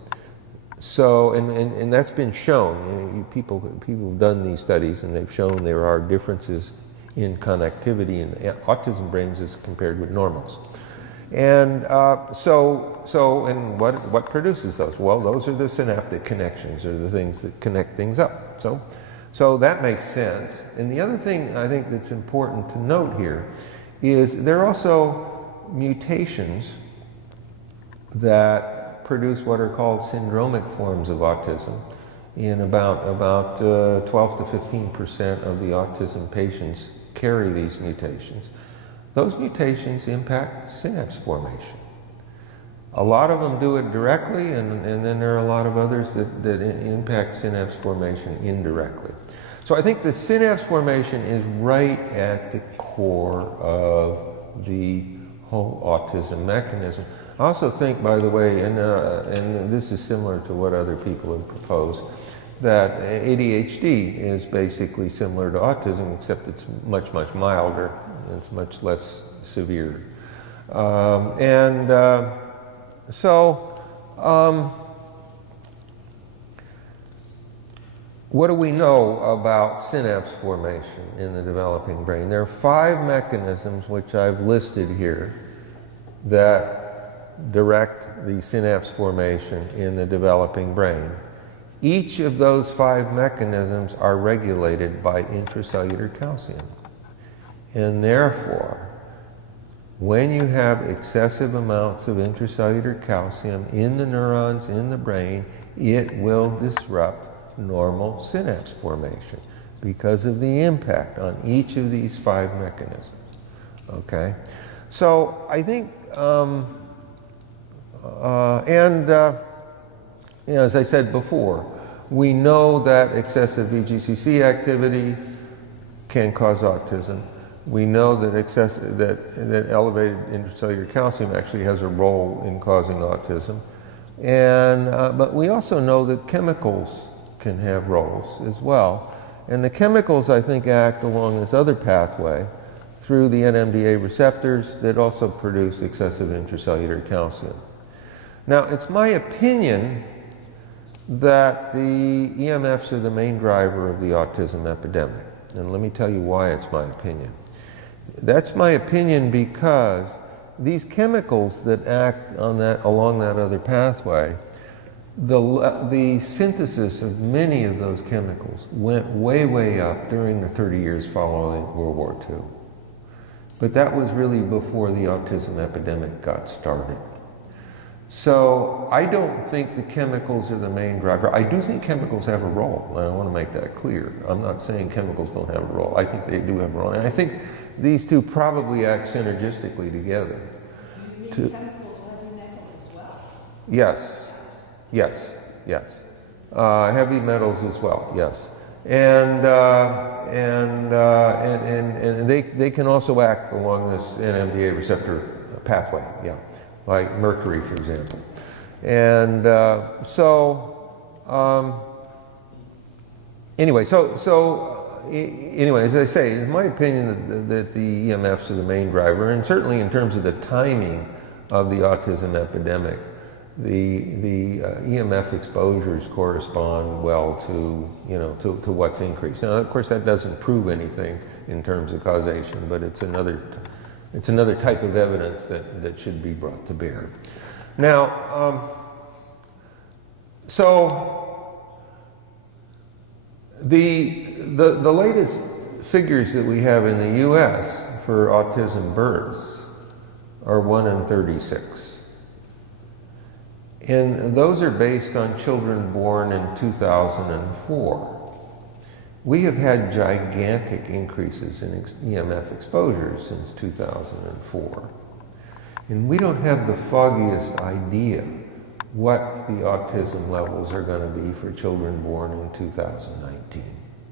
So, and that's been shown. People have done these studies, and they've shown there are differences in connectivity in autism brains as compared with normals. And and what produces those? Well, those are the synaptic connections, or the things that connect things up. So that makes sense. And the other thing I think that's important to note here is there are also mutations that produce what are called syndromic forms of autism. In about 12 to 15% of the autism patients carry these mutations. Those mutations impact synapse formation. A lot of them do it directly, and then there are a lot of others that impact synapse formation indirectly. So I think the synapse formation is right at the core of the whole autism mechanism. I also think, by the way, and this is similar to what other people have proposed, that ADHD is basically similar to autism, except it's much, much milder. It's much less severe. What do we know about synapse formation in the developing brain? There are 5 mechanisms which I've listed here that direct the synapse formation in the developing brain. Each of those 5 mechanisms are regulated by intracellular calcium. And therefore, when you have excessive amounts of intracellular calcium in the neurons, in the brain, it will disrupt normal synapse formation because of the impact on each of these 5 mechanisms. Okay? So I think, as I said before, we know that excessive VGCC activity can cause autism. We know that that elevated intracellular calcium actually has a role in causing autism. And, but we also know that chemicals can have roles as well. And the chemicals, I think, act along this other pathway through the NMDA receptors that also produce excessive intracellular calcium. Now, it's my opinion that the EMFs are the main driver of the autism epidemic. And let me tell you why it's my opinion. That's my opinion because these chemicals that act on along that other pathway, the synthesis of many of those chemicals went way, way up during the 30 years following World War II. But that was really before the autism epidemic got started. So I don't think the chemicals are the main driver. I do think chemicals have a role, and I want to make that clear. I'm not saying chemicals don't have a role. I think they do have a role. And I think these two probably act synergistically together. You mean chemicals, heavy metals as well? Yes, yes, yes. Heavy metals as well, yes. And they can also act along this NMDA receptor pathway, yeah. Like mercury, for example. And anyway, as I say, it's my opinion that the EMFs are the main driver, and certainly in terms of the timing of the autism epidemic, the EMF exposures correspond well to what's increased. Now, of course, that doesn't prove anything in terms of causation, but it's another type of evidence that should be brought to bear. Now, so the latest figures that we have in the U.S. for autism births are 1 in 36. And those are based on children born in 2004. We have had gigantic increases in EMF exposures since 2004. And we don't have the foggiest idea what the autism levels are going to be for children born in 2019.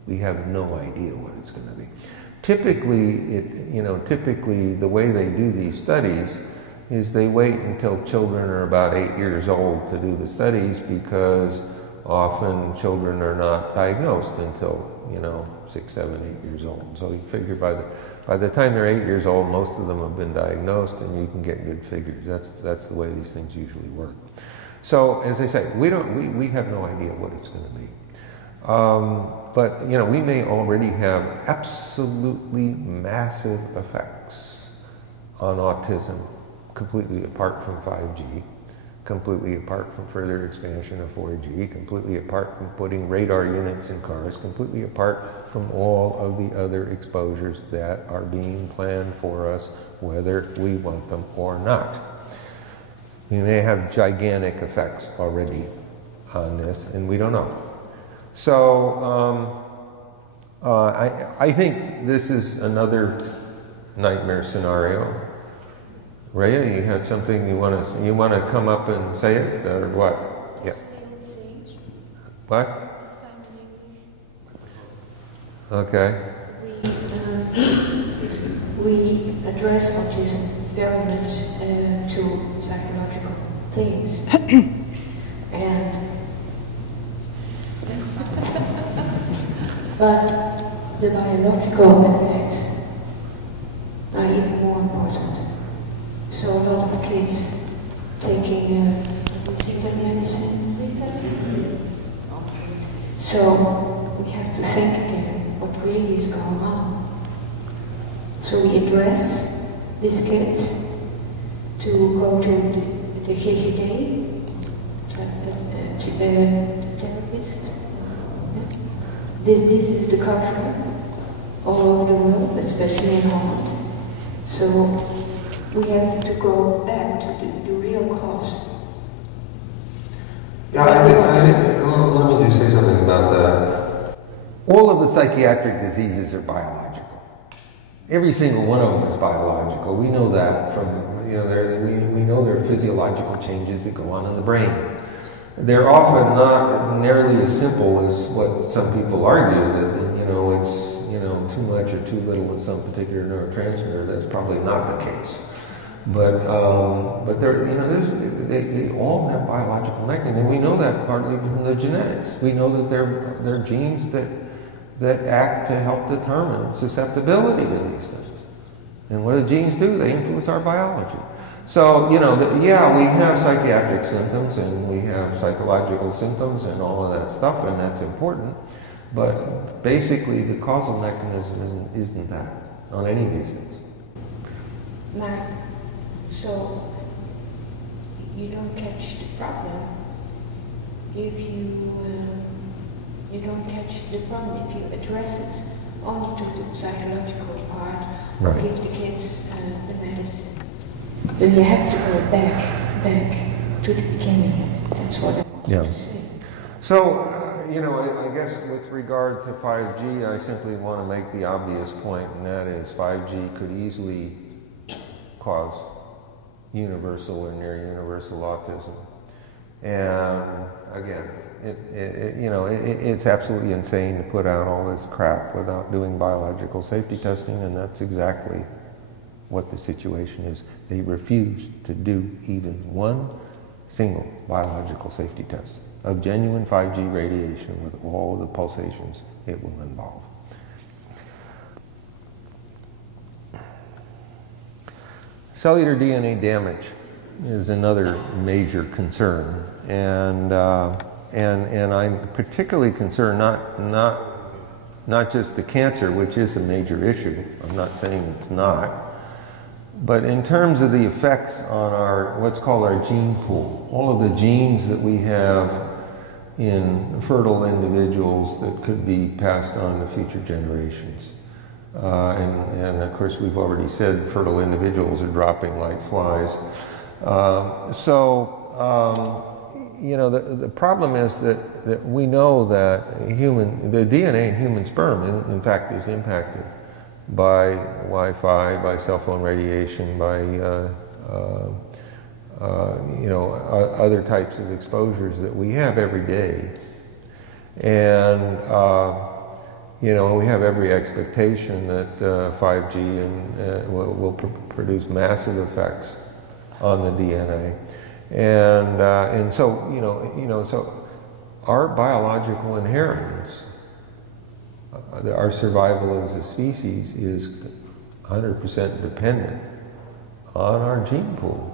We have no idea what it's going to be. Typically, typically the way they do these studies is they wait until children are about 8 years old to do the studies, because often children are not diagnosed until 6, 7, 8 years old. So you figure by the time they're 8 years old, most of them have been diagnosed, and you can get good figures. That's the way these things usually work. So as I say, we have no idea what it's going to be. But we may already have absolutely massive effects on autism, completely apart from 5G. Completely apart from further expansion of 4G, completely apart from putting radar units in cars, completely apart from all of the other exposures that are being planned for us, whether we want them or not. We may have gigantic effects already on this, and we don't know. So I think this is another nightmare scenario. Rhea, you had something you want to come up and say it, or what? Yeah. What? Okay. We address autism very much to psychological things, but the biological effects are even more important. So a lot of kids taking medicine. So we have to think again what really is going on. So we address these kids to go to the GGD, the therapist, This is the culture all over the world, especially in Holland. So we have to go back to the real cause. Yeah, I think, let me just say something about that. All of the psychiatric diseases are biological. Every single one of them is biological. We know that from, we know there are physiological changes that go on in the brain. They're often not nearly as simple as what some people argue, that, it's, too much or too little with some particular neurotransmitter. That's probably not the case. But they're, they all have biological mechanisms, and we know that partly from the genetics. We know that they're genes that act to help determine susceptibility to these things. And what do genes do? They influence our biology. So, we have psychiatric symptoms and we have psychological symptoms and all of that stuff, and that's important. But basically, the causal mechanism isn't that on any of these things. Maar, so you don't catch the problem if you don't catch the problem if you address it only to the psychological part, or give the kids the medicine. Then you have to go back to the beginning. That's what I want to say. So, I guess with regard to 5G, I simply want to make the obvious point, and that is 5G could easily cause universal or near universal autism. And again, it's absolutely insane to put out all this crap without doing biological safety testing, and that's exactly what the situation is. They refuse to do even one single biological safety test of genuine 5G radiation with all the pulsations it will involve. Cellular DNA damage is another major concern, and I'm particularly concerned not just the cancer, which is a major issue. I'm not saying it's not, but in terms of the effects on our what's called our gene pool, all of the genes that we have in fertile individuals that could be passed on to future generations. And of course, we've already said fertile individuals are dropping like flies. The problem is that we know that the DNA in human sperm, in fact, is impacted by Wi-Fi, by cell phone radiation, by other types of exposures that we have every day, and we have every expectation that 5G will produce massive effects on the DNA, and so so our biological inheritance, our survival as a species, is 100% dependent on our gene pool.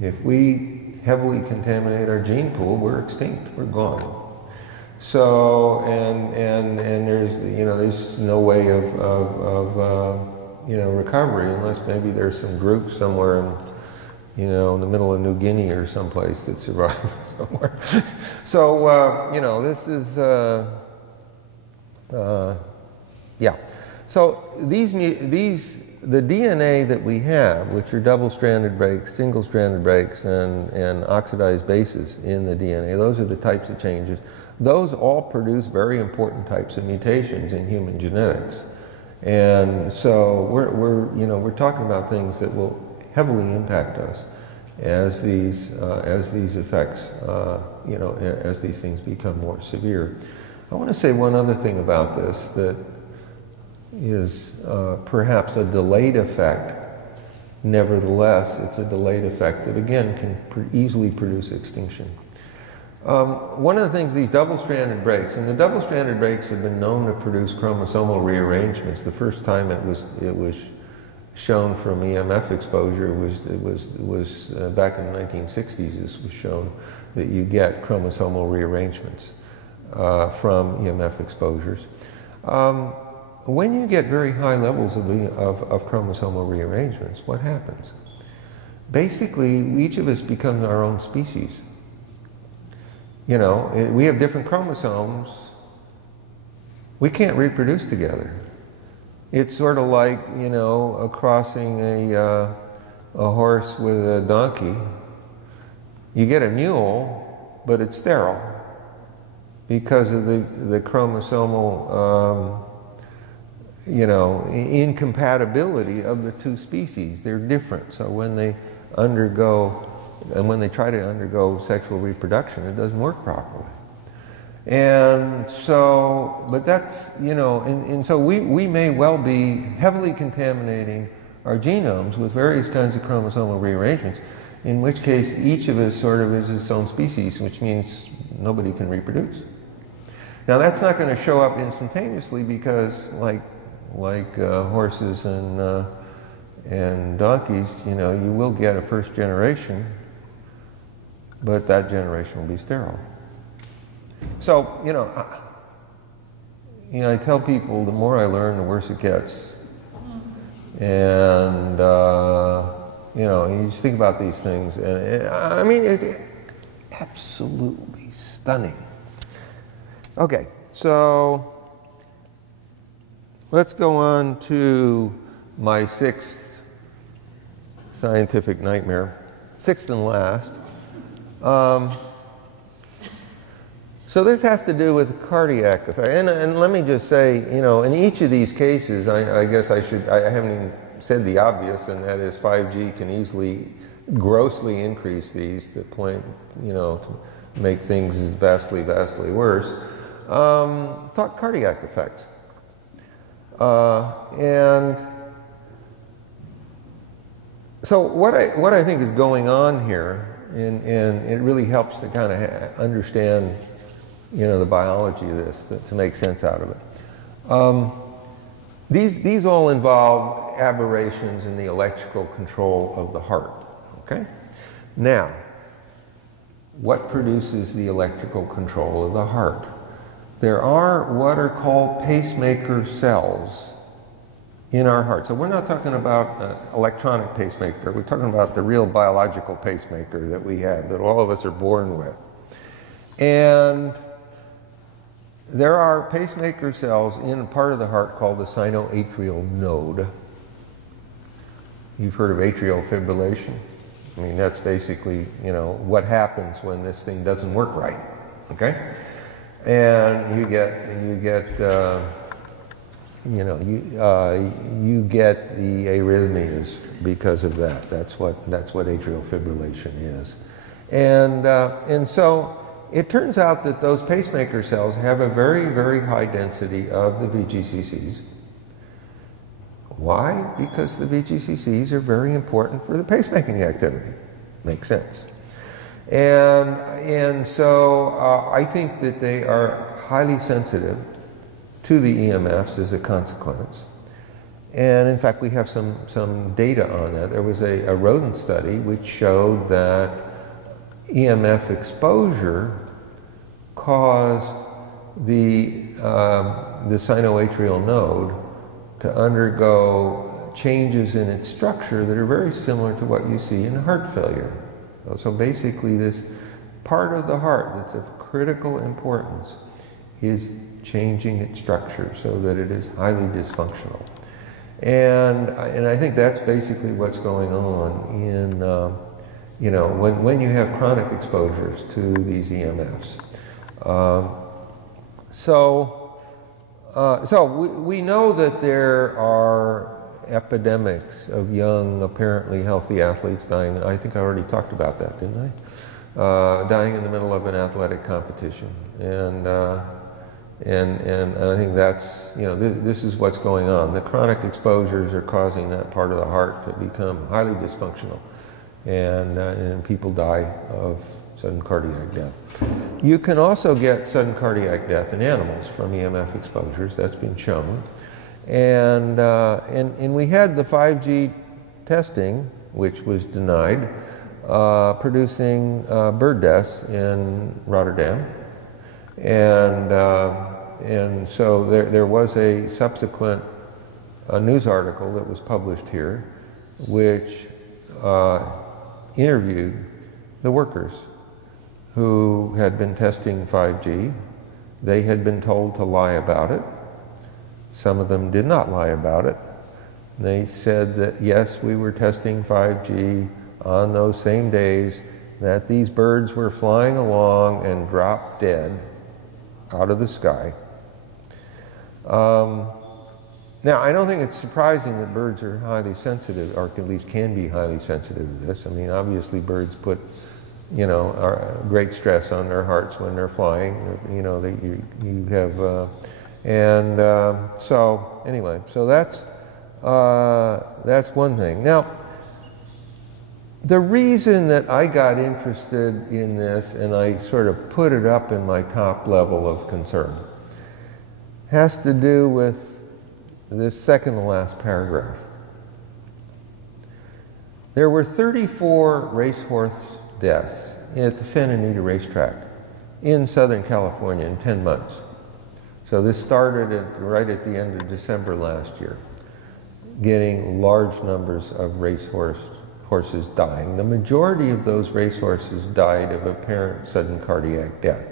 If we heavily contaminate our gene pool, we're extinct. We're gone. So, and there's no way of recovery unless maybe there's some group somewhere in the middle of New Guinea or someplace that survives somewhere. So this is So the DNA that we have, which are double-stranded breaks, single-stranded breaks, and oxidized bases in the DNA, those are the types of changes. Those all produce very important types of mutations in human genetics, and so we're talking about things that will heavily impact us as these effects, as these things become more severe. I want to say one other thing about this that is perhaps a delayed effect. Nevertheless, it's a delayed effect that again can easily produce extinction. One of the things, these double-stranded breaks, and the double-stranded breaks have been known to produce chromosomal rearrangements. The first time it was shown from EMF exposure was back in the 1960s. This was shown that you get chromosomal rearrangements from EMF exposures. When you get very high levels of chromosomal rearrangements, what happens? Basically, each of us becomes our own species. We have different chromosomes, we can't reproduce together. It's sort of like, you know, crossing a horse with a donkey. You get a mule, but it's sterile because of the chromosomal, you know, incompatibility of the two species. They're different. So when they undergo, and when they try to undergo sexual reproduction, it doesn't work properly. And so, but that's, you know, and so we may well be heavily contaminating our genomes with various kinds of chromosomal rearrangements, in which case each of us sort of is its own species, which means nobody can reproduce. Now that's not going to show up instantaneously because like horses and donkeys, you know, you will get a first generation, but that generation will be sterile. So, you know, I tell people the more I learn, the worse it gets. And, you know, you just think about these things, and I mean, it's absolutely stunning. Okay, so let's go on to my sixth scientific nightmare, sixth and last. So this has to do with cardiac effect. And let me just say, you know, in each of these cases, I guess I haven't even said the obvious, and that is 5G can easily grossly increase these to the point, you know, to make things vastly, vastly worse. Talk cardiac effects. And so what I think is going on here, and it really helps to kind of understand, you know, the biology of this, to make sense out of it. These all involve aberrations in the electrical control of the heart, okay? Now, what produces the electrical control of the heart? There are what are called pacemaker cells in our heart. So we're not talking about an electronic pacemaker, we're talking about the real biological pacemaker that we have, that all of us are born with. And there are pacemaker cells in a part of the heart called the sinoatrial node. You've heard of atrial fibrillation? I mean, that's basically, you know, what happens when this thing doesn't work right, okay? And you get you know, you get the arrhythmias because of that. That's what atrial fibrillation is. And so it turns out that those pacemaker cells have a very, very high density of the VGCCs. Why? Because the VGCCs are very important for the pacemaking activity. Makes sense. And so I think that they are highly sensitive to the EMFs as a consequence. And in fact, we have some data on that. There was a rodent study which showed that EMF exposure caused the sinoatrial node to undergo changes in its structure that are very similar to what you see in heart failure. So basically this part of the heart that's of critical importance is changing its structure so that it is highly dysfunctional. And I think that's basically what's going on in, you know, when you have chronic exposures to these EMFs. So we know that there are epidemics of young, apparently healthy athletes dying. I think I already talked about that, didn't I? Dying in the middle of an athletic competition. And I think that's, you know, this is what's going on. The chronic exposures are causing that part of the heart to become highly dysfunctional. And people die of sudden cardiac death. You can also get sudden cardiac death in animals from EMF exposures. That's been shown. And we had the 5G testing, which was denied, producing bird deaths in Rotterdam. And so there was a subsequent news article that was published here, which interviewed the workers who had been testing 5G. They had been told to lie about it. Some of them did not lie about it. They said that, yes, we were testing 5G on those same days that these birds were flying along and dropped dead out of the sky. Now, I don't think it's surprising that birds are highly sensitive, or at least can be highly sensitive to this. I mean, obviously birds put, you know, great stress on their hearts when they're flying. You know, you have, so anyway, so that's one thing. Now, the reason that I got interested in this, and I sort of put it up in my top level of concern, has to do with this second to last paragraph. There were 34 racehorse deaths at the Santa Anita racetrack in Southern California in 10 months. So this started right at the end of December last year, getting large numbers of horses dying. The majority of those racehorses died of apparent sudden cardiac death.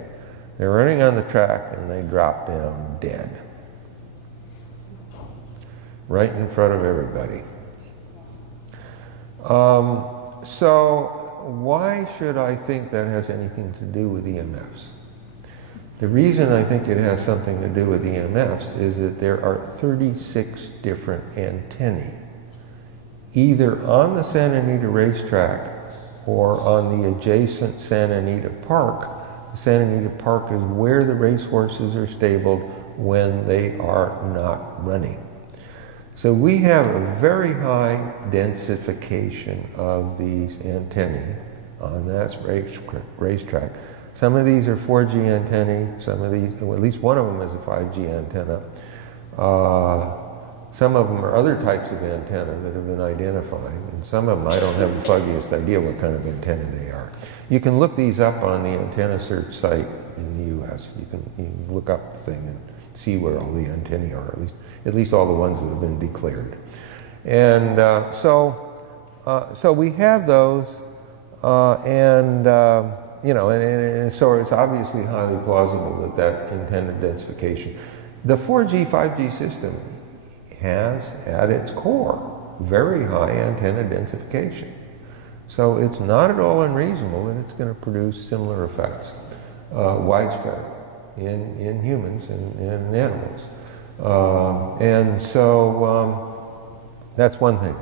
They're running on the track and they drop down dead. Right in front of everybody. So why should I think that has anything to do with EMFs? The reason I think it has something to do with EMFs is that there are 36 different antennae, either on the Santa Anita racetrack or on the adjacent Santa Anita Park. Santa Anita Park is where the racehorses are stabled when they are not running. So we have a very high densification of these antennae on that racetrack. Some of these are 4G antennae, some of these, well, at least one of them is a 5G antenna. Some of them are other types of antenna that have been identified, and some of them I don't have the foggiest idea what kind of antenna they are. You can look these up on the antenna search site in the US. You can look up the thing and see where all the antennae are, at least all the ones that have been declared. And so we have those, you know, and so it's obviously highly plausible that antenna densification. The 4G, 5G system has at its core very high antenna densification. So it's not at all unreasonable that it's going to produce similar effects, widespread in humans and in animals. That's one thing.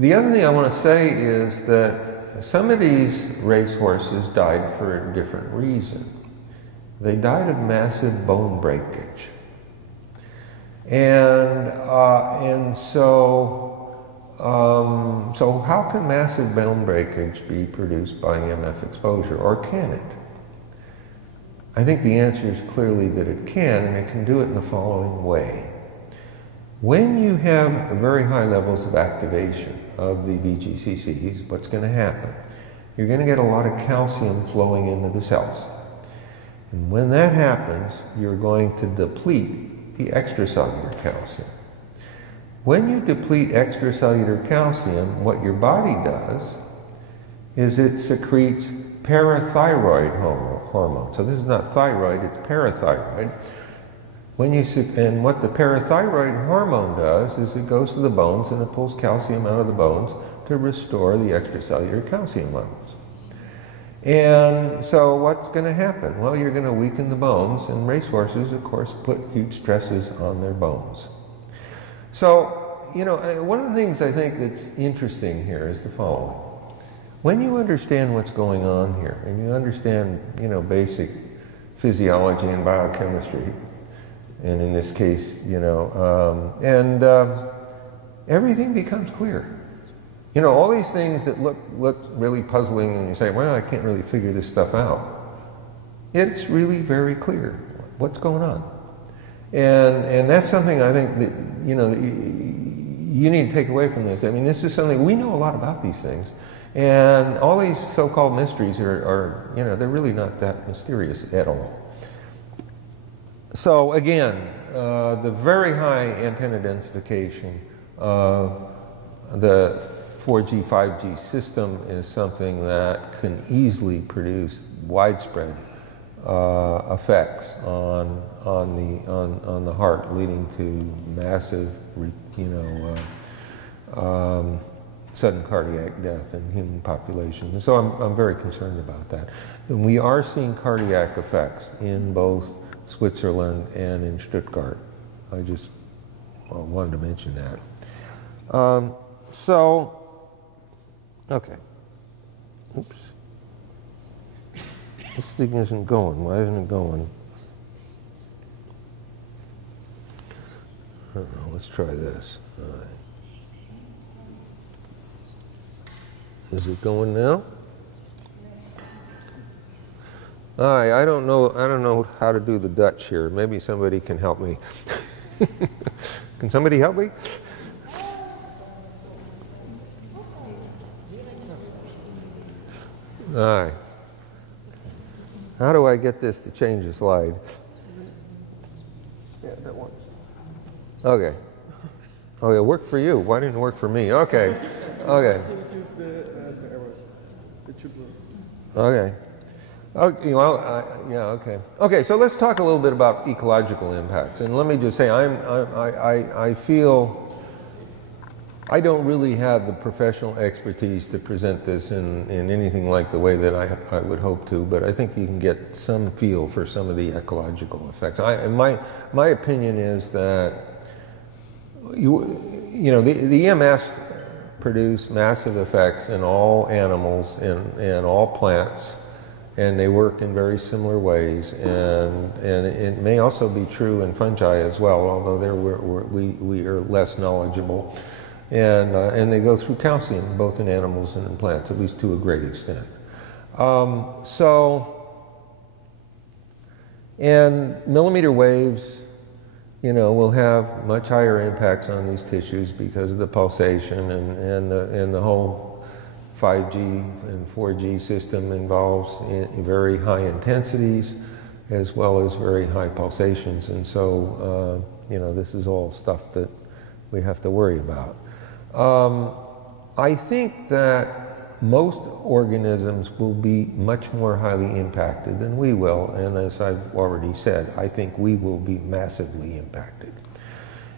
The other thing I want to say is that some of these racehorses died for a different reason. They died of massive bone breakage. So how can massive bone breakage be produced by EMF exposure, or can it? I think the answer is clearly that it can, and it can do it in the following way. When you have very high levels of activation of the VGCCs, what's going to happen? You're going to get a lot of calcium flowing into the cells. And when that happens, you're going to deplete the extracellular calcium. When you deplete extracellular calcium, what your body does is it secretes parathyroid hormone. So this is not thyroid, it's parathyroid. And what the parathyroid hormone does is it goes to the bones and it pulls calcium out of the bones to restore the extracellular calcium levels. And so what's going to happen? Well, you're going to weaken the bones, and racehorses, of course, put huge stresses on their bones. So, you know, one of the things I think that's interesting here is the following. When you understand what's going on here, and you understand, you know, basic physiology and biochemistry, and in this case, you know, everything becomes clear. You know, all these things that look really puzzling, and you say, well, I can't really figure this stuff out. It's really very clear what's going on. And that's something I think that, you know, that you need to take away from this. I mean, this is something, we know a lot about these things. And all these so-called mysteries are, you know, they're really not that mysterious at all. So again, the very high antenna densification, the 4G, 5G system is something that can easily produce widespread effects on the heart, leading to massive, sudden cardiac death in human populations. And so I'm very concerned about that. And we are seeing cardiac effects in both Switzerland and in Stuttgart. I just wanted to mention that. Okay. Oops. This thing isn't going. Why isn't it going? I don't know. Let's try this. All right. Is it going now? All right. I don't know how to do the Dutch here. Maybe somebody can help me. Can somebody help me? All right. How do I get this to change the slide? Yeah, that one. Okay. Oh, it worked for you. Why didn't it work for me? Okay. Okay. Use the arrows. It should work. Okay. Okay. Well, yeah. Okay. Okay. So let's talk a little bit about ecological impacts. And let me just say, I feel I don't really have the professional expertise to present this in anything like the way that I would hope to, but I think you can get some feel for some of the ecological effects. My opinion is that the EMS produce massive effects in all animals and all plants, and they work in very similar ways, and it may also be true in fungi as well, although there we are less knowledgeable. And they go through calcium, both in animals and in plants, at least to a great extent. And millimeter waves, will have much higher impacts on these tissues because of the pulsation, and the whole 5G and 4G system involves very high intensities as well as very high pulsations. And so, this is all stuff that we have to worry about. I think that most organisms will be much more highly impacted than we will, and as I've already said, I think we will be massively impacted.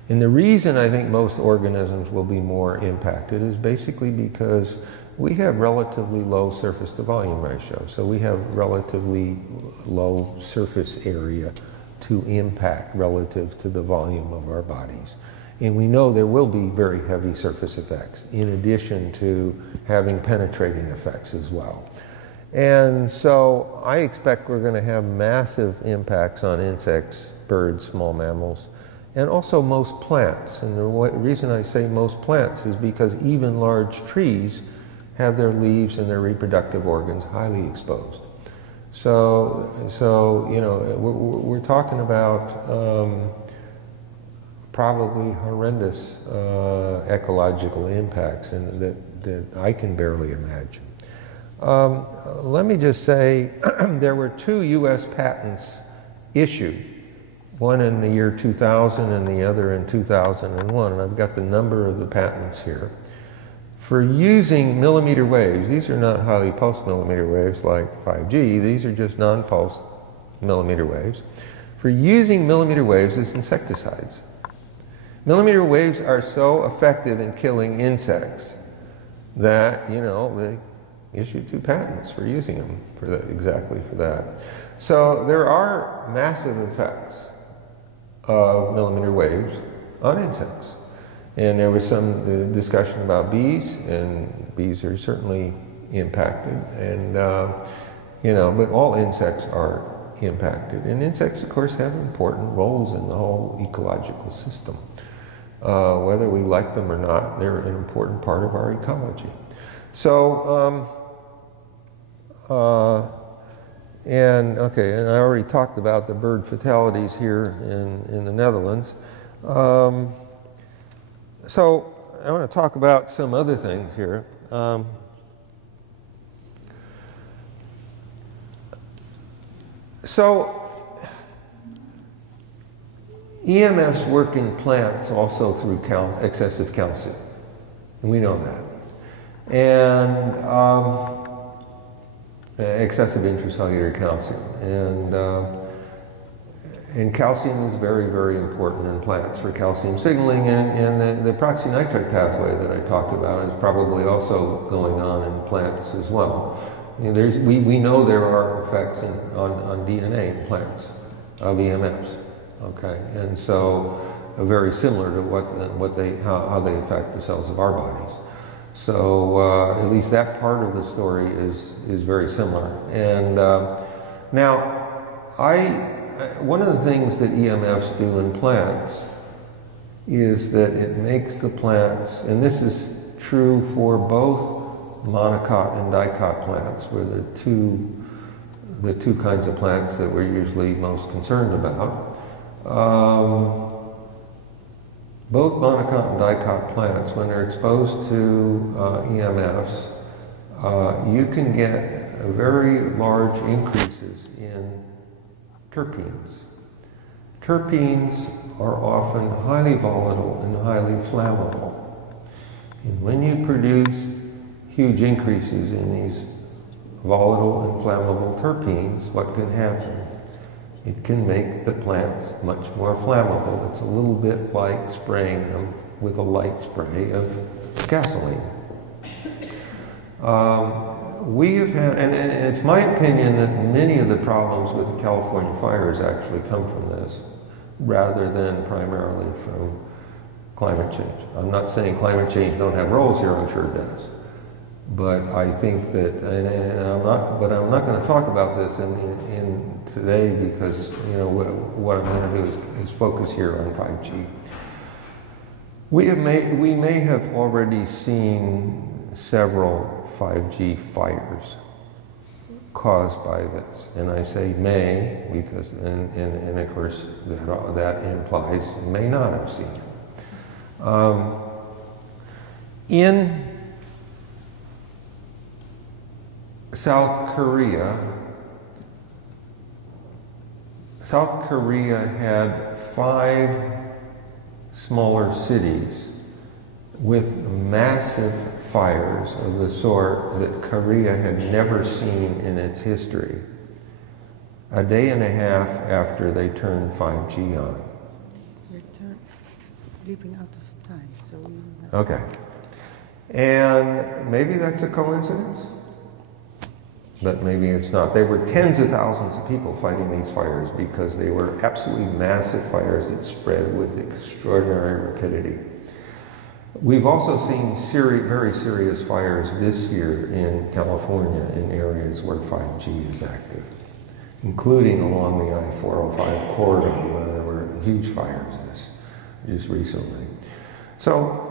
And the reason I think most organisms will be more impacted is basically because we have relatively low surface to volume ratio, so we have relatively low surface area to impact relative to the volume of our bodies. And we know there will be very heavy surface effects, in addition to having penetrating effects as well. And so I expect we're going to have massive impacts on insects, birds, small mammals, and also most plants. And the reason I say most plants is because even large trees have their leaves and their reproductive organs highly exposed. So we're talking about probably horrendous ecological impacts, and that I can barely imagine. Let me just say, there were 2 U.S. patents issued, one in the year 2000 and the other in 2001, and I've got the number of the patents here, for using millimeter waves. These are not highly pulsed millimeter waves like 5G, these are just non-pulsed millimeter waves, for using millimeter waves as insecticides. Millimeter waves are so effective in killing insects that, they issued 2 patents for using them exactly for that. So there are massive effects of millimeter waves on insects. And there was some discussion about bees, and bees are certainly impacted, and but all insects are impacted. And insects, of course, have important roles in the whole ecological system. Whether we like them or not, they're an important part of our ecology. So, and I already talked about the bird fatalities here in the Netherlands. So I want to talk about some other things here. So EMFs work in plants also through excessive calcium, and we know that. And excessive intracellular calcium. And calcium is very, very important in plants for calcium signaling, and the peroxynitrite pathway that I talked about is probably also going on in plants as well. I mean, we know there are effects on DNA in plants of EMFs, okay, and so very similar to how they affect the cells of our bodies. So at least that part of the story is very similar. And now, one of the things that EMFs do in plants is that it makes the plants, and this is true for both monocot and dicot plants, where the two kinds of plants that we're usually most concerned about. Both monocot and dicot plants, when they're exposed to EMFs, you can get very large increases in terpenes. Terpenes are often highly volatile and highly flammable. And when you produce huge increases in these volatile and flammable terpenes, what can happen? It can make the plants much more flammable. It's a little bit like spraying them with a light spray of gasoline. We have had, and it's my opinion that many of the problems with the California fires actually come from this, rather than primarily from climate change. I'm not saying climate change don't have roles here, I'm sure it does. But I think that, and I'm not going to talk about this in today, because what I'm going to do is focus here on 5G. We may have already seen several 5G fires caused by this, and I say may because, and of course that implies you may not have seen it. In South Korea had 5 smaller cities with massive fires of the sort that Korea had never seen in its history, a day and a half after they turned 5G on. You're leaping out of time, so we have... Okay. And maybe that's a coincidence, but maybe it's not. There were tens of thousands of people fighting these fires because they were absolutely massive fires that spread with extraordinary rapidity. We've also seen very serious fires this year in California in areas where 5G is active, including along the I-405 corridor, where there were huge fires just recently. So,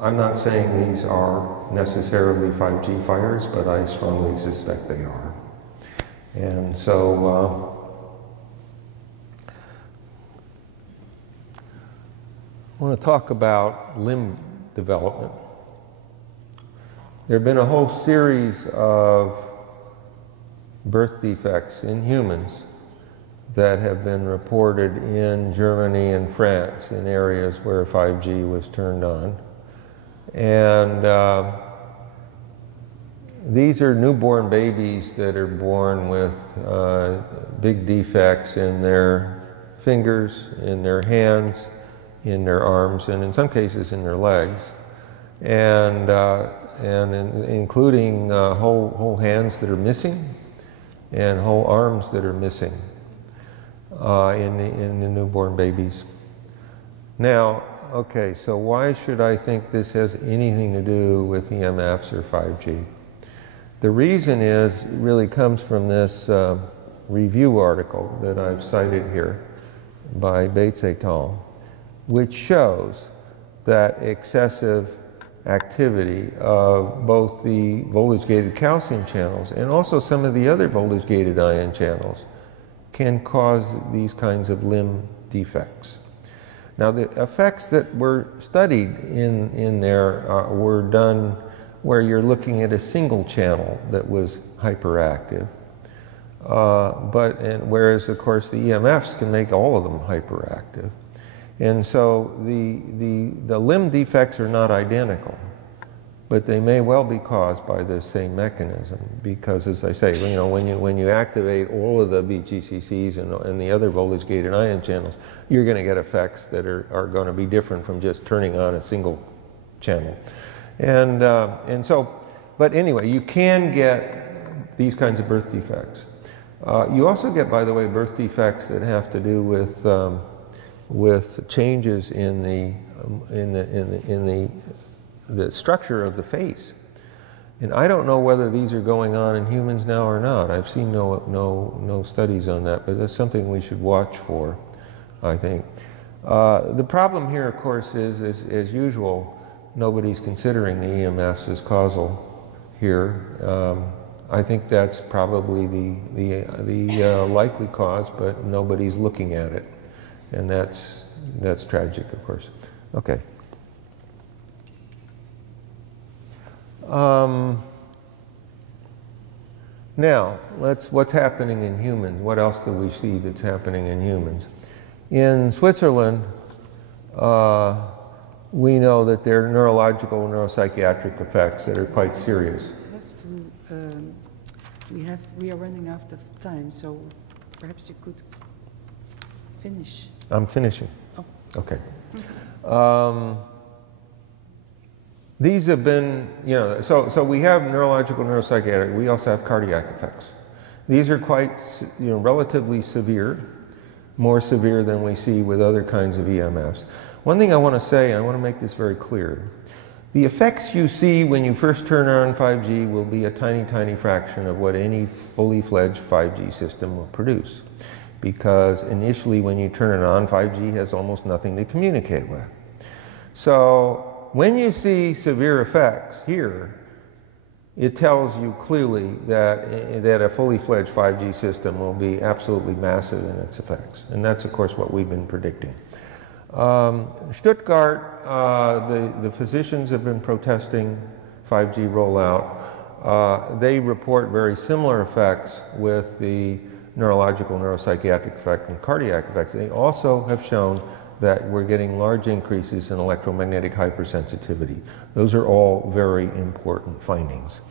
I'm not saying these are necessarily 5G fires, but I strongly suspect they are. And so, I want to talk about limb development. There have been a whole series of birth defects in humans that have been reported in Germany and France, in areas where 5G was turned on. And these are newborn babies that are born with big defects in their fingers, in their hands, in their arms, and in some cases in their legs, and including whole hands that are missing and whole arms that are missing in the newborn babies. Now, okay, so why should I think this has anything to do with EMFs or 5G? The reason really comes from this review article that I've cited here by Bates et al., which shows that excessive activity of both the voltage-gated calcium channels and also some of the other voltage-gated ion channels can cause these kinds of limb defects. Now, the effects that were studied in there were done where you're looking at a single channel that was hyperactive, whereas, of course, the EMFs can make all of them hyperactive. And so the limb defects are not identical. but they may well be caused by the same mechanism, because, as I say, you know, when you activate all of the VGCCs and the other voltage-gated ion channels, you're going to get effects that are going to be different from just turning on a single channel. And so, but anyway, you can get these kinds of birth defects. You also get, by the way, birth defects that have to do with changes in the structure of the face. And I don't know whether these are going on in humans now or not. I've seen no studies on that, but that's something we should watch for, I think. The problem here, of course, is, as usual, nobody's considering the EMFs as causal here. I think that's probably the likely cause, but nobody's looking at it. And that's tragic, of course. Okay. Now, what's happening in humans? What else do we see that's happening in humans? In Switzerland, we know that there are neurological, neuropsychiatric effects that are quite serious. We are running out of time, so perhaps you could finish. I'm finishing. Oh. Okay. These have been, you know, so we have neurological, neuropsychiatric. We also have cardiac effects. These are quite, you know, relatively severe, more severe than we see with other kinds of EMFs. One thing I want to say, and I want to make this very clear, the effects you see when you first turn on 5G will be a tiny, tiny fraction of what any fully fledged 5G system will produce. Because initially when you turn it on, 5G has almost nothing to communicate with. So when you see severe effects here, it tells you clearly that a fully fledged 5G system will be absolutely massive in its effects. And that's, of course, what we've been predicting. Stuttgart, the physicians have been protesting 5G rollout. They report very similar effects with the neurological, neuropsychiatric effect and cardiac effects. They also have shown that we're getting large increases in electromagnetic hypersensitivity. Those are all very important findings.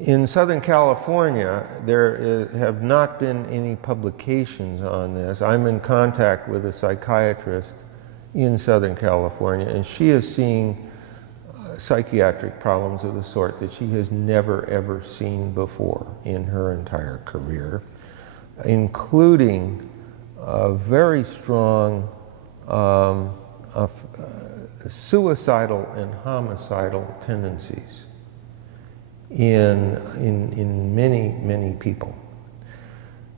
In Southern California, there have not been any publications on this. I'm in contact with a psychiatrist in Southern California, and she is seeing psychiatric problems of the sort that she has never, ever seen before in her entire career, including very strong suicidal and homicidal tendencies in many, many people.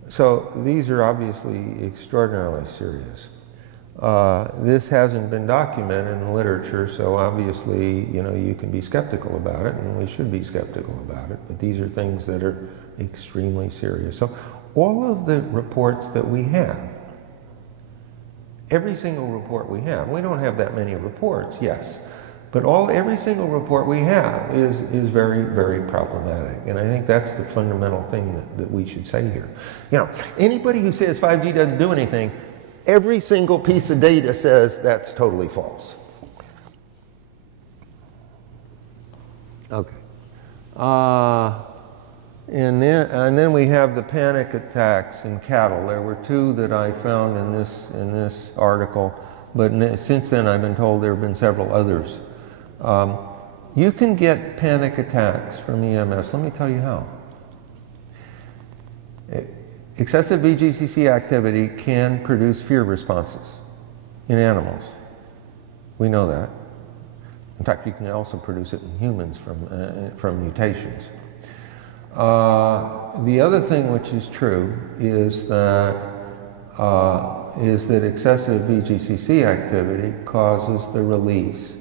So these are obviously extraordinarily serious. This hasn't been documented in the literature, so obviously, you know, you can be skeptical about it, and we should be skeptical about it, but these are things that are extremely serious. So all of the reports that we have, every single report we have, we don't have that many reports, yes, but every single report we have is very, very problematic. And I think that's the fundamental thing that we should say here. You know, anybody who says 5G doesn't do anything, every single piece of data says that's totally false. Okay. And then we have the panic attacks in cattle. There were two that I found in this article, but since then I've been told there have been several others. You can get panic attacks from EMFs. Let me tell you how. Excessive VGCC activity can produce fear responses in animals. We know that. In fact, you can also produce it in humans from mutations. The other thing which is true is that excessive VGCC activity causes the release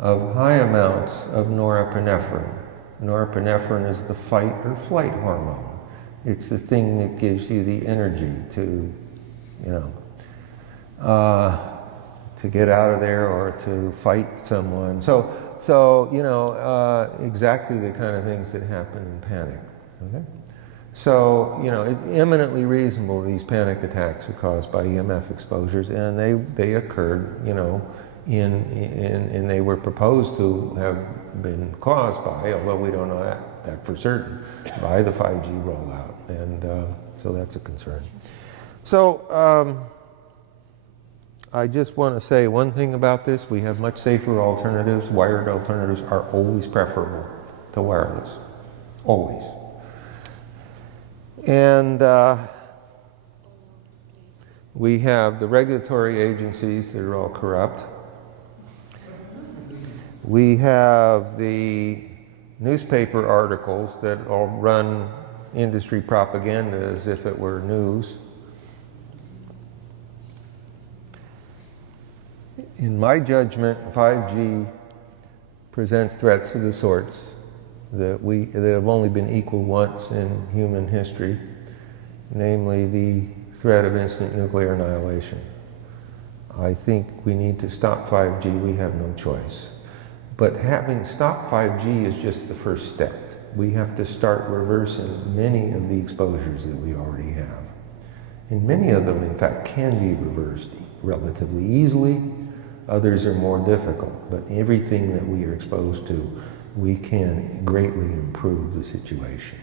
of high amounts of norepinephrine. Norepinephrine is the fight or flight hormone. It's the thing that gives you the energy to, you know, to get out of there or to fight someone. So you know, exactly the kind of things that happen in panic. Okay? So, you know, it's eminently reasonable these panic attacks are caused by EMF exposures, and they occurred, you know, and they were proposed to have been caused by, although we don't know that for certain, by the 5G rollout, and so that's a concern. So I just want to say one thing about this. We have much safer alternatives. Wired alternatives are always preferable to wireless, always. And we have the regulatory agencies that are all corrupt. We have the newspaper articles that all run industry propaganda as if it were news. In my judgment, 5G presents threats of the sorts that have only been equal once in human history, namely the threat of instant nuclear annihilation. I think we need to stop 5G. We have no choice. But having stopped 5G is just the first step. We have to start reversing many of the exposures that we already have. And many of them, in fact, can be reversed relatively easily. Others are more difficult. But everything that we are exposed to, we can greatly improve the situation.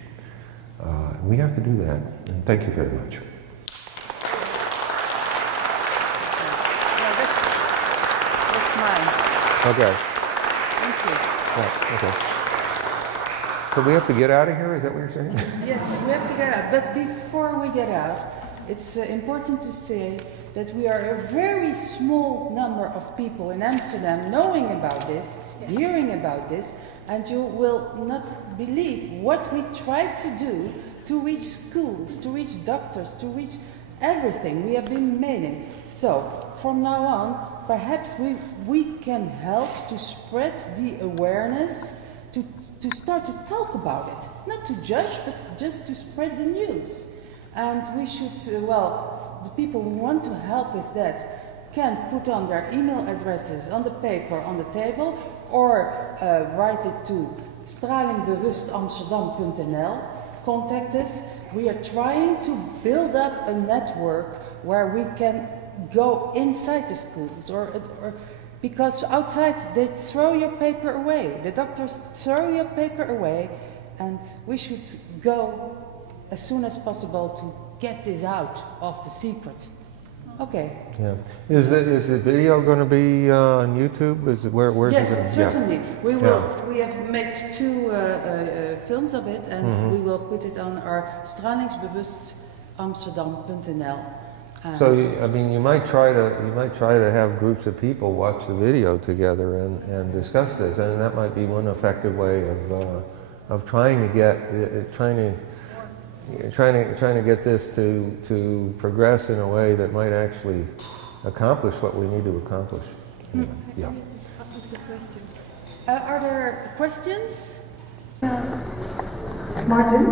We have to do that. And thank you very much. That's mine. Okay. Thank you. Yeah, okay. So we have to get out of here? Is that what you're saying? Yes, we have to get out. But before we get out, it's important to say that we are a very small number of people in Amsterdam knowing about this, hearing about this, and you will not believe what we try to do to reach schools, to reach doctors, to reach everything. We have been mailing. So, from now on, perhaps we can help to spread the awareness, to start to talk about it. Not to judge, but just to spread the news. And we should, well, the people who want to help with that can put on their email addresses on the paper on the table, or write it to stralingbewustamsterdam.nl. Contact us. We are trying to build up a network where we can go inside the schools, or because outside they throw your paper away. The doctors throw your paper away, and we should go as soon as possible to get this out of the secret. Okay. Yeah. Is the video going to be on YouTube? Is it where's yes, it going to be? certainly. Yeah. We will. Yeah. We have made 2 films of it, and we will put it on our stralingsbewustamsterdam.nl. So I mean, you might try to have groups of people watch the video together and discuss this, and that might be one effective way of trying to get this to progress in a way that might actually accomplish what we need to accomplish. Yeah. Are there questions? Martin,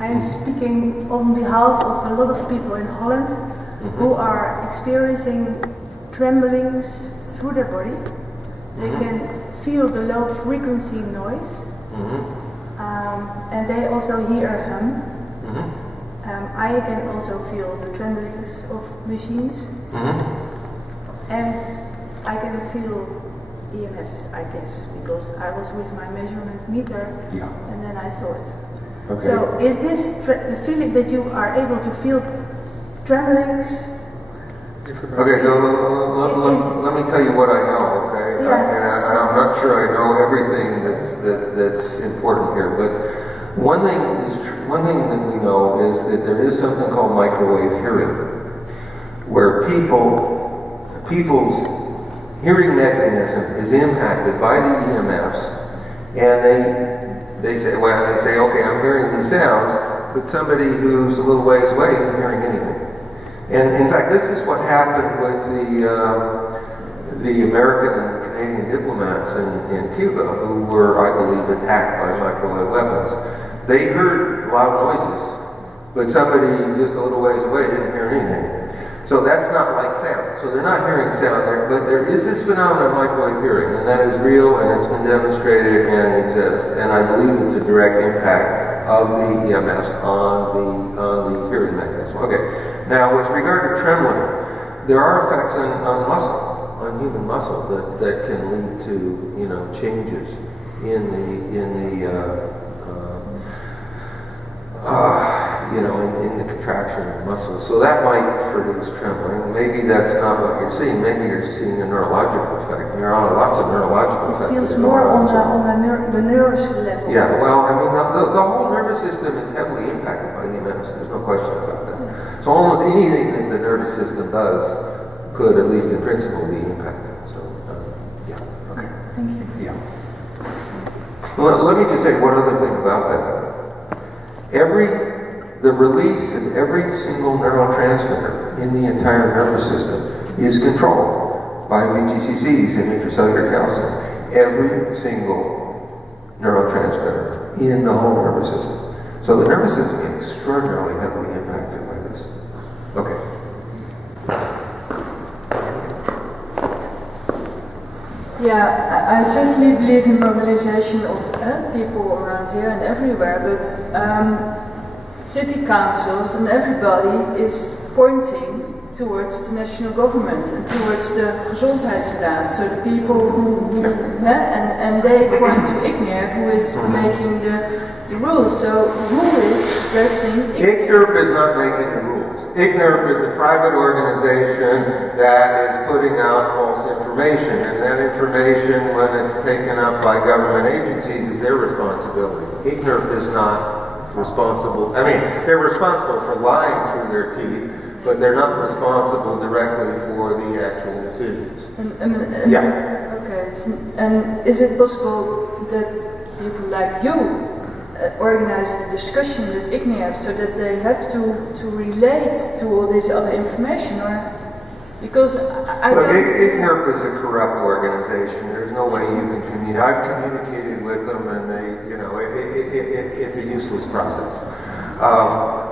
I am speaking on behalf of a lot of people in Holland who are experiencing tremblings through their body. They can feel the low frequency noise. And they also hear a hum. I can also feel the tremblings of machines. And I can feel EMFs, I guess, because I was with my measurement meter and then I saw it. Okay. So is this the feeling that you are able to feel tremblings? Okay, so let me tell you what I know, okay? And I'm not sure I know everything that's important here, but one thing that we know is that there is something called microwave hearing, where people's hearing mechanism is impacted by the EMFs, and they say, okay, I'm hearing these sounds, but somebody who's a little ways away isn't hearing anything. And in fact, this is what happened with the American and Canadian diplomats in Cuba, who were, I believe, attacked by microwave weapons. They heard loud noises, but somebody just a little ways away didn't hear anything. So that's not like sound. So they're not hearing sound there, but there is this phenomenon of microwave hearing, and that is real, and it's been demonstrated, and it exists. And I believe it's a direct impact of the EMFs on the hearing mechanism. Okay. Now, with regard to trembling, there are effects on muscle. human muscle that can lead to, you know, changes in the contraction of muscles. So that might produce trembling. Maybe that's not what you're seeing. Maybe you're seeing a neurological effect. There are lots of neurological effects. It feels more on the nervous level. Yeah, well, I mean, the whole nervous system is heavily impacted by EMFs. There's no question about that. So almost anything that the nervous system does could, at least in principle, be impacted. So, yeah. Okay. Thank you. Yeah. Well, let me just say one other thing about that. The release of every single neurotransmitter in the entire nervous system is controlled by VGCCs and intracellular calcium. Every single neurotransmitter in the whole nervous system. So the nervous system is extraordinarily heavily impacted by this. Okay. Yeah, I certainly believe in mobilization of people around here and everywhere, but city councils and everybody is pointing towards the national government and towards the gezondheidsraad, so the people who and they point to IGNIRP, who is making the rules. So who is addressing IGNIRP? IGNIRP is not making the rules. IGNIRP is a private organization that is putting out false information, and that information, when it's taken up by government agencies, is their responsibility. IGNIRP is not responsible. I mean, they're responsible for lying through their teeth, but they're not responsible directly for the actual decisions. Yeah. Okay. And is it possible that people like you organize the discussion with IGNIRP so that they have to relate to all this other information, or because Look, IGNIRP is a corrupt organization. There's no way you can communicate. I've communicated with them, and they, you know, it's a useless process.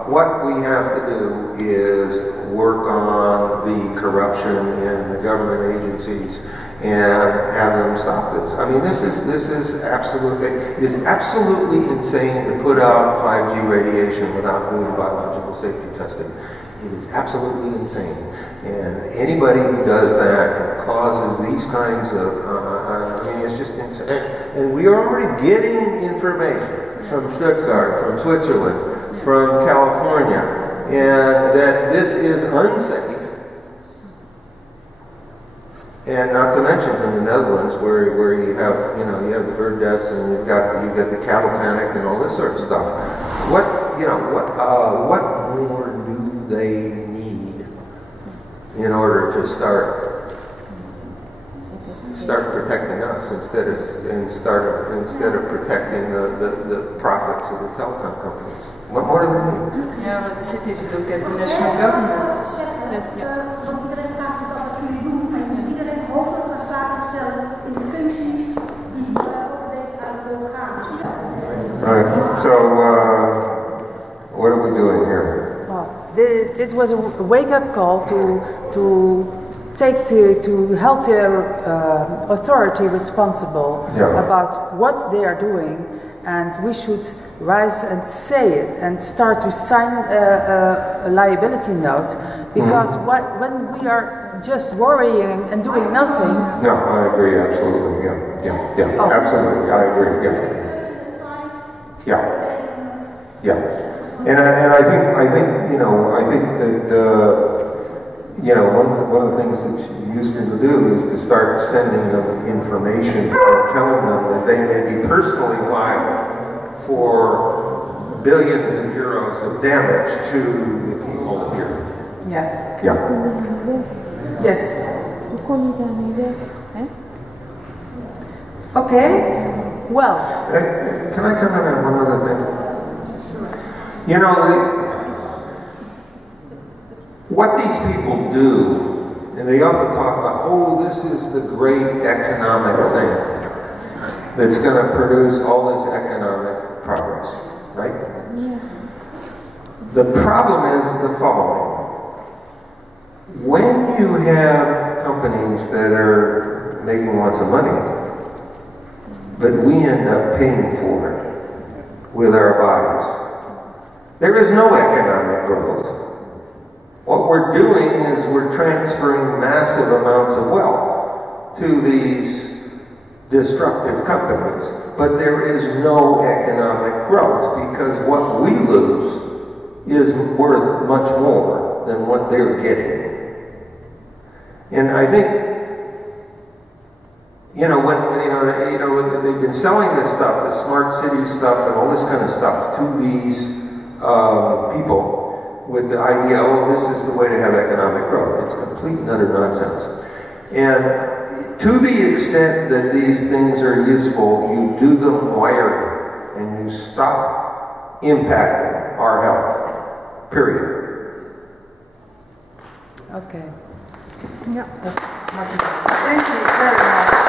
What we have to do is work on the corruption in the government agencies and have them stop this. I mean, it is absolutely insane to put out 5G radiation without doing biological safety testing. It is absolutely insane. And anybody who does that and causes these kinds of, I mean, it's just insane. And we are already getting information from Stuttgart, from Switzerland, from California, and that this is unsafe. And not to mention from the Netherlands, where you have, you know, you have the bird deaths, and you've got the cattle panic and all this sort of stuff. What more do they need in order to start protecting us instead of protecting the profits of the telecom companies? What more do they need? Yeah, but cities look at the national government. Right. So, what are we doing here? Well, it was a wake-up call to help the authority responsible about what they are doing, and we should rise and say it and start to sign a liability note, because when we are just worrying and doing nothing. No, I agree absolutely. Yeah. Absolutely, I agree. Yeah. And I think that one of the things that you used to do is to start sending them information and telling them that they may be personally liable for billions of euros of damage to the people here. Yeah. Yes. Okay. Well. Can I comment on one other thing? You know, what these people do, and they often talk about, oh, this is the great economic thing that's going to produce all this economic progress, right? Yeah. The problem is the following. When you have companies that are making lots of money, but we end up paying for it with our bodies, there is no economic growth. What we're doing is we're transferring massive amounts of wealth to these destructive companies, but there is no economic growth because what we lose is worth much more than what they're getting. And I think, when they've been selling this stuff, the smart city stuff and all this kind of stuff to these people with the idea, oh, this is the way to have economic growth. It's complete and utter nonsense. And to the extent that these things are useful, you do them wired and you stop impacting our health. Period. Okay. Yeah. That's Thank you very much.